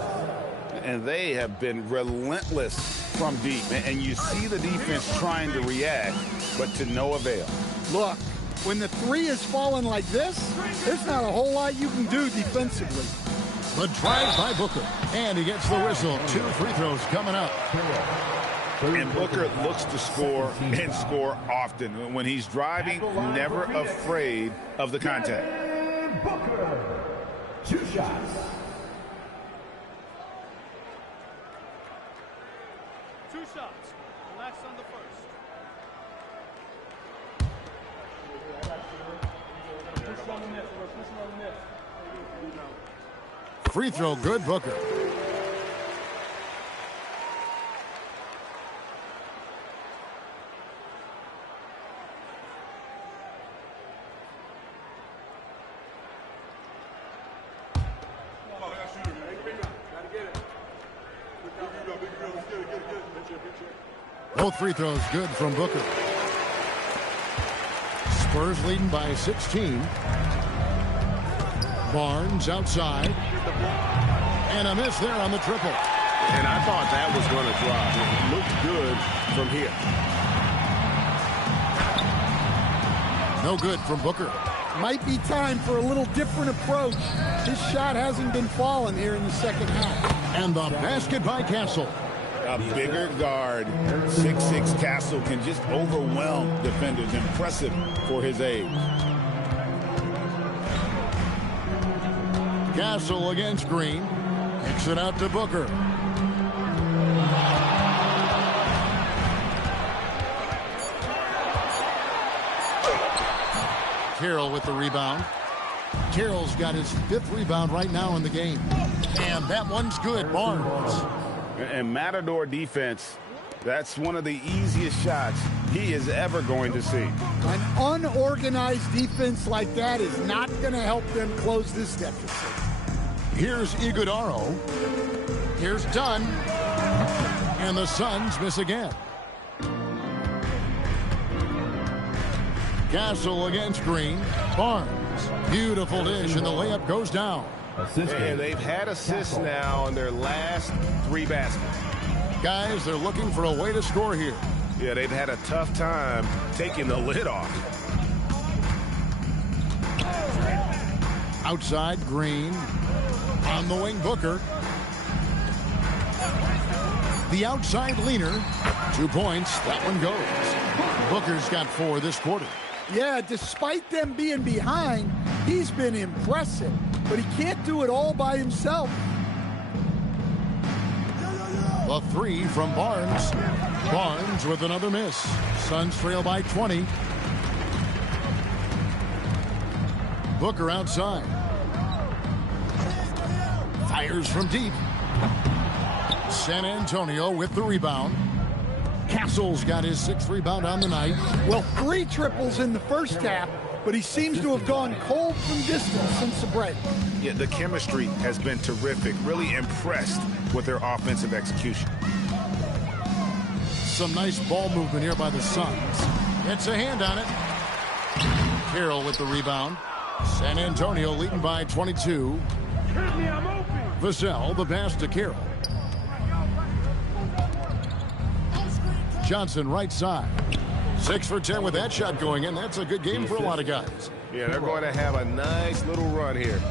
And they have been relentless from deep. And you see the defense trying to react, but to no avail. Look, when the three is falling like this, there's not a whole lot you can do defensively. The drive by Booker. And he gets the whistle. 2 free throws coming up. And Booker looks to score and score often. When he's driving, never afraid of the contact. Booker, 2 shots. 2 shots. Relax on the first. Free throw good, Booker. Both free throws good from Booker. Spurs leading by 16. Barnes outside. And a miss there on the triple. And I thought that was going to drop. It looked good from here. No good from Booker. Might be time for a little different approach. His shot hasn't been falling here in the second half. And the basket by Castle. A bigger guard, 6'6" Castle can just overwhelm defenders. Impressive for his age. Castle against Green. Kicks it out to Booker. Carroll with the rebound. Carroll's got his 5th rebound right now in the game. And that one's good. Barnes. And Matador defense, that's one of the easiest shots he is ever going to see. An unorganized defense like that is not going to help them close this deficit. Here's Iguodaro. Here's Dunn. And the Suns miss again. Castle against Green. Barnes. Beautiful dish, and the layup goes down. And they've had assists now in their last 3 baskets. Guys, they're looking for a way to score here. Yeah, they've had a tough time taking the lid off. Outside, Green. On the wing, Booker. The outside leaner. 2 points. That one goes. Booker's got 4 this quarter. Yeah, despite them being behind, he's been impressive. But he can't do it all by himself. The 3 from Barnes. Barnes with another miss. Suns trail by 20. Booker outside. Fires from deep. San Antonio with the rebound. Castle's got his 6th rebound on the night. Well, 3 triples in the first half, but he seems to have gone cold from distance since the break. Yeah, the chemistry has been terrific. Really impressed with their offensive execution. Some nice ball movement here by the Suns. It's a hand on it. Carroll with the rebound. San Antonio leading by 22. Vassell, the pass to Carroll. Johnson right side. 6 for 10 with that shot going in. That's a good game for a lot of guys. Yeah, they're going to have a nice little run here.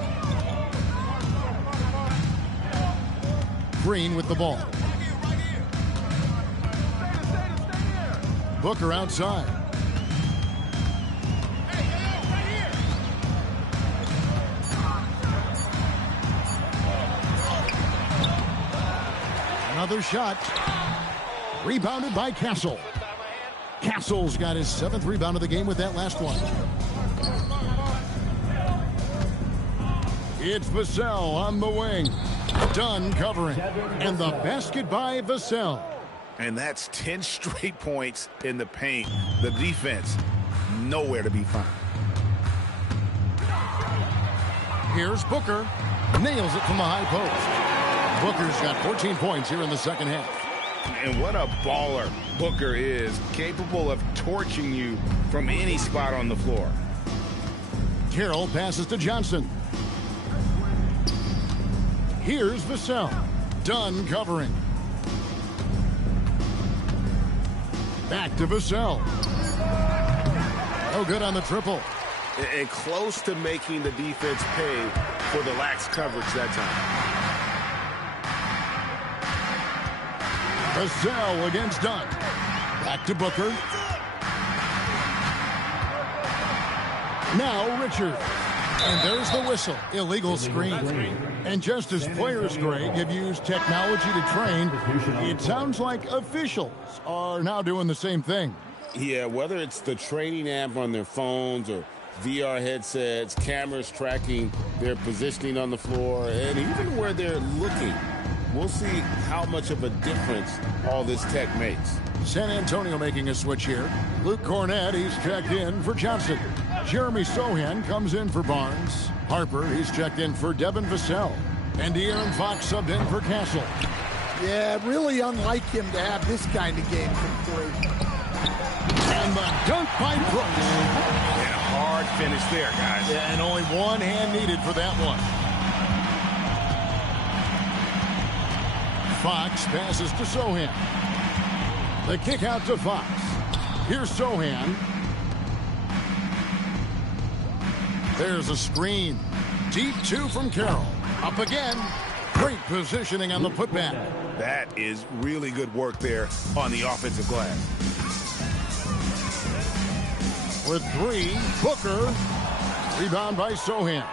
Green with the ball. Booker outside. Another shot. Rebounded by Castle. Castle's got his 7th rebound of the game with that last one. It's Vassell on the wing. Dunn covering. And the basket by Vassell. And that's 10 straight points in the paint. The defense, nowhere to be found. Here's Booker. Nails it from the high post. Booker's got 14 points here in the second half. And what a baller Booker is, capable of torching you from any spot on the floor. Carroll passes to Johnson. Here's Vassell. Dunn covering. Back to Vassell. No good on the triple. And close to making the defense pay for the lax coverage that time. Vassell against Dunn. Back to Booker. Now Richard. And there's the whistle. Illegal screen. And just as players, Greg, have used technology to train, it sounds like officials are now doing the same thing. Yeah, whether it's the training app on their phones or VR headsets, cameras tracking their positioning on the floor, and even where they're looking. We'll see how much of a difference all this tech makes. San Antonio making a switch here. Luke Cornett, he's checked in for Johnson. Jeremy Sohan comes in for Barnes. Harper, he's checked in for Devin Vassell. And De'Aaron Fox subbed in for Castle. Yeah, really unlike him to have this kind of game from three. And the dunk by Brooks. And a hard finish there, guys. Yeah, and only one hand needed for that one. Fox passes to Sohan. The kick out to Fox. Here's Sohan. There's a screen. Deep 2 from Carroll. Up again. Great positioning on the putback. That is really good work there on the offensive glass. With 3, Booker. Rebound by Sohan.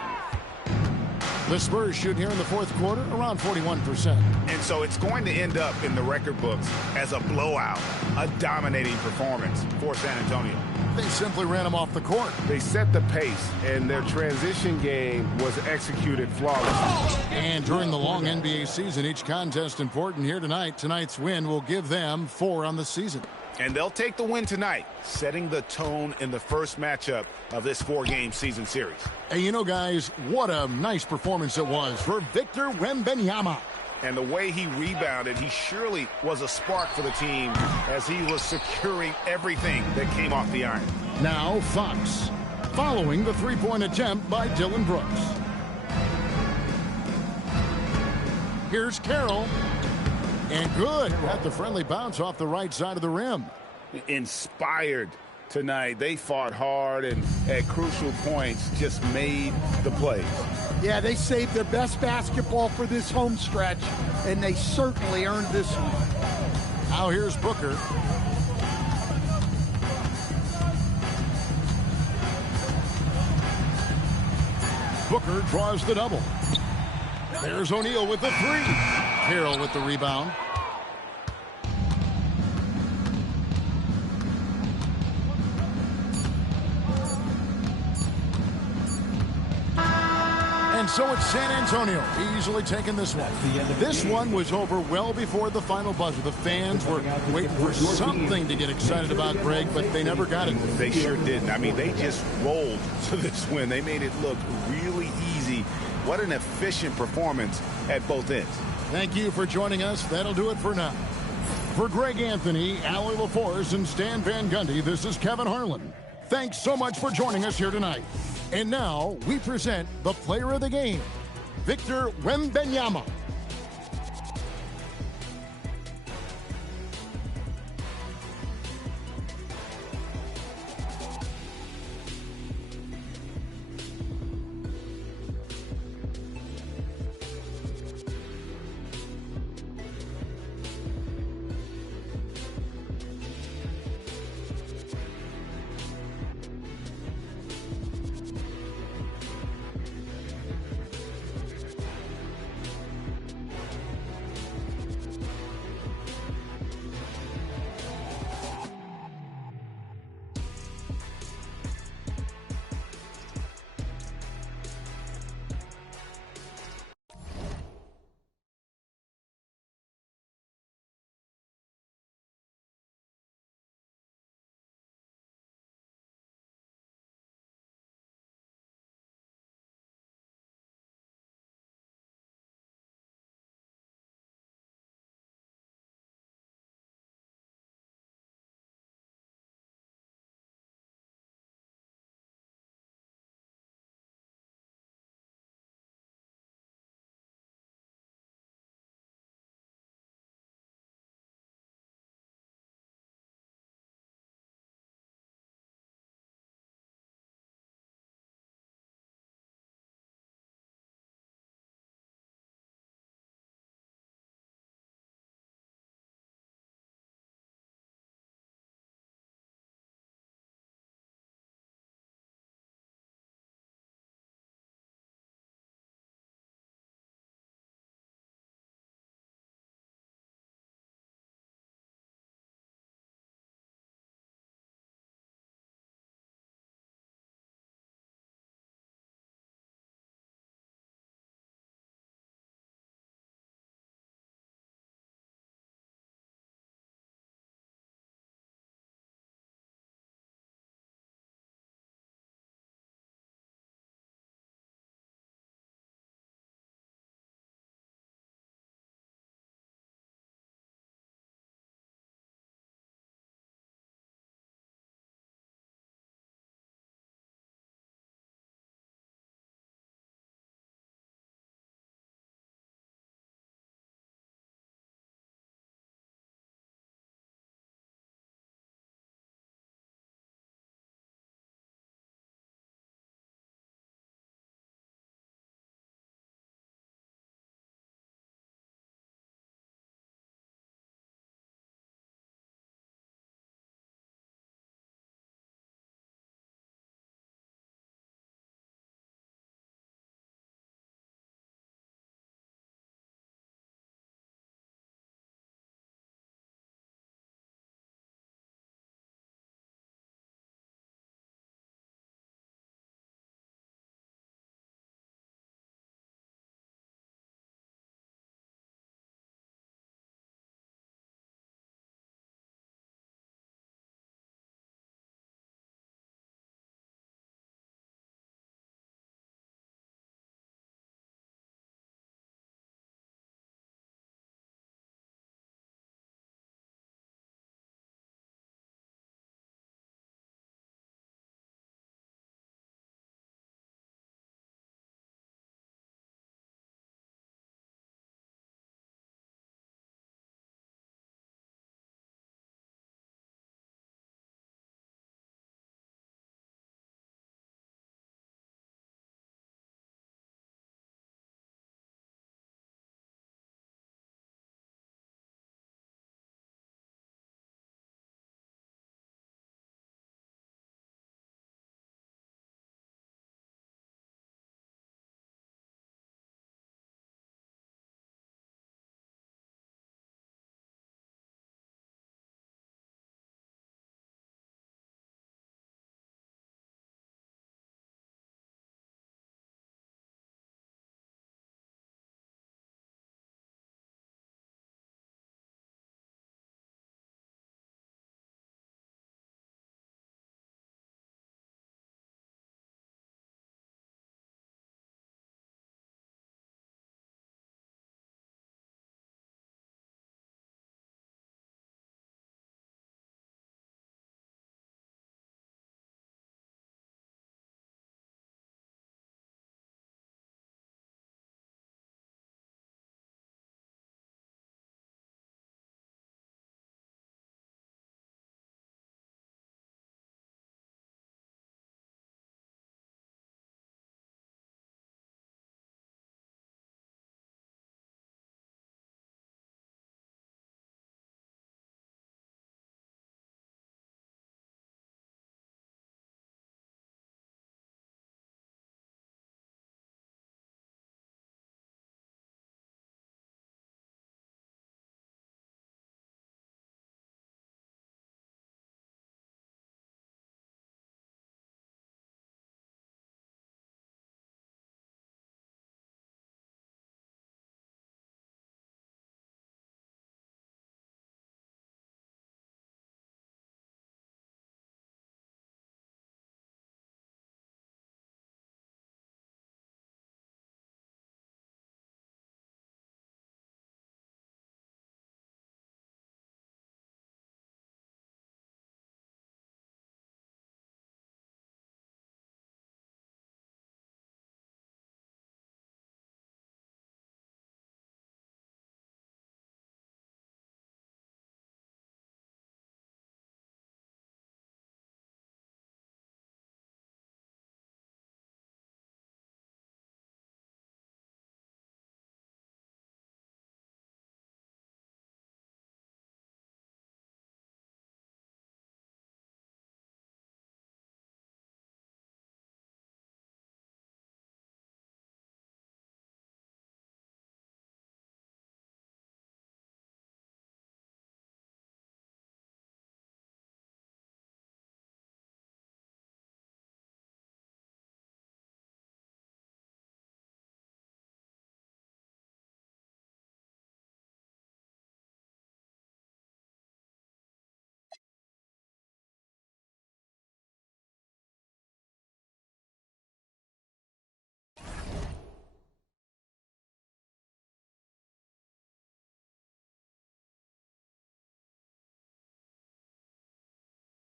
The Spurs shoot here in the fourth quarter around 41%. And so it's going to end up in the record books as a blowout, a dominating performance for San Antonio. They simply ran them off the court. They set the pace, and their transition game was executed flawlessly. And during the long NBA season, each contest important here tonight. Tonight's win will give them 4 on the season. And they'll take the win tonight, setting the tone in the first matchup of this 4-game season series. And you know, guys, what a nice performance it was for Victor Wembanyama. And the way he rebounded, he surely was a spark for the team as he was securing everything that came off the iron. Now Fox, following the three-point attempt by Dylan Brooks. Here's Carroll. And good. Got the friendly bounce off the right side of the rim. Inspired tonight. They fought hard and at crucial points just made the plays. Yeah, they saved their best basketball for this home stretch, and they certainly earned this one. Now here's Booker. Booker draws the double. There's O'Neal with the 3. Carroll with the rebound. And so it's San Antonio easily taking this one. This one was over well before the final buzzer. The fans were waiting for something to get excited about, Greg, but they never got it. They sure didn't. I mean, they just rolled to this win. They made it look really easy. What an efficient performance at both ends. Thank you for joining us. That'll do it for now. For Greg Anthony, Allie LaForce, and Stan Van Gundy, this is Kevin Harlan. Thanks so much for joining us here tonight. And now we present the player of the game, Victor Wembanyama.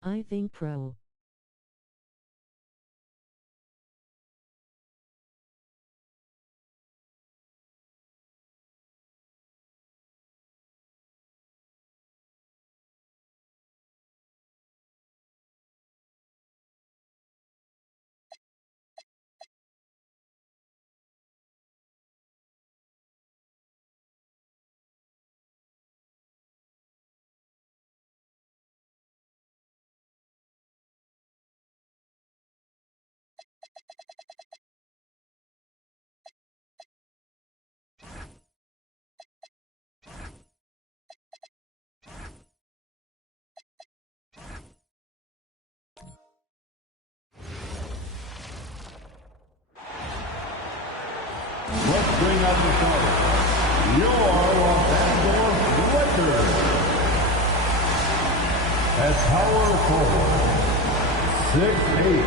I think pro. Let's bring up the starter. Your Los Angeles Lakers. At power forward, 6'8",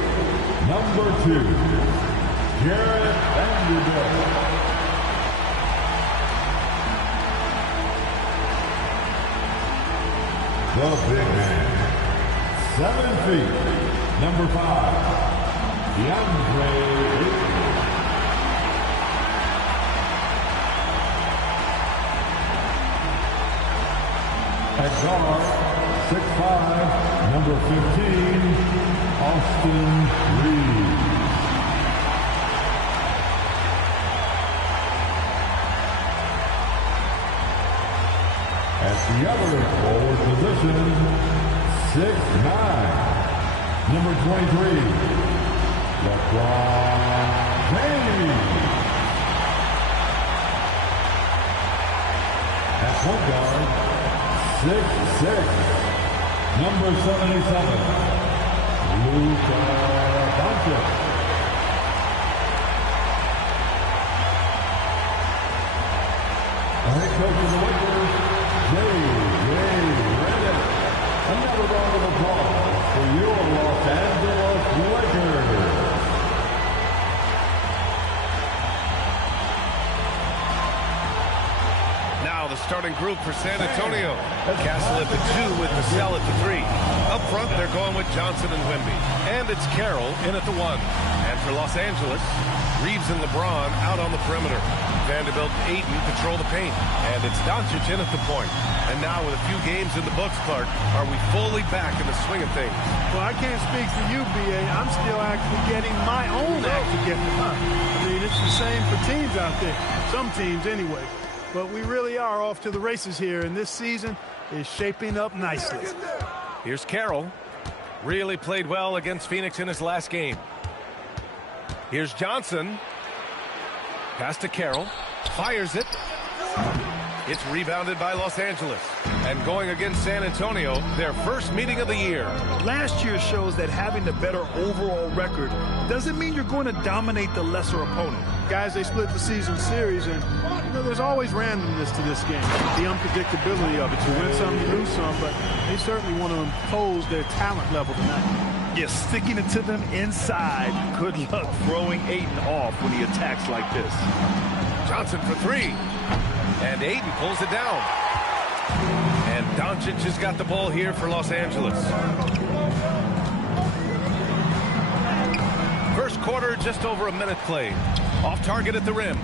number 2, Jared Vanderbilt. The big man, 7 feet, number 5, DeAndre Ayton. At guard, 6'5", number 15, Austin Reeves. At the other forward position, 6'9", number 23, LeBron James. At point guard, 6'6", number 77, Luka Doncic. The head coach of the Lakers, J.J. Redick. Another round of applause for your Los Angeles Lakers. Now the starting group for San Antonio. Castle at the 2 with Vassell at the 3. Up front, they're going with Johnson and Wemby. And it's Carroll in at the 1. And for Los Angeles, Reeves and LeBron out on the perimeter. Vanderbilt and Ayton patrol the paint. And it's Doncic in at the point. And now with a few games in the books, Clark, are we fully back in the swing of things? Well, I can't speak for you, B.A. I'm still actually getting my own act together. I mean, it's the same for teams out there. Some teams anyway. But we really are off to the races here, and this season is shaping up nicely. Here's Carroll. Really played well against Phoenix in his last game. Here's Johnson. Pass to Carroll. Fires it. It's rebounded by Los Angeles. And going against San Antonio, their first meeting of the year. Last year shows that having the better overall record doesn't mean you're going to dominate the lesser opponent. Guys, they split the season series, and you know, there's always randomness to this game. The unpredictability of it. You win some, you lose some, but they certainly want to impose their talent level tonight. Yeah, sticking it to them inside. Good luck throwing Ayton off when he attacks like this. Johnson for 3. And Ayton pulls it down. And Doncic has got the ball here for Los Angeles. First quarter, just over a minute played. Off target at the rim.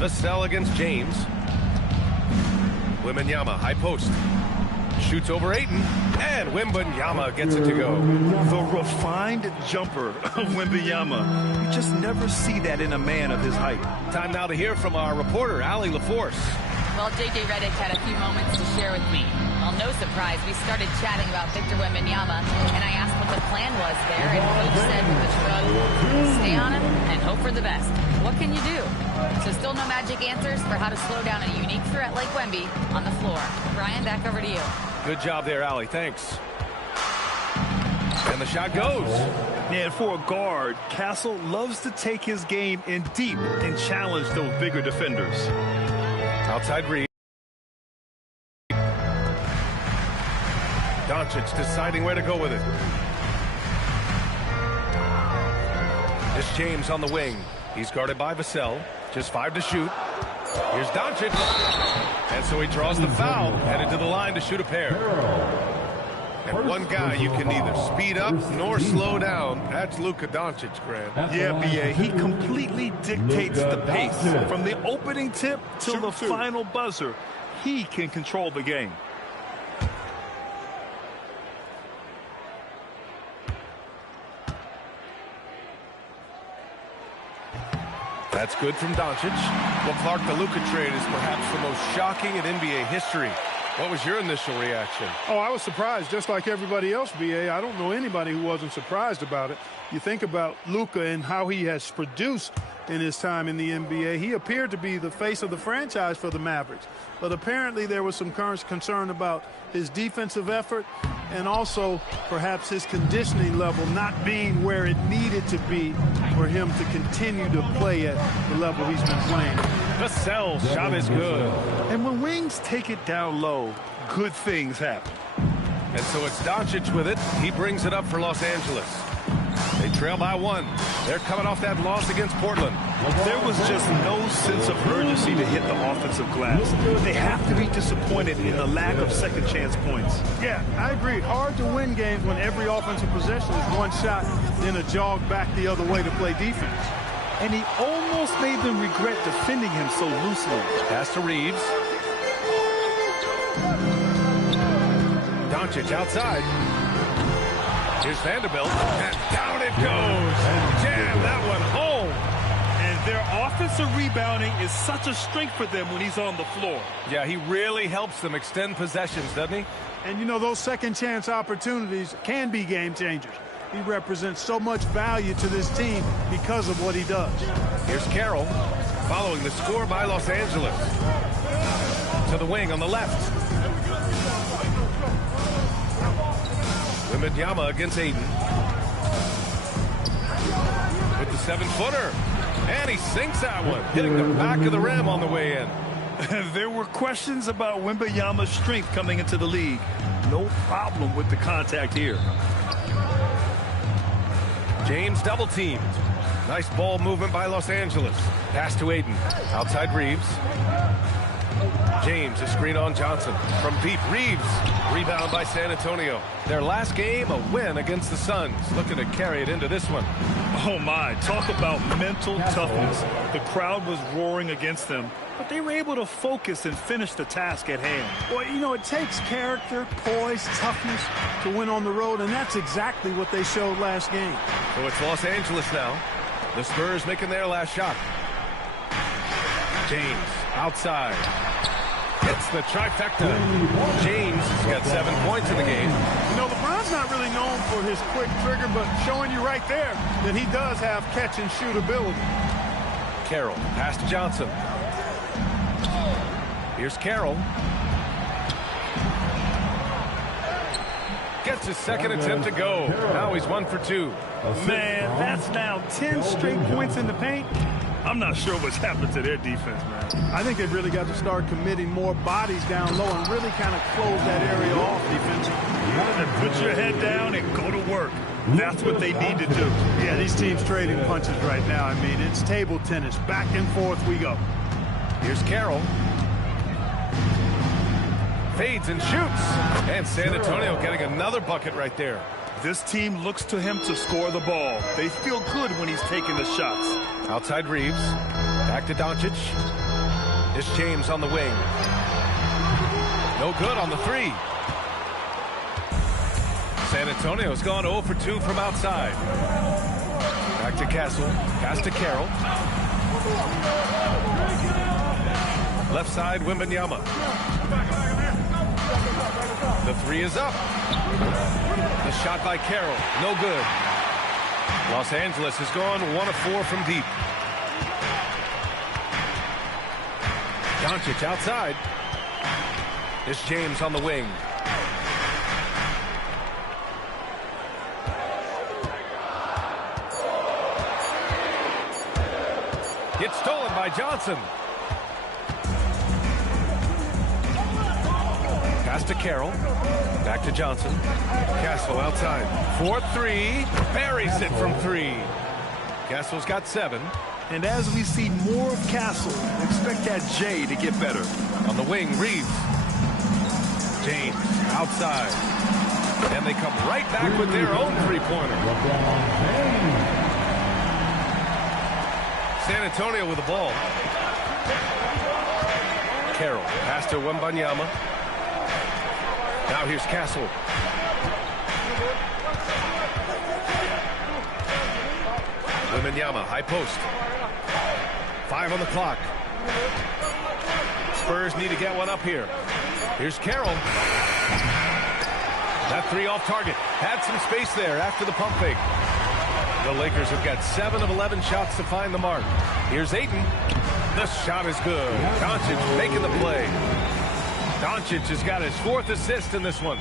Vassell against James. Wembanyama, high post. Shoots over Ayton, and Wembanyama gets it to go. The refined jumper of Wembanyama. You just never see that in a man of his height. Time now to hear from our reporter, Allie LaForce. Well, J.J. Redick had a few moments to share with me. Well, no surprise, we started chatting about Victor Wembanyama, and I asked what the plan was there, and Coach said with a shrug, stay on him and hope for the best. What can you do? So still no magic answers for how to slow down a unique threat like Wemby on the floor. Brian, back over to you. Good job there, Allie. Thanks. And the shot goes. And for a guard, Castle loves to take his game in deep and challenge those bigger defenders. Outside Reed. Doncic deciding where to go with it. It's James on the wing. He's guarded by Vassell. Just 5 to shoot. Here's Doncic. And so he draws the foul, headed to the line to shoot a pair. And one guy you can neither speed up nor slow down. That's Luka Doncic, Grant. Yeah, B.A. He completely dictates the pace. From the opening tip till the final buzzer, he can control the game. That's good from Doncic. Well, Clark, the Luka trade is perhaps the most shocking in NBA history. What was your initial reaction? Oh, I was surprised, just like everybody else, B.A. I don't know anybody who wasn't surprised about it. You think about Luka and how he has produced in his time in the NBA. He appeared to be the face of the franchise for the Mavericks. But apparently there was some concern about his defensive effort and also perhaps his conditioning level not being where it needed to be for him to continue to play at the level he's been playing. Vassell's shot is good. And when wings take it down low, good things happen. And so it's Doncic with it. He brings it up for Los Angeles. They trail by 1. They're coming off that loss against Portland. There was just no sense of urgency to hit the offensive glass. They have to be disappointed in the lack of second chance points. Yeah, I agree. Hard to win games when every offensive possession is one shot, then a jog back the other way to play defense. And he almost made them regret defending him so loosely. Pass to Reeves. Doncic outside. Here's Vanderbilt, and down it goes. Jam that one home. And their offensive rebounding is such a strength for them when he's on the floor. Yeah, he really helps them extend possessions, doesn't he? And, you know, those second chance opportunities can be game changers. He represents so much value to this team because of what he does. Here's Carroll, following the score by Los Angeles. To the wing on the left. Wembanyama against Aiden. With the 7-footer. And he sinks that one, hitting the back of the rim on the way in. There were questions about Wembanyama's strength coming into the league. No problem with the contact here. James double teamed. Nice ball movement by Los Angeles. Pass to Aiden. Outside Reeves. James, a screen on Johnson. From deep, Reeves. Rebound by San Antonio. Their last game, a win against the Suns. Looking to carry it into this one. Oh, my. Talk about mental toughness. The crowd was roaring against them, but they were able to focus and finish the task at hand. Well, you know, it takes character, poise, toughness to win on the road, and that's exactly what they showed last game. So it's Los Angeles now. The Spurs making their last shot. James, outside. Hits the trifecta. James has got 7 points in the game. You know, LeBron's not really known for his quick trigger, but showing you right there that he does have catch-and-shoot ability. Carroll, pass to Johnson. Here's Carroll. Gets his second attempt to go. Now he's 1 for 2. Man, that's now 10 straight points in the paint. I'm not sure what's happened to their defense, man. I think they've really got to start committing more bodies down low and really kind of close that area off defensively. And put your head down and go to work. That's what they need to do. Yeah, these teams trading punches right now. I mean, it's table tennis. Back and forth we go. Here's Carroll. Fades and shoots. And San Antonio getting another bucket right there. This team looks to him to score the ball. They feel good when he's taking the shots. Outside Reeves. Back to Doncic. It's James on the wing. No good on the 3. San Antonio's gone 0 for 2 from outside. Back to Castle. Pass to Carroll. Left side, Wembanyama. The 3 is up. The shot by Carroll. No good. Los Angeles has gone 1 of 4 from deep. Doncic outside. It's James on the wing. Gets stolen by Johnson. Pass to Carroll. Back to Johnson. Castle outside. 4-3. Buries it from 3. Castle's got 7. And as we see more of Castle, expect that J to get better. On the wing, Reeves. James outside. And they come right back with their own three-pointer. San Antonio with the ball. Carroll, pass to Wembanyama. Now here's Castle. Wembanyama, high post. 5 on the clock. Spurs need to get one up here. Here's Carroll. That three off target. Had some space there after the pump fake. The Lakers have got 7 of 11 shots to find the mark. Here's Ayton. The shot is good. Doncic making the play. Doncic has got his 4th assist in this one.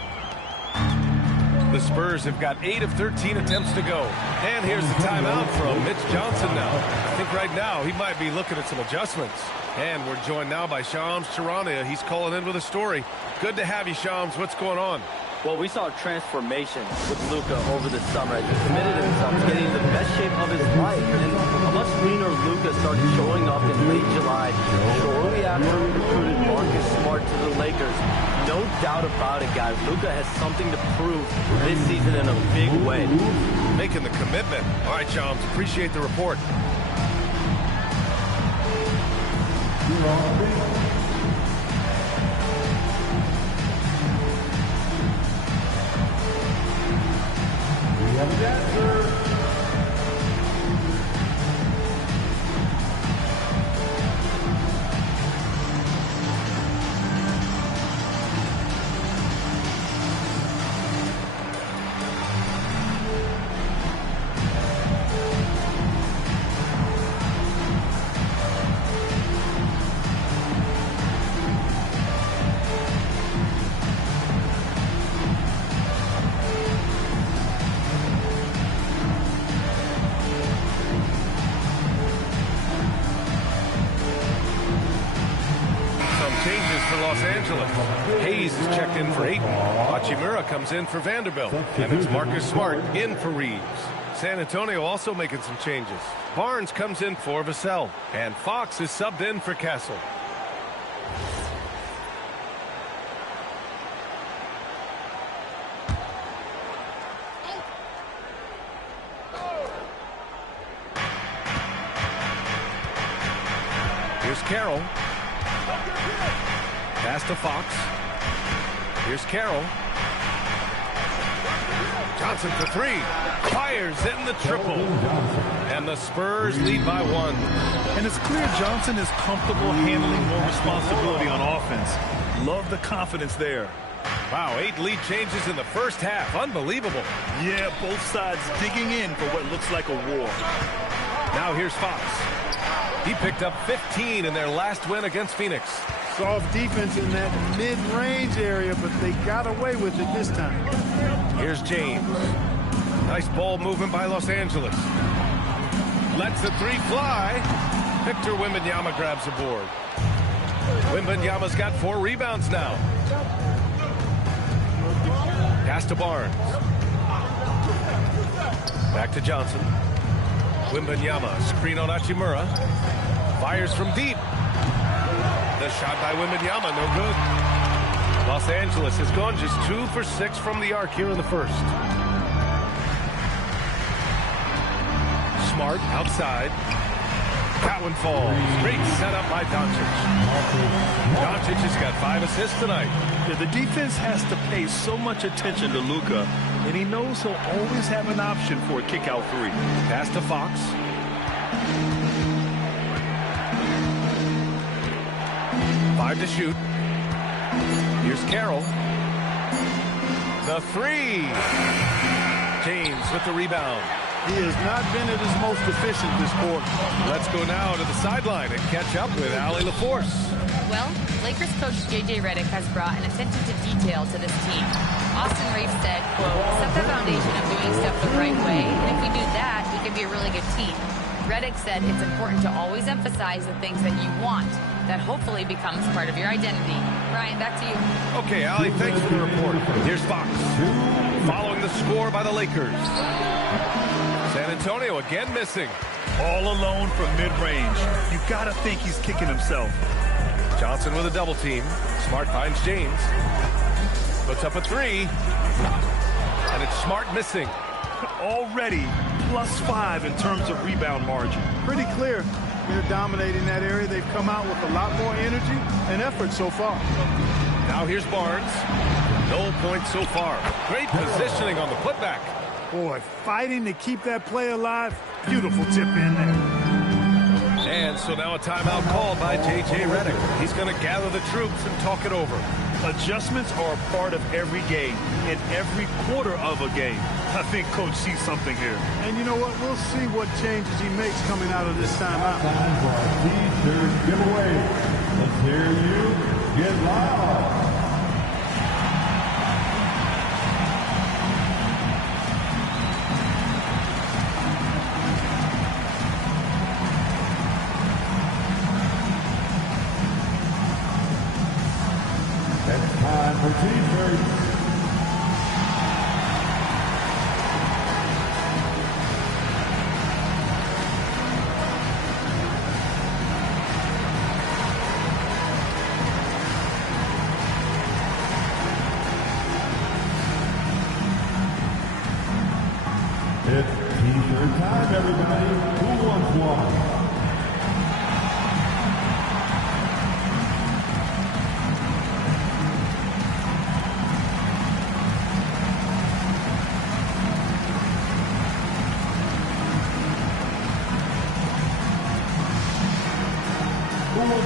The Spurs have got 8 of 13 attempts to go. And here's the timeout from Mitch Johnson now. I think right now he might be looking at some adjustments. And we're joined now by Shams Charania. He's calling in with a story. Good to have you, Shams. What's going on? Well, we saw a transformation with Luka over the summer as he committed himself to getting the best shape of his life. And a much leaner Luka started showing up in late July, shortly after he recruited Marcus Smart to the Lakers. No doubt about it, guys. Luka has something to prove this season in a big way. Making the commitment. All right, Shams, appreciate the report. We have a dancer. Los Angeles. Hayes is checked in for Ayton. Hachimura comes in for Vanderbilt. And it's Marcus Smart in for Reeves. San Antonio also making some changes. Barnes comes in for Vassell. And Fox is subbed in for Castle. Here's Carroll. Pass to Fox. Here's Carroll. Johnson for 3. Fires in the triple. And the Spurs lead by 1. And it's clear Johnson is comfortable handling more responsibility on offense. Love the confidence there. Wow, 8 lead changes in the first half. Unbelievable. Yeah, both sides digging in for what looks like a war. Now here's Fox. He picked up 15 in their last win against Phoenix. Soft defense in that mid-range area, but they got away with it this time. Here's James. Nice ball movement by Los Angeles. Lets the 3 fly. Victor Wembanyama grabs the board. Wembanyama's got 4 rebounds now. Pass to Barnes. Back to Johnson. Wembanyama, screen on Hachimura. Fires from deep. The shot by Wembanyama, no good. Los Angeles has gone just 2 for 6 from the arc here in the first. Smart outside. That one falls. Great setup by Doncic. Doncic has got 5 assists tonight. Yeah, the defense has to pay so much attention to Luka, and he knows he'll always have an option for a kick-out 3. Pass to Fox. Five to shoot. Here's Carroll. The 3. James with the rebound. He has not been at his most efficient this quarter. Let's go now to the sideline and catch up with Allie LaForce. Well, Lakers coach J.J. Redick has brought an attention to detail to this team. Austin Reeves said, quote, set the foundation of doing stuff the right way, and if we do that, we can be a really good team. Redick said it's important to always emphasize the things that you want. That hopefully becomes part of your identity. Ryan, back to you. Okay, Allie, thanks for the report. Here's Fox. Following the score by the Lakers. San Antonio again missing. All alone from mid-range. You got to think he's kicking himself. Johnson with a double team. Smart finds James. Puts up a three. And it's Smart missing. Already +5 in terms of rebound margin. Pretty clear. They're dominating that area. They've come out with a lot more energy and effort so far. Now here's Barnes. No points so far. Great positioning on the putback. Boy, fighting to keep that play alive. Beautiful tip in there. And so now a timeout called by J.J. Redick. He's going to gather the troops and talk it over. Adjustments are a part of every game, in every quarter of a game. I think Coach sees something here. And you know what? We'll see what changes he makes coming out of this timeout. Time for our T-shirt giveaway. Let's hear you get loud. Time for T-shirts. It's T-shirt time, everybody. Who wants one?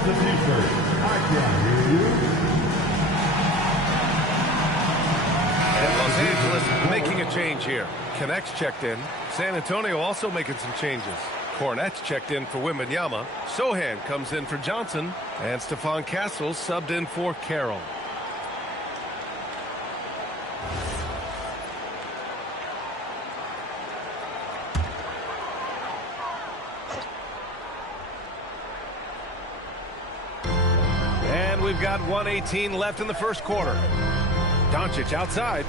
The T-shirt. I can't hear you. And Los Angeles making a change here. Connects checked in. San Antonio also making some changes. Cornette's checked in for Wembanyama. Sohan comes in for Johnson. And Stephon Castle subbed in for Carroll. We've got 1:18 left in the first quarter. Doncic outside.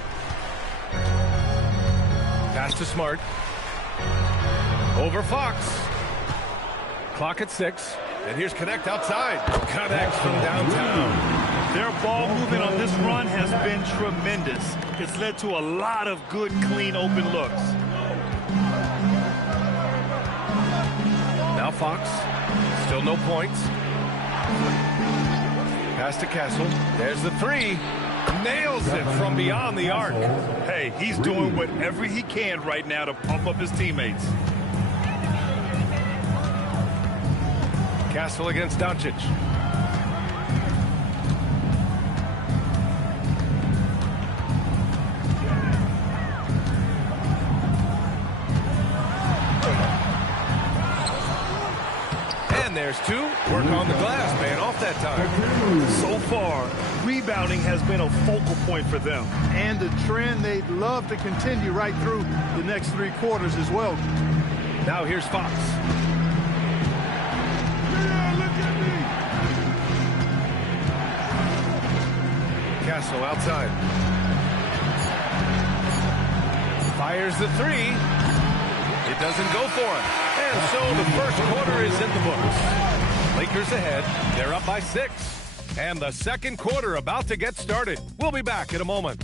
Pass to Smart. Over Fox. Clock at 6. And here's Connect outside. Connects from downtown. Their ball movement on this run has been tremendous. It's led to a lot of good, clean, open looks. Now Fox. Still no points. Pass to Castle. There's the three. Nails it from beyond the arc. Hey, he's doing whatever he can right now to pump up his teammates. Castle against Doncic. And there's two. Work on the glass, man, off that time. So far, rebounding has been a focal point for them. And the trend they'd love to continue right through the next 3 quarters as well. Now here's Fox. Castle outside. Fires the three. It doesn't go for him. And so the first quarter is in the books. Lakers ahead. They're up by 6. And the second quarter about to get started. We'll be back in a moment.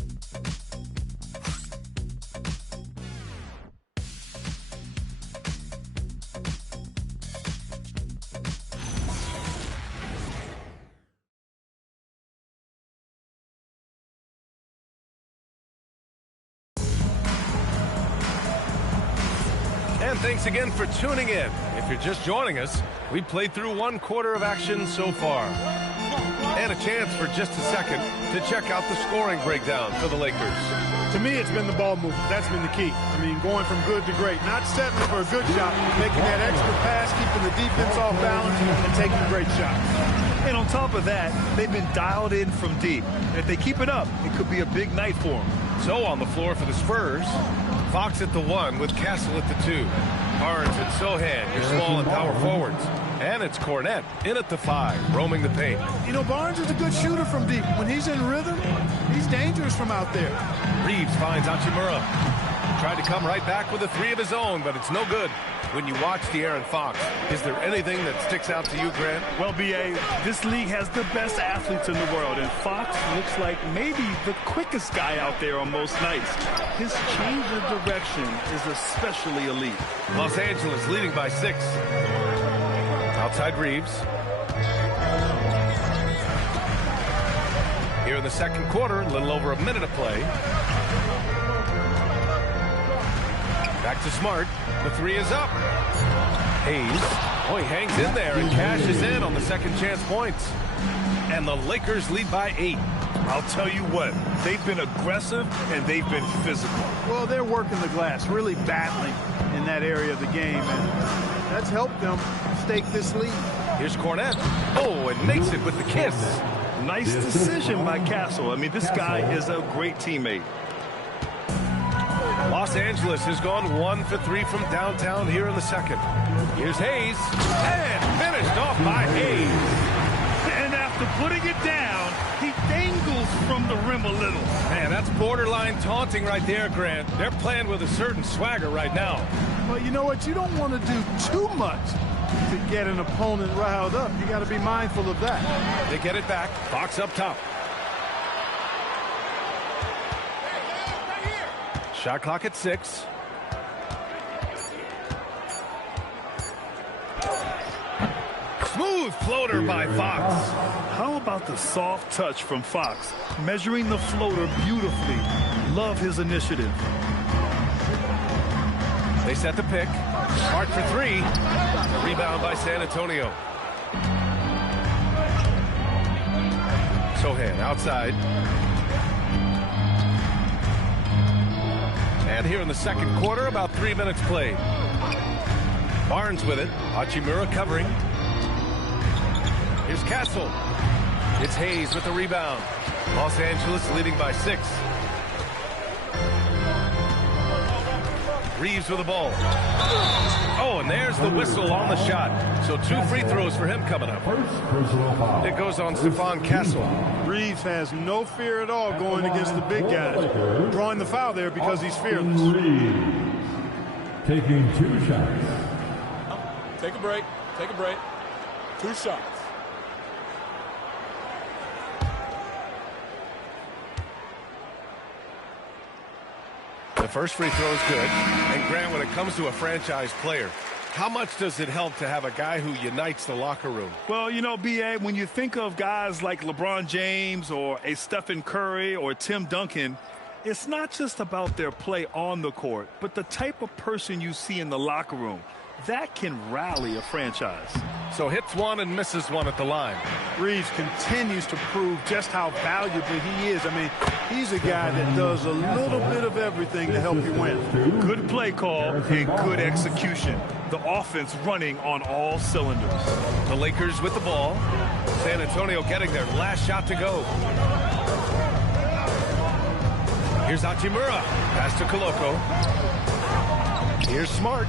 And thanks again for tuning in. If you're just joining us, we've played through 1 quarter of action so far. And a chance for just a second to check out the scoring breakdown for the Lakers. To me, it's been the ball movement. That's been the key. I mean, going from good to great. Not settling for a good shot, making that extra pass, keeping the defense off balance, and taking great shots. And on top of that, they've been dialed in from deep. And if they keep it up, it could be a big night for them. So on the floor for the Spurs, Fox at the 1 with Castle at the 2. Barnes and Sohan, your small and power forwards. And it's Cornette in at the 5, roaming the paint. You know, Barnes is a good shooter from deep. When he's in rhythm, he's dangerous from out there. Reeves finds Hachimura. Tried to come right back with a 3 of his own, but it's no good. when you watch De'Aaron Fox, is there anything that sticks out to you, Grant? Well, B.A., this league has the best athletes in the world, and Fox looks like maybe the quickest guy out there on most nights. His change of direction is especially elite. Los Angeles leading by 6. Outside Reeves. Here in the second quarter, a little over a minute of play. Back to Smart. The 3 is up. Hayes. Oh, he hangs in there and cashes in on the second chance points. And the Lakers lead by 8. I'll tell you what, they've been aggressive and they've been physical. Well, they're working the glass, really battling in that area of the game, and that's helped them stake this lead. Here's Cornette. Oh, and makes it with the kiss. Nice decision by Castle. I mean, this guy is a great teammate. Los Angeles has gone 1 for 3 from downtown here in the second. Here's Hayes, and finished off by Hayes. And after putting it down, he dangles from the rim a little. Man, that's borderline taunting right there, Grant. They're playing with a certain swagger right now. Well, you know what? You don't want to do too much to get an opponent riled up. You got to be mindful of that. They get it back. Fox up top. Shot clock at 6. Smooth floater by Fox. How about the soft touch from Fox? Measuring the floater beautifully. Love his initiative. They set the pick. Smart for 3. Rebound by San Antonio. Sohan outside. And here in the second quarter, about 3 minutes played. Barnes with it. Hachimura covering. Here's Castle. It's Hayes with the rebound. Los Angeles leading by 6. Reeves with the ball. Oh, and there's the whistle on the shot. So 2 free throws for him coming up. It goes on Stephon Castle. Reeves has no fear at all going against the big guys. Drawing the foul there because he's fearless. Taking 2 shots. Take a break. Take a break. 2 shots. The first free throw is good. And Grant, when it comes to a franchise player, how much does it help to have a guy who unites the locker room? Well, you know, B.A., when you think of guys like LeBron James or a Stephen Curry or Tim Duncan, it's not just about their play on the court, but the type of person you see in the locker room. That can rally a franchise. So hits 1 and misses 1 at the line. Reeves continues to prove just how valuable he is. I mean, he's a guy that does a little bit of everything to help you win. Good play call and good execution. The offense running on all cylinders. The Lakers with the ball. San Antonio getting their last shot to go. Here's Hachimura. Pass to Koloko. Here's Smart.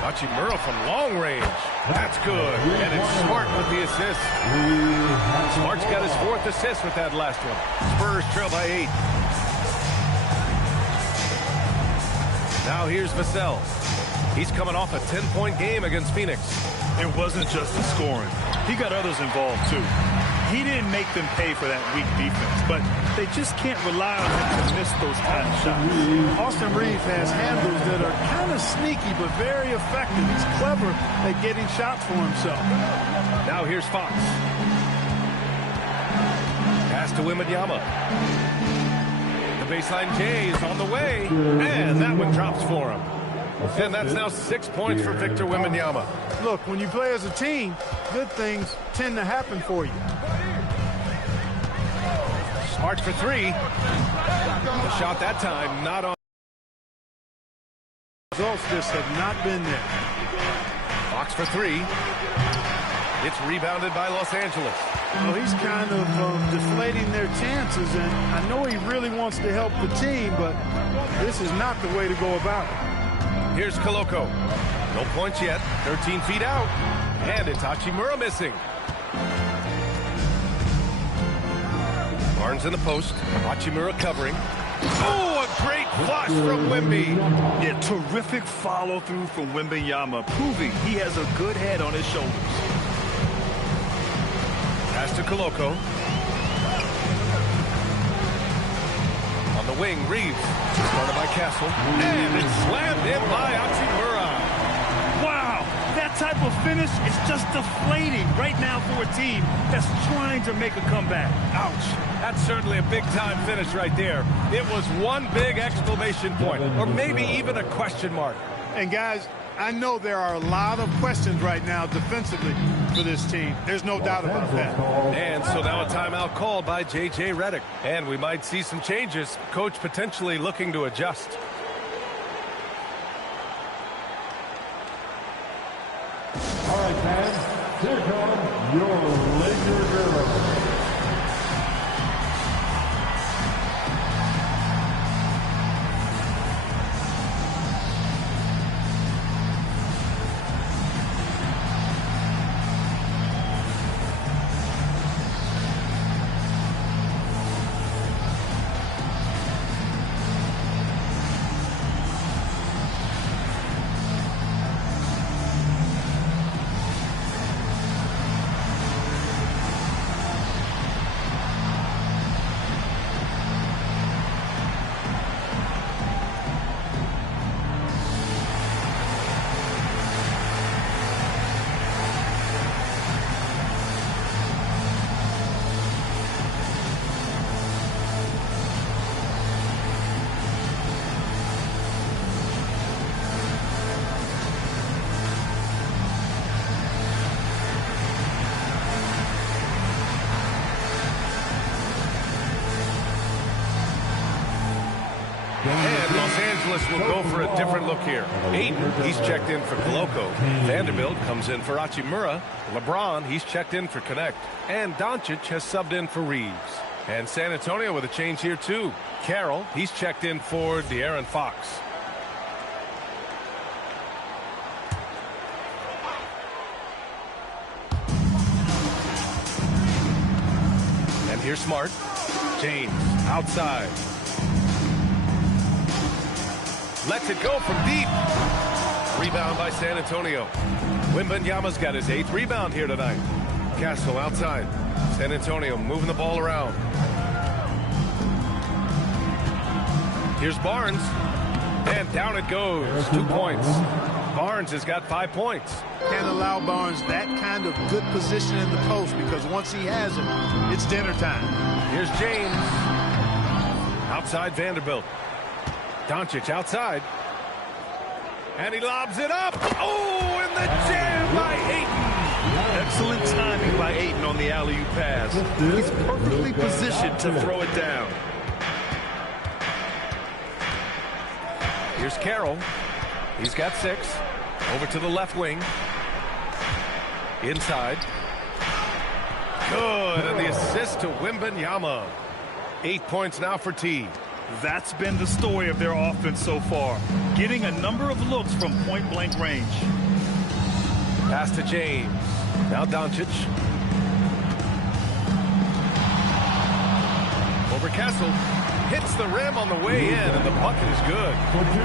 Hachimura from long range. That's good. And it's Smart with the assist. Smart's got his 4th assist with that last one. Spurs trail by 8. Now here's Vassell. He's coming off a 10-point game against Phoenix. It wasn't just the scoring. He got others involved, too. He didn't make them pay for that weak defense, but they just can't rely on him to miss those kind of shots. Austin Reeves has handles that are kind of sneaky but very effective. He's clever at getting shots for himself. Now here's Fox. Pass to Wembanyama. The baseline J is on the way, and that one drops for him. And that's now 6 points for Victor Wembanyama. Look, when you play as a team, good things tend to happen for you. Smart for 3. The shot that time not on. Results just have not been there. Fox for 3. It's rebounded by Los Angeles. Well, he's kind of deflating their chances, and I know he really wants to help the team, but this is not the way to go about it. Here's Koloko. No points yet. 13 feet out. And it's Hachimura missing. Barnes in the post. Hachimura covering. Oh, a great Flush from Wemby. Yeah, terrific follow-through from Wembanyama, proving he has a good head on his shoulders. Pass to Koloko. On the wing, Reeves. Started by Castle. And it's slammed in by Hachimura. Wow, that type of finish is just deflating right now for a team that's trying to make a comeback. Ouch. That's certainly a big-time finish right there. It was one big exclamation point, or maybe even a question mark. And, guys, I know there are a lot of questions right now defensively for this team. There's no doubt about that. And so now a timeout called by J.J. Redick. And we might see some changes. Coach potentially looking to adjust. All right, fans, here come your Laker girls. And Los Angeles will go for a different look here. Aiden, he's checked in for Koloko. Vanderbilt comes in for Hachimura. LeBron, he's checked in for Connect. And Doncic has subbed in for Reeves. And San Antonio with a change here too. Carroll, he's checked in for De'Aaron Fox. And here's Smart. James, outside. Lets it go from deep. Rebound by San Antonio. Wembanyama's got his 8th rebound here tonight. Castle outside. San Antonio moving the ball around. Here's Barnes. And down it goes. 2 points. Barnes has got 5 points. Can't allow Barnes that kind of good position in the post, because once he has it, it's dinner time. Here's James. Outside Vanderbilt. Doncic outside. And he lobs it up. Oh, and the jam by Ayton. Excellent timing by Ayton on the alley-oop pass. He's perfectly positioned to throw it down. Here's Carroll. He's got 6. Over to the left wing. Inside. Good. And the assist to Wembanyama. 8 points now for T. That's been the story of their offense so far, getting a number of looks from point-blank range. Pass to James. Now Doncic. Over Castle. Hits the rim on the way in, and the bucket is good.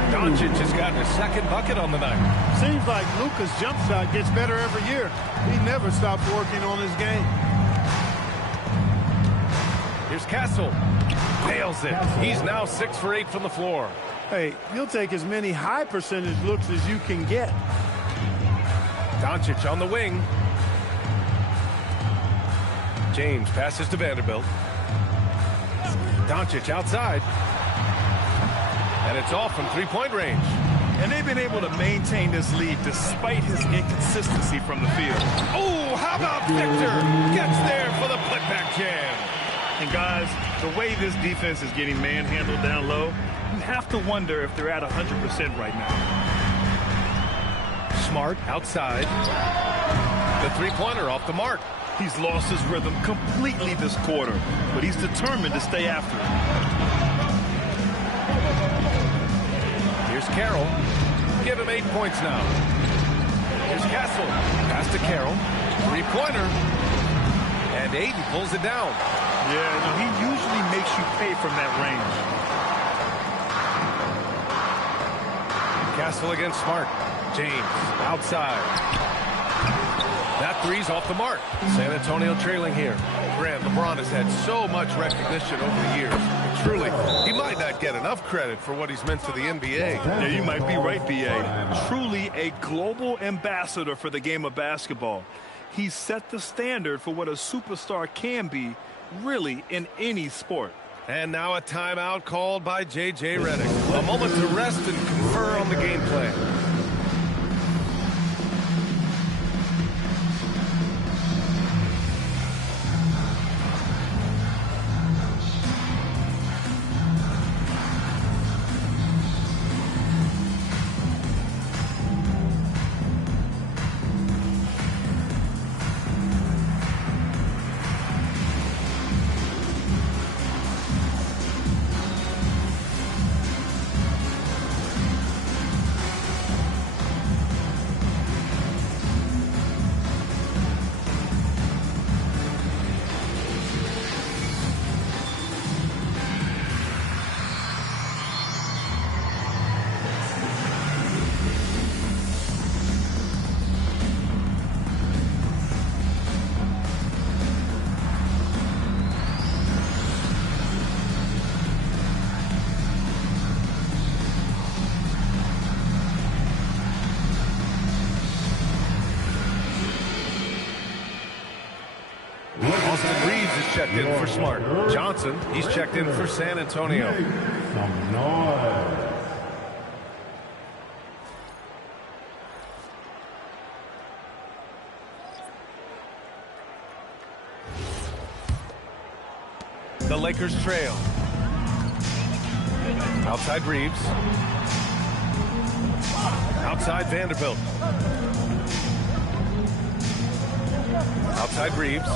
Doncic has gotten his 2nd bucket on the night. Seems like Luka's jump shot gets better every year. He never stops working on his game. Here's Castle. Nails it. He's now 6 for 8 from the floor. Hey, he'll take as many high percentage looks as you can get. Doncic on the wing. James passes to Vanderbilt. Doncic outside. And it's off from 3-point range. And they've been able to maintain this lead despite his inconsistency from the field. Oh, how about Victor? Gets there for the putback jam. And guys, the way this defense is getting manhandled down low, you have to wonder if they're at 100% right now. Smart outside. The 3-pointer off the mark. He's lost his rhythm completely this quarter, but he's determined to stay after it. Here's Carroll. Give him 8 points now. Here's Castle. Pass to Carroll. 3-pointer. And Aiden pulls it down. Yeah, no, he usually makes you pay from that range. Castle against Smart. James outside. That three's off the mark. San Antonio trailing here. Grant, LeBron has had so much recognition over the years. Truly, he might not get enough credit for what he's meant to the NBA. Yeah, you might be right, B.A. Truly a global ambassador for the game of basketball. He set the standard for what a superstar can be, really, in any sport. And now a timeout called by J.J. Redick. A moment to rest and confer on the game plan. Checked in for Smart. Johnson, he's checked in for San Antonio. The Lakers trail. Outside Reeves. Outside Vanderbilt. Outside Reeves.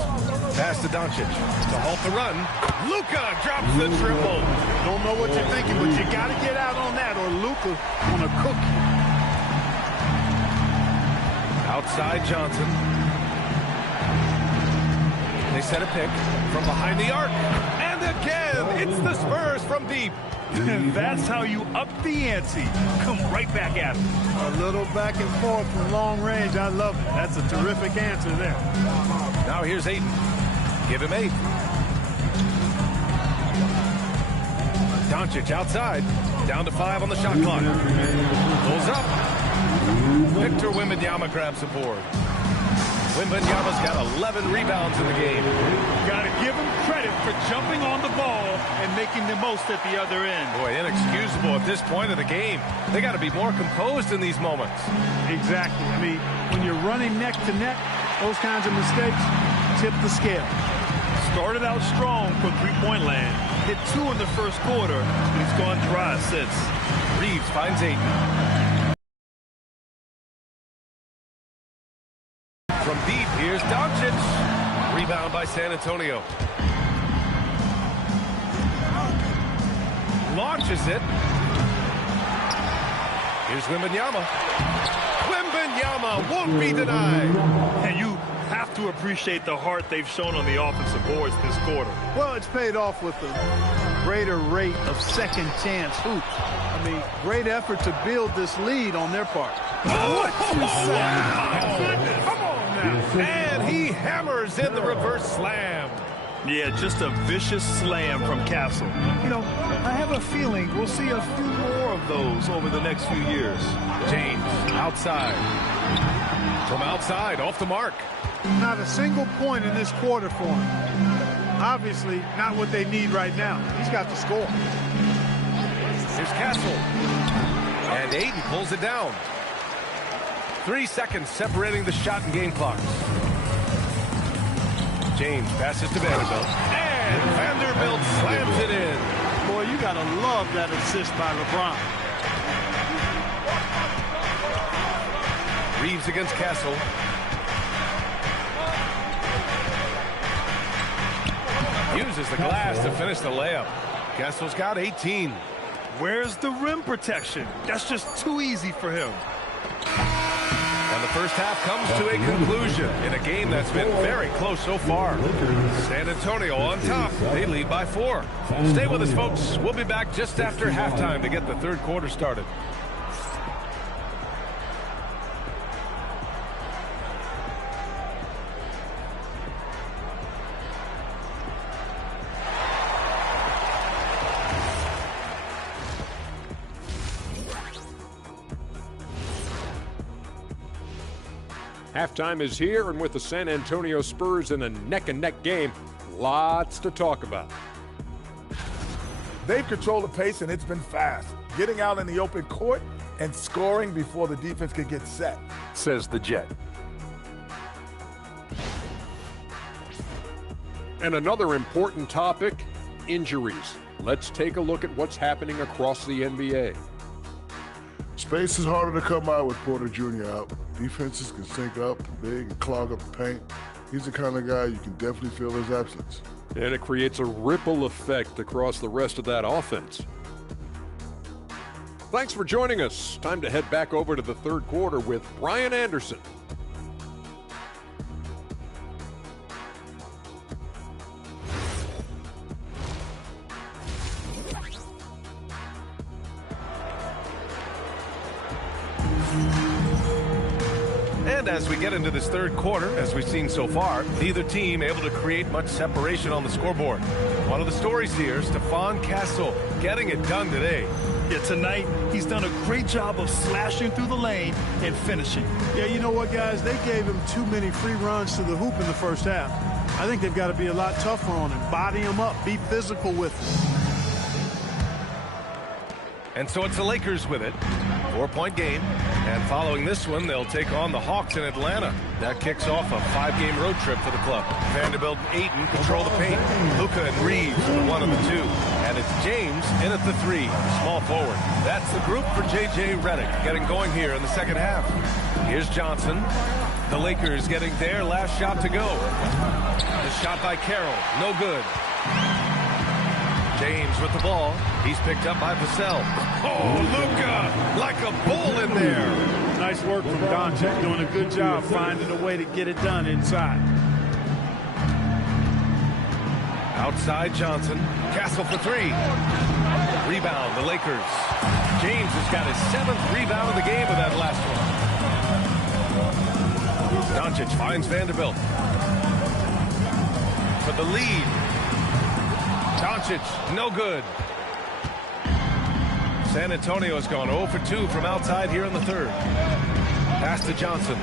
Pass to Doncic to halt the run. Luka drops the triple. Don't know what you're thinking, but you got to get out on that or Luka on a cook. Outside Johnson. They set a pick from behind the arc. And again, it's the Spurs from deep. That's how you up the ante. Come right back at him. A little back and forth from long range. I love it. That's a terrific answer there. Now here's Ayton. Give him 8. Doncic outside. Down to 5 on the shot clock. Pulls up. Victor Wembanyama grabs the board. Wembanyama's got 11 rebounds in the game. Got to give him credit for jumping on the ball and making the most at the other end. Boy, inexcusable at this point of the game. They got to be more composed in these moments. Exactly. I mean, when you're running neck to neck, those kinds of mistakes tip the scale. Started out strong from three-point land. Hit 2 in the first quarter. He's gone dry since. Reeves finds Ayton. From deep, here's Doncic. Rebound by San Antonio. Launches it. Here's Wembanyama. Wembanyama won't be denied. And you have to appreciate the heart they've shown on the offensive boards this quarter. Well, it's paid off with a greater rate of second chance hoops. I mean, great effort to build this lead on their part. What you say? Come on now. And he hammers in the reverse slam. Yeah, just a vicious slam from Castle. You know, I have a feeling we'll see a few more of those over the next few years. James outside. From outside, off the mark. Not a single point in this quarter for him. Obviously, not what they need right now. He's got to score. Here's Castle. And Ayton pulls it down. 3 seconds separating the shot and game clocks. James passes to Vanderbilt. And Vanderbilt slams it in. Boy, you got to love that assist by LeBron. Reeves against Castle. Uses the glass to finish the layup. Castle's got 18. Where's the rim protection? That's just too easy for him. And the first half comes to a conclusion in a game that's been very close so far. San Antonio on top. They lead by 4. Stay with us, folks. We'll be back just after halftime to get the third quarter started. Halftime is here, and with the San Antonio Spurs in a neck-and-neck game, lots to talk about. They've controlled the pace, and it's been fast. Getting out in the open court and scoring before the defense can get set. Says the Jet. And another important topic, injuries. Let's take a look at what's happening across the NBA. Space is harder to come out with Porter Jr. out. Defenses can sync up big and clog up the paint. He's the kind of guy you can definitely feel his absence. And it creates a ripple effect across the rest of that offense. Thanks for joining us. Time to head back over to the third quarter with Brian Anderson. And as we get into this third quarter, as we've seen so far, neither team able to create much separation on the scoreboard. One of the stories here, Stephon Castle getting it done today. Yeah, tonight, he's done a great job of slashing through the lane and finishing. Yeah, you know what, guys? They gave him too many free runs to the hoop in the first half. I think they've got to be a lot tougher on him. Body him up. Be physical with him. And so it's the Lakers with it. 4-point game. And following this one, they'll take on the Hawks in Atlanta. That kicks off a 5-game road trip for the club. Vanderbilt and Ayton control the paint. Luka and Reeves are the 1 and the 2. And it's James in at the 3, small forward. That's the group for J.J. Redick getting going here in the second half. Here's Johnson. The Lakers getting their last shot to go. The shot by Carroll, no good. James with the ball. He's picked up by Vassell. Oh, Luka, like a bull in there. Nice work from Doncic, doing a good job finding a way to get it done inside. Outside Johnson. Castle for 3. Rebound, the Lakers. James has got his 7th rebound of the game with that last one. Doncic finds Vanderbilt. For the lead. Doncic, no good. San Antonio has gone 0 for 2 from outside here in the third. Pass to Johnson.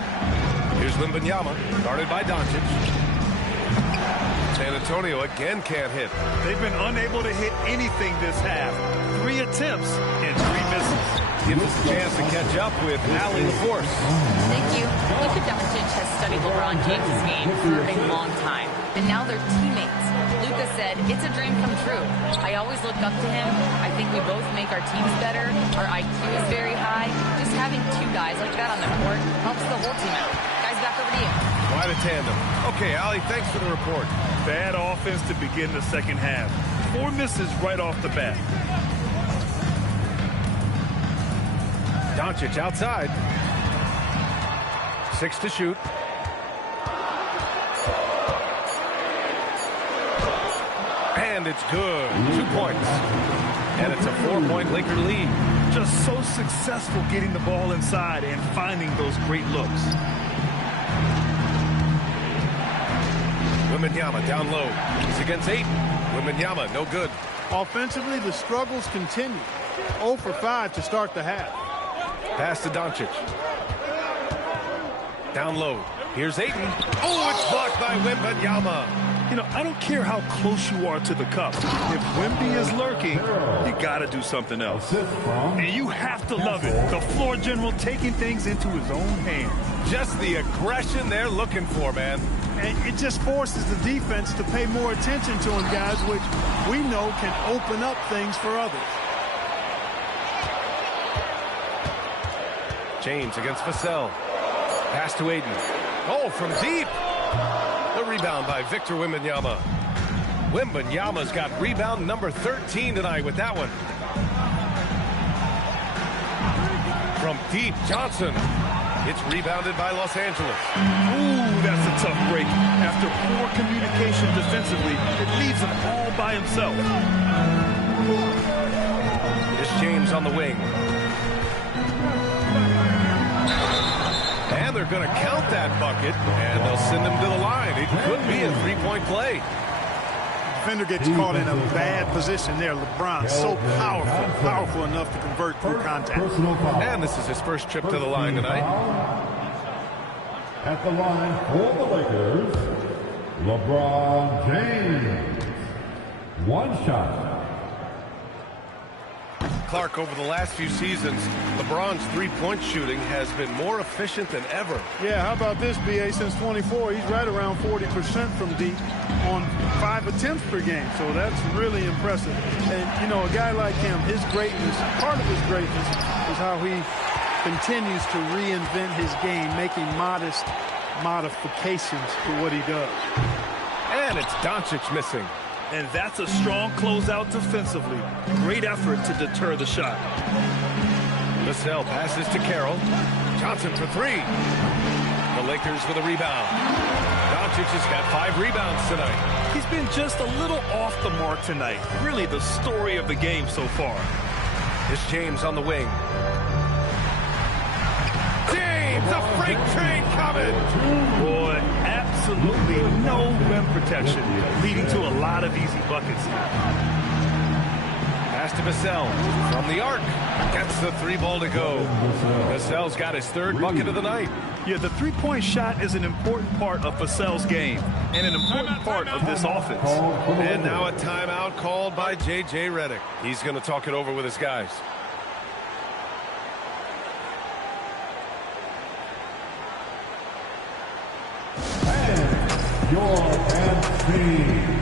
Here's Wembanyama, guarded by Doncic. San Antonio again can't hit. They've been unable to hit anything this half. 3 attempts and 3 misses. Gives us a chance to catch up with Allie LaForce. Thank you. Luka Doncic has studied LeBron James' game for a long time, and now they're teammates. Luka said, "It's a dream come true. I always look up to him. I think we both make our teams better. Our IQ is very high. Just having 2 guys like that on the court helps the whole team out." Guys, back over to you. Quite a tandem. Okay, Allie, thanks for the report. Bad offense to begin the second half. 4 misses right off the bat. Doncic outside. 6 to shoot. And it's good. 2 points. And it's a 4-point Laker lead. Just so successful getting the ball inside and finding those great looks. Wembanyama down low. He's against Ayton. Wembanyama, no good. Offensively, the struggles continue. 0 for 5 to start the half. Pass to Doncic. Down low. Here's Ayton. Oh, it's blocked by Wembanyama. You know, I don't care how close you are to the cup. If Wemby is lurking, you got to do something else. And you have to love it. The floor general taking things into his own hands. Just the aggression they're looking for, man. And it just forces the defense to pay more attention to him, guys, which we know can open up things for others. James against Vassell. Pass to Ayton. Oh, from deep. The rebound by Victor Wembanyama. Wembanyama's got rebound number 13 tonight with that one. From deep, Johnson. It's rebounded by Los Angeles. Ooh, that's a tough break. After poor communication defensively, it leaves him all by himself. It's James on the wing. And they're going to count that bucket, and they'll send him to the line. It could be a 3-point play. Defender gets caught in a bad position there. LeBron so powerful enough to convert through contact. And this is his first trip to the line tonight. At the line for the Lakers, LeBron James. One shot. Clark, over the last few seasons, LeBron's three-point shooting has been more efficient than ever. Yeah, how about this, B.A.? Since 24, he's right around 40% from deep on 5 attempts per game. So that's really impressive. And, you know, a guy like him, his greatness, part of his greatness is how he continues to reinvent his game, making modest modifications to what he does. And it's Doncic missing. And that's a strong closeout defensively. Great effort to deter the shot. Vassell passes to Carroll. Johnson for three. The Lakers with a rebound. Doncic has got 5 rebounds tonight. He's been just a little off the mark tonight. Really the story of the game so far. Here's James on the wing. James, a freight train coming. Boy, absolutely no rim protection, leading to a lot of easy buckets here. Pass to Vassell from the arc. Gets the 3-ball to go. Vassell's got his 3rd bucket of the night. Yeah, the three-point shot is an important part of Vassell's game and an important part of this offense. And now a timeout called by J.J. Redick. He's going to talk it over with his guys. Your MC.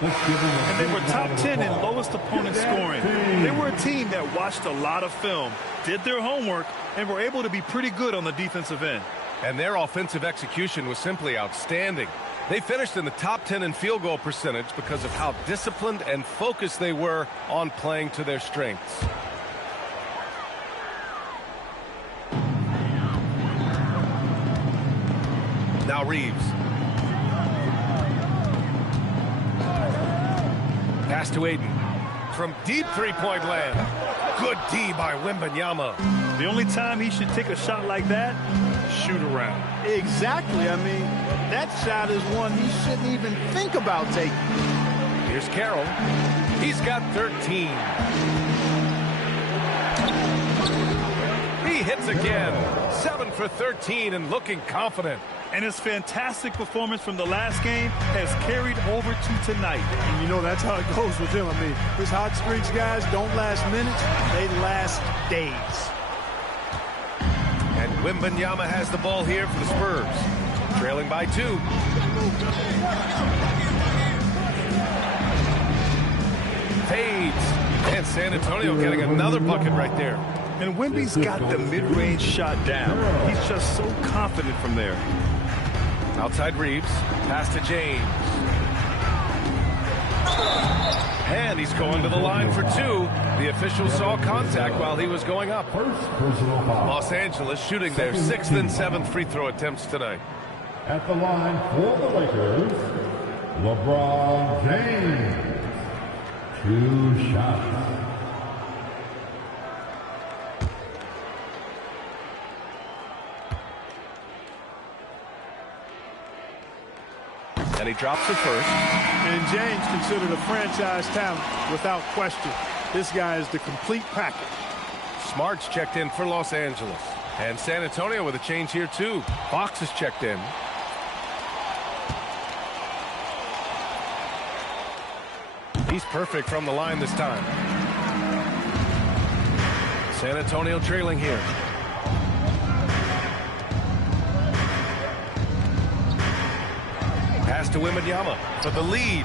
And they were top 10 in lowest opponent scoring. They were a team that watched a lot of film, did their homework, and were able to be pretty good on the defensive end. And their offensive execution was simply outstanding. They finished in the top 10 in field goal percentage because of how disciplined and focused they were on playing to their strengths. Now Reeves. Pass to Aiden. From deep three-point land. Good D by Wembanyama. The only time he should take a shot like that, shoot around. Exactly. I mean, that shot is one he shouldn't even think about taking. Here's Carroll. He's got 13. He hits again. 7 for 13 and looking confident. And his fantastic performance from the last game has carried over to tonight. And you know, that's how it goes with him. I mean, his hot streaks, guys, don't last minutes. They last days. And Wembanyama has the ball here for the Spurs. Trailing by 2. Fades. And San Antonio getting another bucket right there. And Wemby's got the mid-range shot down. He's just so confident from there. Outside Reeves. Pass to James. And he's going to the line for 2. The official saw contact while he was going up. Los Angeles shooting their 6th and 7th free throw attempts tonight. At the line for the Lakers, LeBron James. 2 shots. And he drops the first. And James considered a franchise talent without question. This guy is the complete package. Smart's checked in for Los Angeles. And San Antonio with a change here too. Fox is checked in. He's perfect from the line this time. San Antonio trailing here. Pass to Wembanyama for the lead.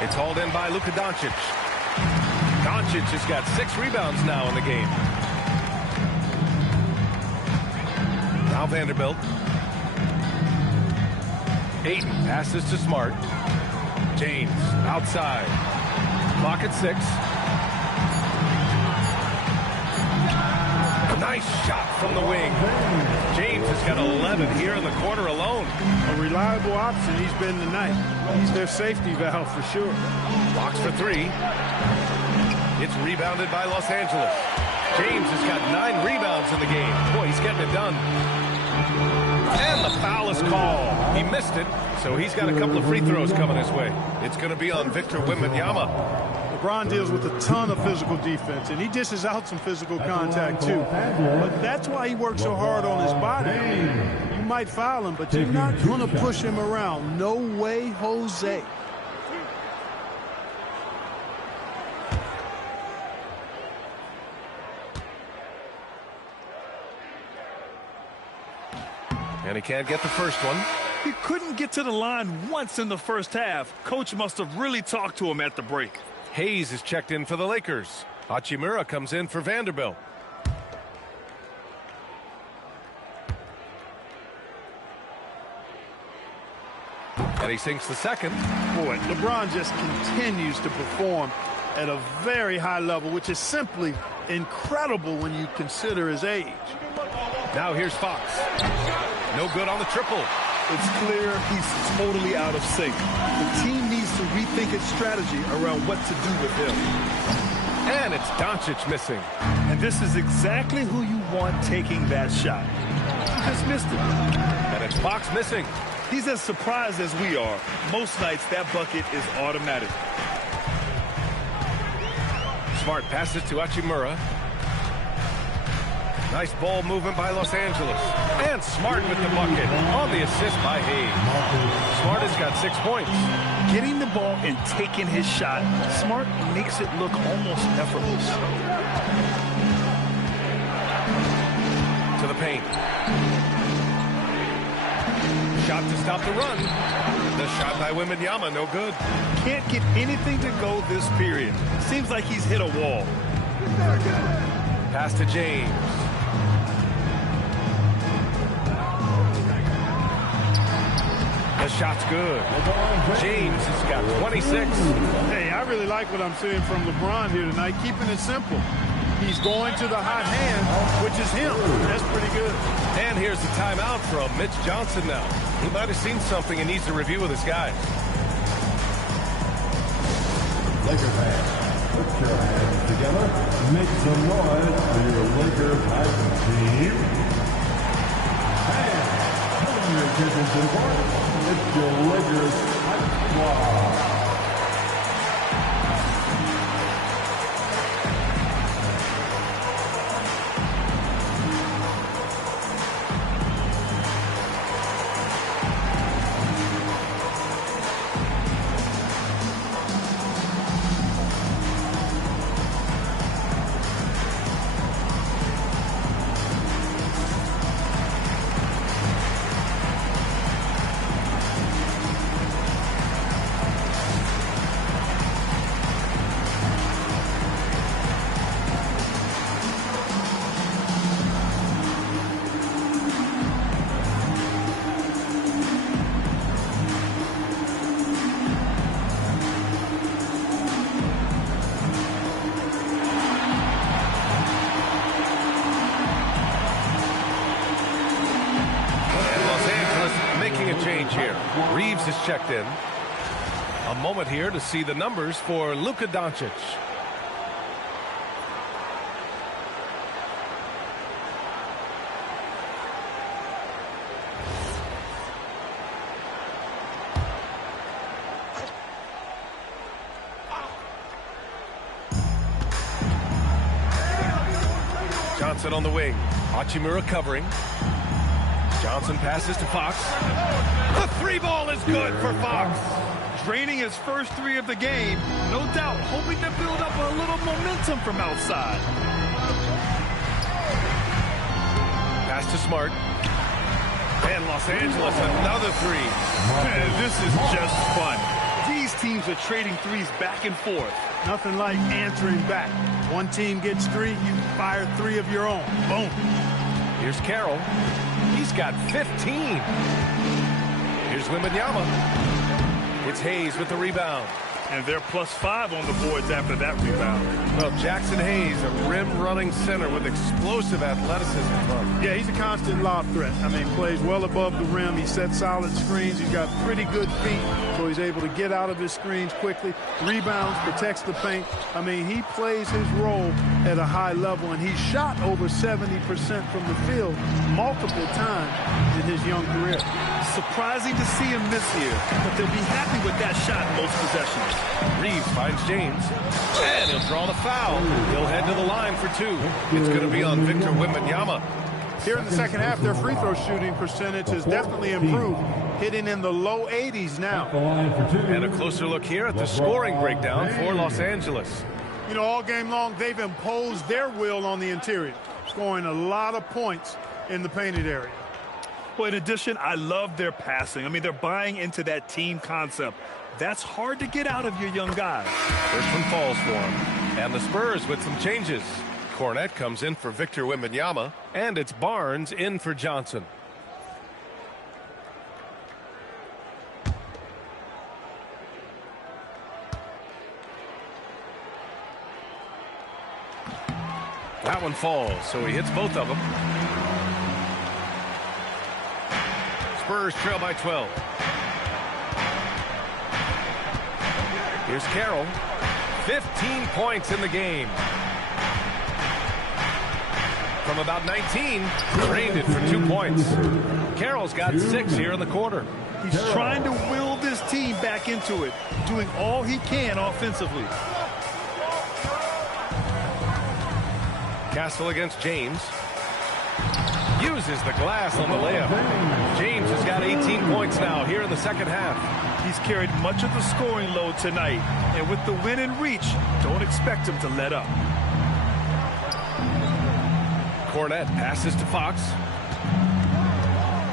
It's hauled in by Luka Doncic. Doncic has got 6 rebounds now in the game. Now Vanderbilt. Ayton passes to Smart. James outside. Clock at 6. Nice shot from the wing. James has got 11 here in the quarter alone. A reliable option he's been tonight. He's their safety valve for sure. Blocks for 3. It's rebounded by Los Angeles. James has got 9 rebounds in the game. Boy, he's getting it done. And the foul is called. He missed it, so he's got a couple of free throws coming his way. It's going to be on Victor Wembanyama. LeBron deals with a ton of physical defense, and he dishes out some physical contact too. But that's why he works so hard on his body. You might foul him, but you're not going to push him around. No way, Jose. And he can't get the first one. He couldn't get to the line once in the first half. Coach must have really talked to him at the break. Hayes is checked in for the Lakers. Hachimura comes in for Vanderbilt. And he sinks the second. Boy, LeBron just continues to perform at a very high level, which is simply incredible when you consider his age. Now here's Fox. No good on the triple. It's clear he's totally out of sync. The team needs to rethink its strategy around what to do with him. And it's Doncic missing. And this is exactly who you want taking that shot. He just missed it. And it's Fox missing. He's as surprised as we are. Most nights that bucket is automatic. Smart passes to Hachimura. Nice ball movement by Los Angeles. And Smart with the bucket on the assist by Hayes. Smart has got 6 points. Getting the ball and taking his shot, Smart makes it look almost effortless. To the paint. Shot to stop the run. The shot by Wembanyama, no good. Can't get anything to go this period. Seems like he's hit a wall. Pass to James. The shot's good. James has got 26. Hey, I really like what I'm seeing from LeBron here tonight, keeping it simple. He's going to the hot hand, which is him. That's pretty good. And here's the timeout from Mitch Johnson now. He might have seen something and needs to review with his guys. Laker fans, put your hands together. Make some noise for your Lakers Titan team. And turn your attention to the court. It's your Lakers Titan squad. Is checked in. A moment here to see the numbers for Luka Doncic. Johnson on the wing. Hachimura covering. Johnson passes to Fox. The 3-ball is good for Fox. Draining his first 3 of the game. No doubt hoping to build up a little momentum from outside. Pass to Smart. And Los Angeles, another three. Man, this is just fun. These teams are trading threes back and forth. Nothing like answering back. One team gets 3, you fire 3 of your own. Boom. Here's Carroll. He's got 15. Here's Wembanyama. It's Hayes with the rebound. And they're +5 on the boards after that rebound. Well, Jackson Hayes, a rim-running center with explosive athleticism. Yeah, he's a constant lob threat. I mean, plays well above the rim. He sets solid screens. He's got pretty good feet, so he's able to get out of his screens quickly. Rebounds, protects the paint. I mean, he plays his role at a high level, and he shot over 70% from the field multiple times in his young career. Surprising to see him miss here, but they'll be happy with that shot most possessions. Reeves finds James, and he'll draw the foul. He'll head to the line for 2. It's going to be on Victor Wembanyama. Here in the second half, their free throw shooting percentage has definitely improved, hitting in the low 80s now. And a closer look here at the scoring breakdown for Los Angeles. You know, all game long, they've imposed their will on the interior, scoring a lot of points in the painted area. Well, in addition, I love their passing. I mean, they're buying into that team concept. That's hard to get out of your young guys. First one falls for him. And the Spurs with some changes. Cornette comes in for Victor Wembanyama, and it's Barnes in for Johnson. That one falls, so he hits both of them. Spurs trail by 12. Here's Carroll. 15 points in the game. From about 19, drained it for 2 points. Carroll's got 6 here in the quarter. He's trying to will this team back into it, doing all he can offensively. Castle against James. Uses the glass on the layup. James has got 18 points now here in the second half. He's carried much of the scoring load tonight, and with the win in reach, don't expect him to let up. Cornette passes to Fox.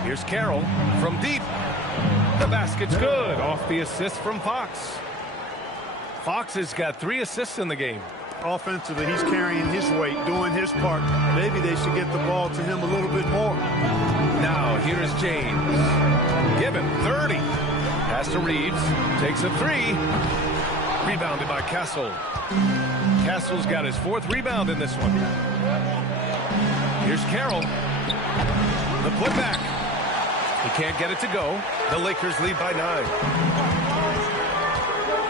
Here's Carroll from deep. The basket's good off the assist from Fox. Fox has got 3 assists in the game. Offensively, he's carrying his weight, doing his part. Maybe they should get the ball to him a little bit more. Now, here's James. Given 30. Pass to Reeves. Takes a 3. Rebounded by Castle. Castle's got his 4th rebound in this one. Here's Carroll. The putback. He can't get it to go. The Lakers lead by 9.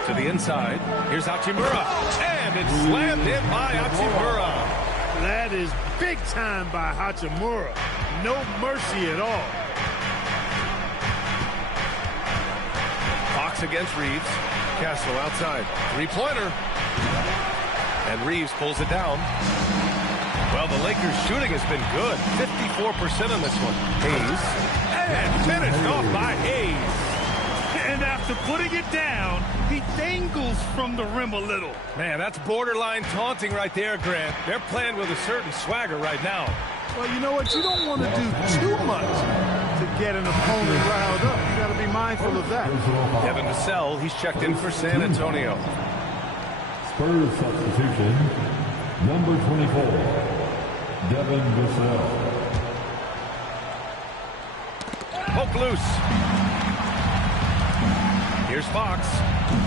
To the inside. Here's Hachimura. And it's slammed in by Hachimura. That is big time by Hachimura. No mercy at all. Fox against Reeves. Castle outside. 3-pointer. And Reeves pulls it down. Well, the Lakers' shooting has been good. 54% on this one. Hayes. And finished off by Hayes. And after putting it down, he dangles from the rim a little. Man, that's borderline taunting right there, Grant. They're playing with a certain swagger right now. Well, you know what? You don't want to do too much to get an opponent riled up. You got to be mindful of that. Devin Vassell, he's checked in for San Antonio. Spurs substitution, number 24, Devin Vassell. Poke loose. Here's Fox.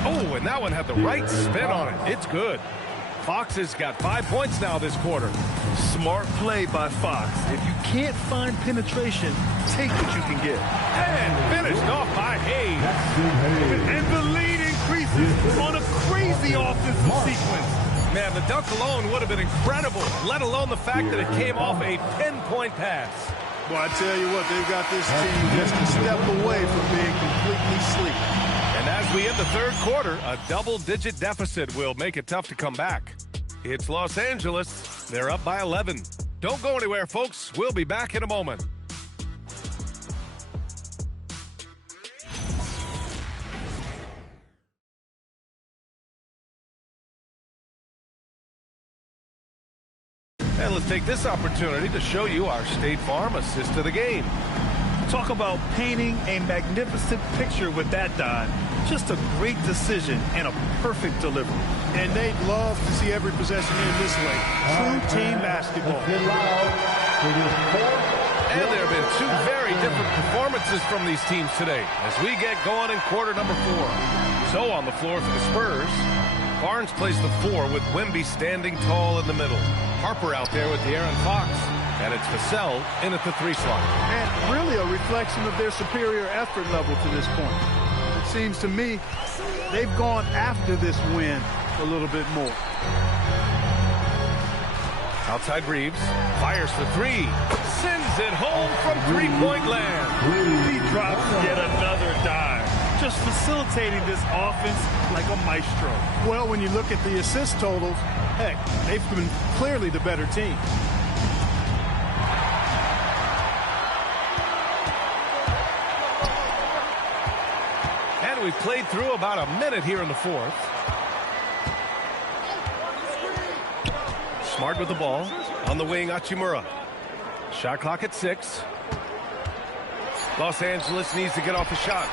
Oh, and that one had the right spin on it. It's good. Fox has got 5 points now this quarter. Smart play by Fox. If you can't find penetration, take what you can get. And finished off by Hayes. And the lead increases on a crazy offensive sequence. Man, the dunk alone would have been incredible, let alone the fact that it came off a 10-point pass. Well, I tell you what, they've got this team just a step away from being completely asleep. And as we end the third quarter, a double-digit deficit will make it tough to come back. It's Los Angeles. They're up by 11. Don't go anywhere, folks. We'll be back in a moment. And And let's take this opportunity to show you our State Farm assist to the game. Talk about painting a magnificent picture with that dive. Just a great decision and a perfect delivery. And they'd love to see every possession in this way. True team basketball. And there have been two very different performances from these teams today as we get going in quarter number 4. So on the floor for the Spurs, Barnes plays the 4 with Wemby standing tall in the middle. Harper out there with De'Aaron Fox. And it's Vassell in at the 3 slot. And really a reflection of their superior effort level to this point. It seems to me they've gone after this win a little bit more. Outside Reeves, fires for 3, sends it home from three-point land. He drops yet another dive, just facilitating this offense like a maestro. Well, when you look at the assist totals, heck, they've been clearly the better team. And we've played through about a minute here in the 4th. Smart with the ball. On the wing, Hachimura. Shot clock at 6. Los Angeles needs to get off a shot.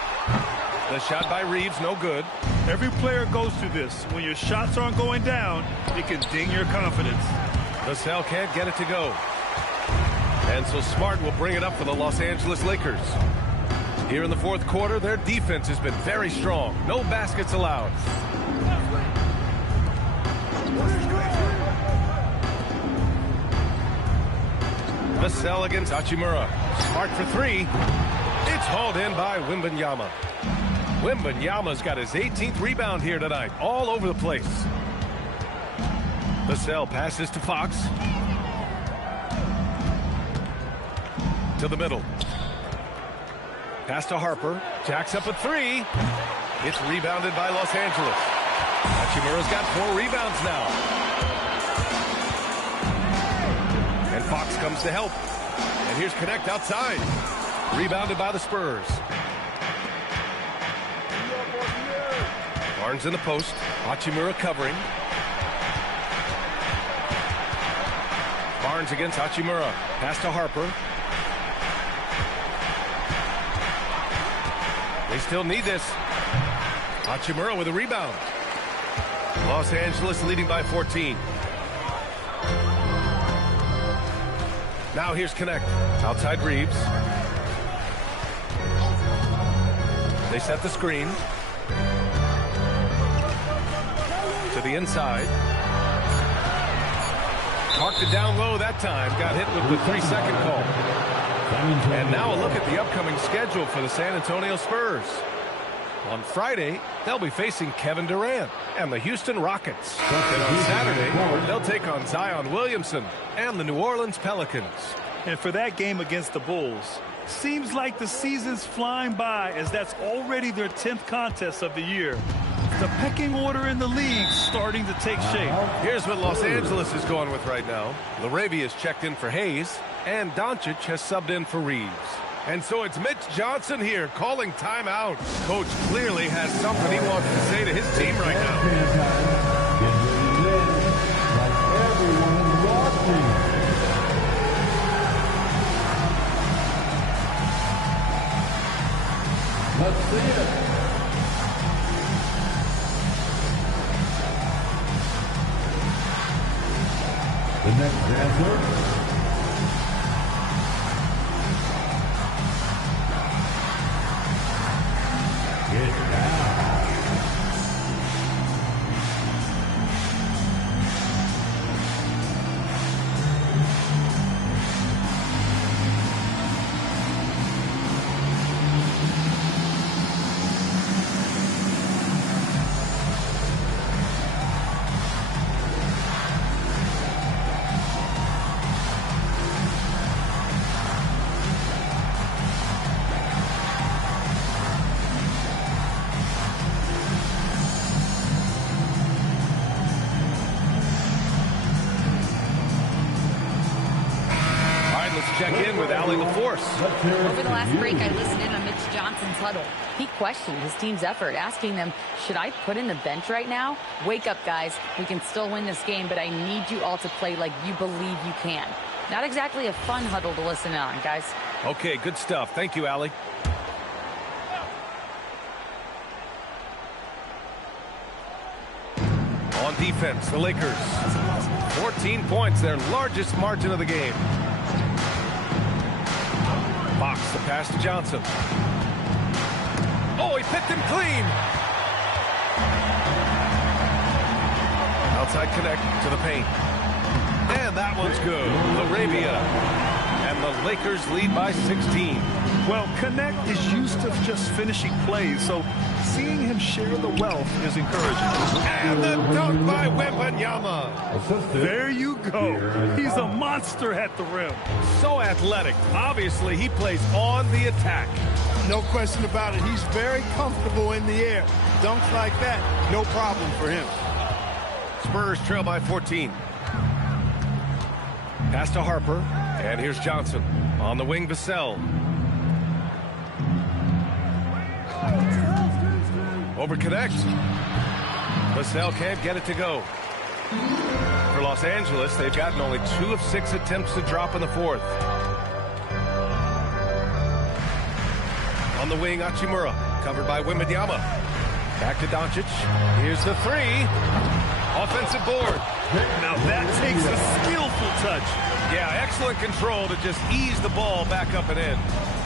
The shot by Reeves, no good. Every player goes through this. When your shots aren't going down, it can ding your confidence. Vassell can't get it to go. And so Smart will bring it up for the Los Angeles Lakers. Here in the 4th quarter, their defense has been very strong. No baskets allowed. Vassell against Hachimura. Smart for 3. It's hauled in by Wembanyama. Wembanyama's got his 18th rebound here tonight. All over the place. Vassell passes to Fox. To the middle. Pass to Harper. Jacks up a 3. It's rebounded by Los Angeles. Hachimura's got 4 rebounds now. And Fox comes to help. And here's Connect outside. Rebounded by the Spurs. Barnes in the post. Hachimura covering. Barnes against Hachimura. Pass to Harper. They still need this. Hachimura with a rebound. Los Angeles leading by 14. Now here's Connect. Outside Reeves. They set the screen. To the inside. Marked it down low that time. Got hit with the 3-second call. And now a look at the upcoming schedule for the San Antonio Spurs. On Friday, they'll be facing Kevin Durant and the Houston Rockets. And on Saturday, they'll take on Zion Williamson and the New Orleans Pelicans. And for that game against the Bulls, seems like the season's flying by as that's already their 10th contest of the year. The pecking order in the league starting to take shape. Here's what Los Angeles is going with right now. LaRavia's checked in for Hayes, and Doncic has subbed in for Reeves. And so it's Mitch Johnson here calling timeout. Coach clearly has something he wants to say to his team right now. Let's see it. The next answer. Get down. Over the last break, I listened in on Mitch Johnson Johnson's huddle. He questioned his team's effort, asking them, should I put in the bench right now? Wake up, guys. We can still win this game, but I need you all to play like you believe you can. Not exactly a fun huddle to listen on, guys. Okay, good stuff. Thank you, Allie. On defense, the Lakers. 14 points, their largest margin of the game. Fox, the pass to Johnson. Oh, he picked him clean. Outside connect to the paint. And that one's good. Arabia. And the Lakers lead by 16. Well, Connect is used to just finishing plays, so seeing him share the wealth is encouraging. And the dunk by Wembanyama. There you go. He's a monster at the rim. So athletic. Obviously, he plays on the attack. No question about it. He's very comfortable in the air. Dunks like that, no problem for him. Spurs trail by 14. Pass to Harper. And here's Johnson. On the wing, Vassell. Over connect. Vassell can't get it to go. For Los Angeles, they've gotten only 2 of 6 attempts to drop in the fourth. On the wing, Hachimura. Covered by Wembanyama. Back to Doncic. Here's the three. Offensive board. Now that takes a skillful touch. Yeah, excellent control to just ease the ball back up and in.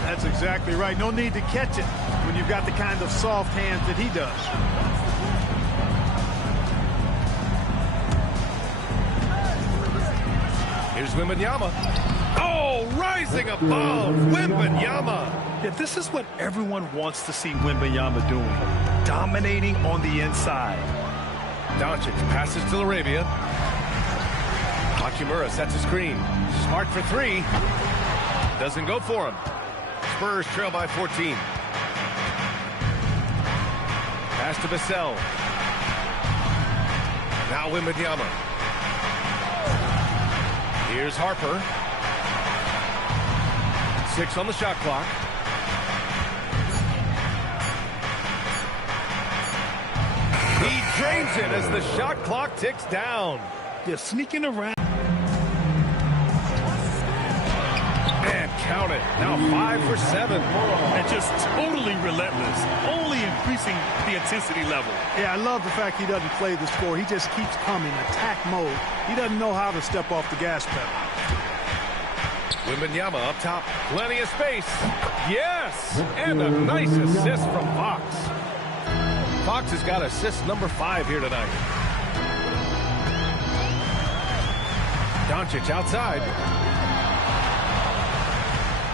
That's exactly right. No need to catch it when you've got the kind of soft hands that he does. Here's Wembanyama. Oh, rising above Wembanyama. Yeah, this is what everyone wants to see Wembanyama doing. Dominating on the inside. Doncic passes to Arabia. Hachimura sets a screen. Smart for three. Doesn't go for him. Spurs trail by 14. Pass to Vassell. Now Wembanyama. Here's Harper. 6 on the shot clock. He drains it as the shot clock ticks down. Yeah, sneaking around. And count it. Now 5 for 7. And just totally relentless. Only increasing the intensity level. Yeah, I love the fact he doesn't play the score. He just keeps coming, attack mode. He doesn't know how to step off the gas pedal. Wembanyama up top. Plenty of space. Yes! And a nice assist from Fox. Fox has got assist number 5 here tonight. Doncic outside.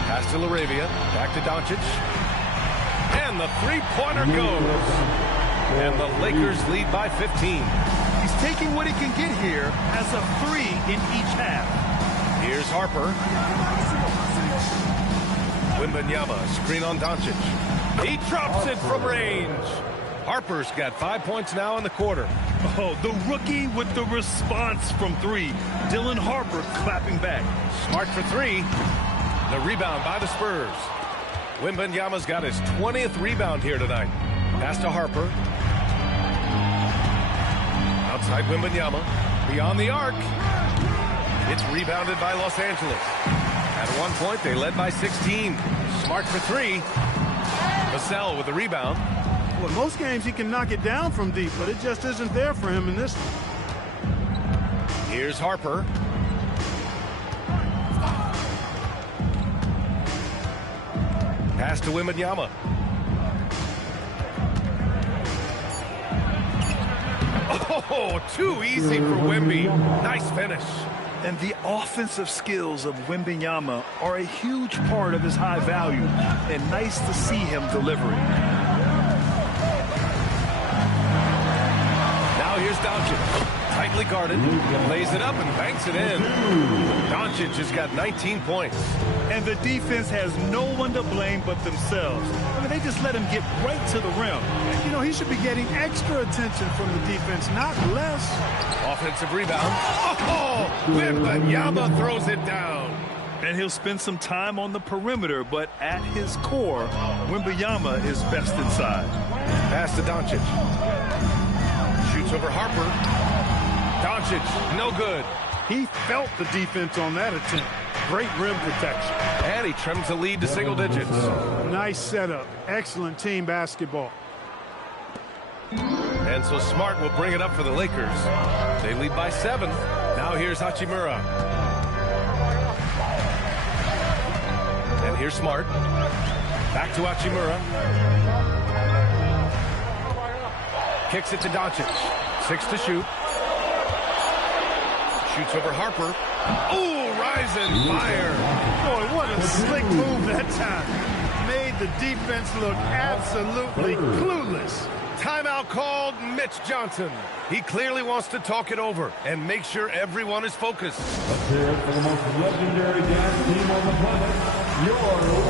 Pass to Arabia. Back to Doncic. And the three-pointer goes. And the Lakers lead by 15. He's taking what he can get here as a 3 in each half. Here's Harper. Wembanyama, screen on Doncic. He drops it from range. Harper's got 5 points now in the quarter. Oh, the rookie with the response from 3. Dylan Harper clapping back. Smart for 3. The rebound by the Spurs. Wembanyama's got his 20th rebound here tonight. Pass to Harper. Outside Wembanyama. Beyond the arc. It's rebounded by Los Angeles. At one point, they led by 16. Smart for 3. Vassell with the rebound. Well, in most games, he can knock it down from deep, but it just isn't there for him in this one. Here's Harper. Pass to Wembanyama. Oh, too easy for Wemby. Nice finish. And the offensive skills of Wembanyama are a huge part of his high value, and nice to see him delivering. Now here's Doncic. Tightly guarded, lays it up and banks it in. Doncic has got 19 points. And the defense has no one to blame but themselves. I mean, they just let him get right to the rim. You know, he should be getting extra attention from the defense, not less. Offensive rebound. Oh, Wembanyama throws it down. And he'll spend some time on the perimeter, but at his core, Wembanyama is best inside. Pass to Doncic. Shoots over Harper. Doncic, no good. He felt the defense on that attempt. Great rim protection. And he trims the lead to single digits. Nice setup. Excellent team basketball. And so Smart will bring it up for the Lakers. They lead by 7. Now here's Hachimura. And here's Smart. Back to Hachimura. Kicks it to Doncic. 6 to shoot. Shoots over Harper. Ooh, rise and fire. Boy, what a slick move that time. Made the defense look absolutely clueless. Timeout called. Mitch Johnson. He clearly wants to talk it over and make sure everyone is focused. Let's hear it for the most legendary dance team on the planet, your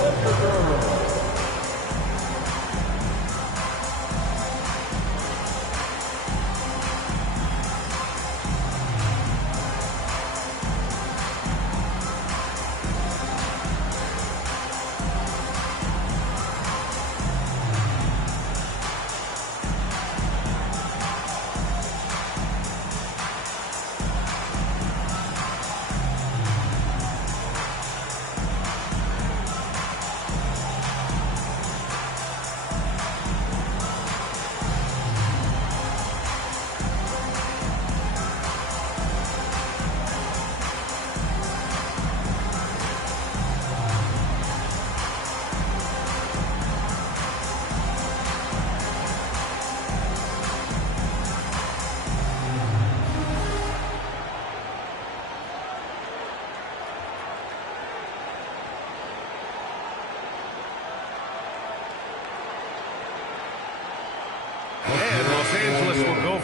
Laker Girls.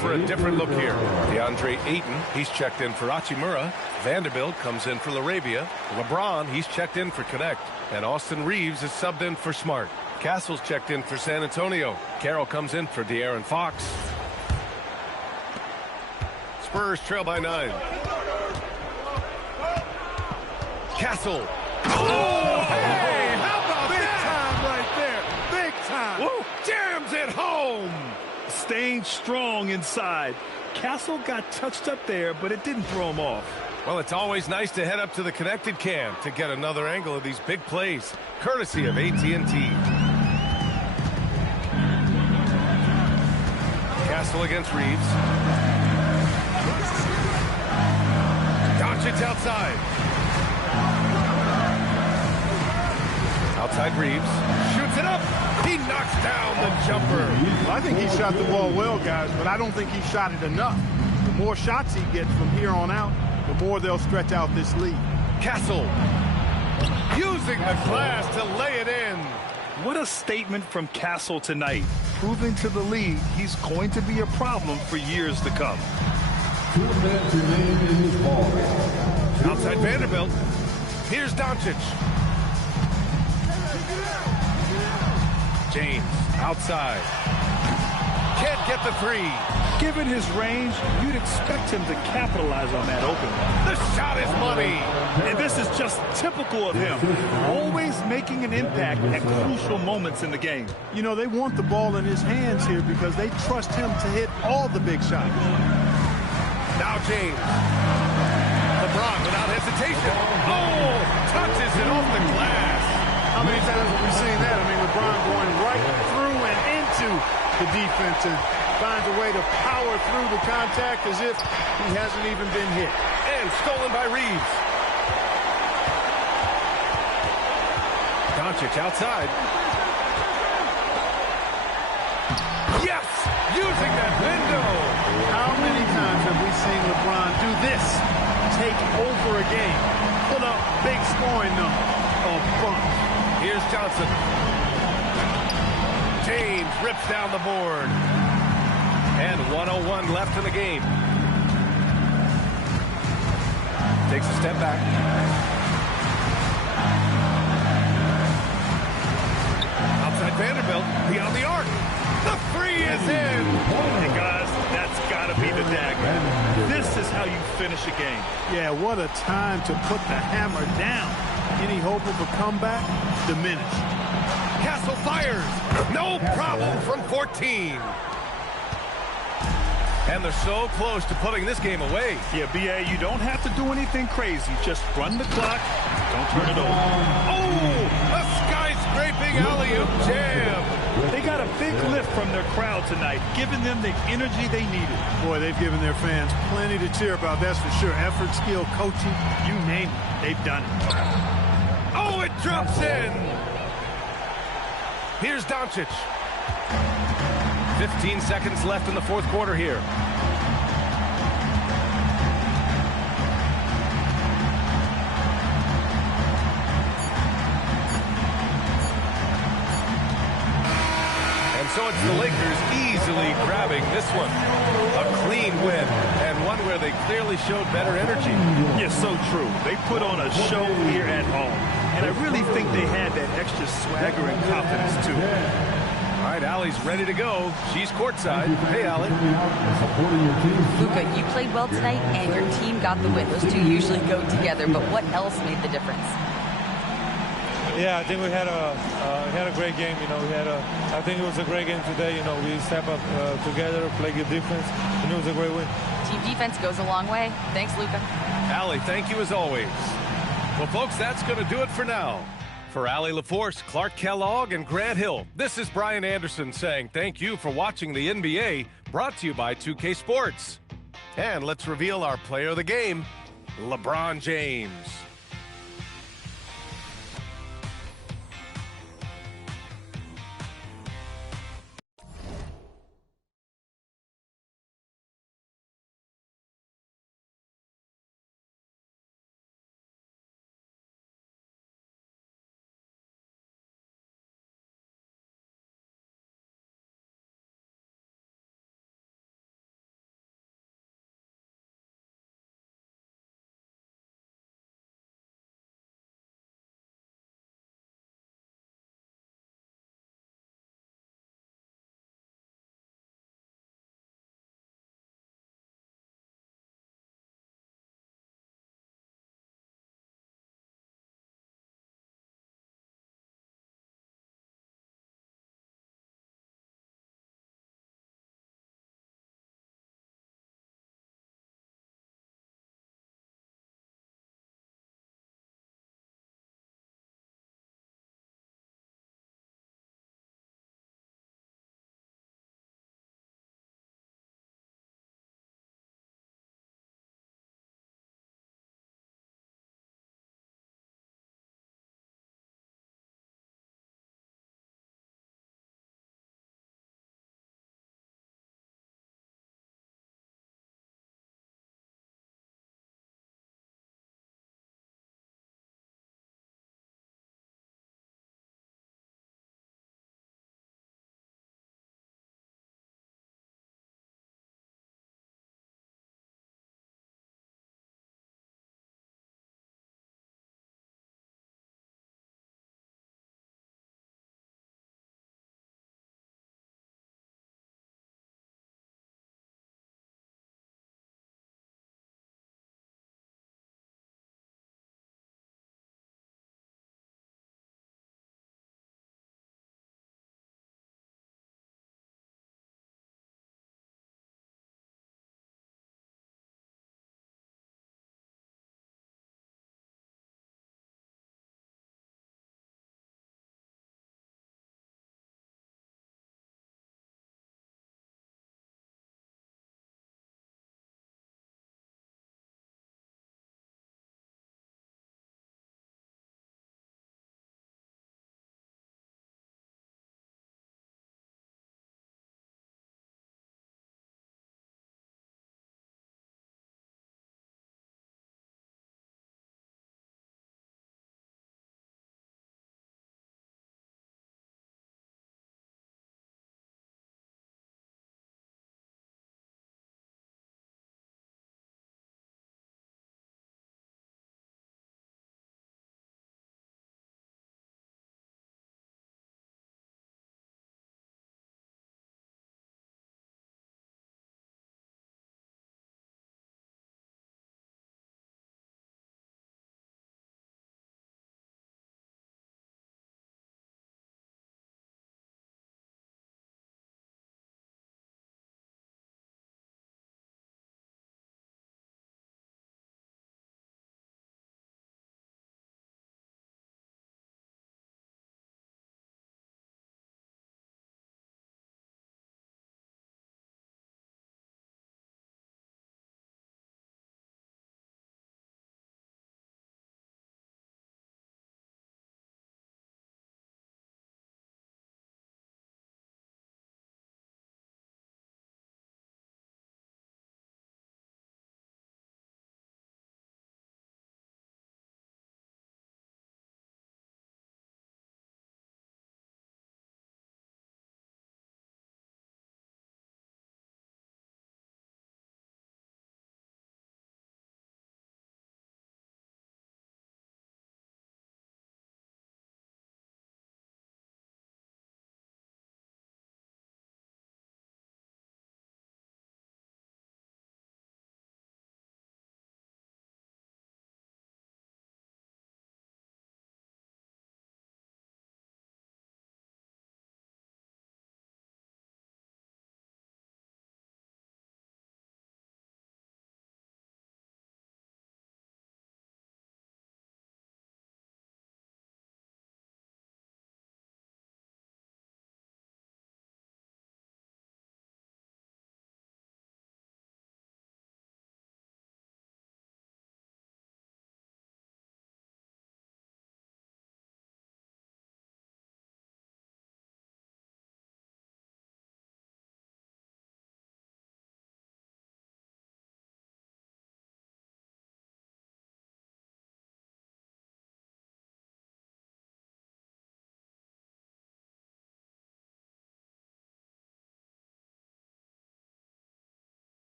For a different look here. DeAndre Ayton, he's checked in for Hachimura. Vanderbilt comes in for LaRavia. LeBron, he's checked in for Connect. And Austin Reeves is subbed in for Smart. Castle's checked in for San Antonio. Carroll comes in for De'Aaron Fox. Spurs trail by 9. Castle. Oh, hey, how about that? Big time right there. Big time. Woo, jams it home. Staying strong inside. Castle got touched up there, but it didn't throw him off. Well, it's always nice to head up to the connected cam to get another angle of these big plays, courtesy of AT&T. Castle against Reeves. Doncic outside. Outside Reeves. Shoots it up. He knocks down the jumper. Well, I think he shot the ball well, guys, but I don't think he shot it enough. The more shots he gets from here on out, the more they'll stretch out this lead. Castle using the glass to lay it in. What a statement from Castle tonight, proving to the league he's going to be a problem for years to come. 2 minutes remain in this ball. Outside Vanderbilt. Here's Doncic. James outside. Can't get the 3. Given his range, you'd expect him to capitalize on that opening. The shot is money. And this is just typical of him. Always making an impact at crucial moments in the game. You know, they want the ball in his hands here because they trust him to hit all the big shots. Now James. LeBron without hesitation. Oh, touches it off the glass. How many times have we seen that? I mean, LeBron going right through and into the defense and finds a way to power through the contact as if he hasn't even been hit. And stolen by Reeves. Doncic outside. Yes! Using that window. How many times have we seen LeBron do this? Take over a game. Put up big scoring numbers. A bunch. Here's Johnson. James rips down the board. And 1:01 left in the game. Takes a step back. Outside Vanderbilt, beyond the arc. The 3 is in. Hey guys, that's got to be the dagger. This is how you finish a game. Yeah, what a time to put the hammer down. any hope of a comeback diminished. Castle fires. No problem from 14. And they're so close to putting this game away. Yeah, B.A., you don't have to do anything crazy. Just run the clock. Don't turn it over. Oh, a skyscraping alley-oop jam. They got a big lift from their crowd tonight, giving them the energy they needed. Boy, they've given their fans plenty to cheer about, that's for sure. Effort, skill, coaching, you name it, they've done it. Oh, it drops in. Here's Doncic. 15 seconds left in the fourth quarter here. And so it's the Lakers easily grabbing this one. A clean win, and one where they clearly showed better energy. Yes, so true. They put on a show here at home, and I really think they had that extra swagger and confidence, too. All right, Allie's ready to go. She's courtside. Hey, Allie. Luka, you played well tonight, and your team got the win. Those two usually go together, but what else made the difference? Yeah, I think we had a great game. You know, I think it was a great game today. You know, we step up together, play good defense, and it was a great win. Team defense goes a long way. Thanks, Luka. Allie, thank you as always. Well, folks, that's going to do it for now. For Allie LaForce, Clark Kellogg, and Grant Hill, this is Brian Anderson saying thank you for watching the NBA, brought to you by 2K Sports. And let's reveal our player of the game, LeBron James.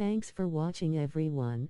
Thanks for watching everyone.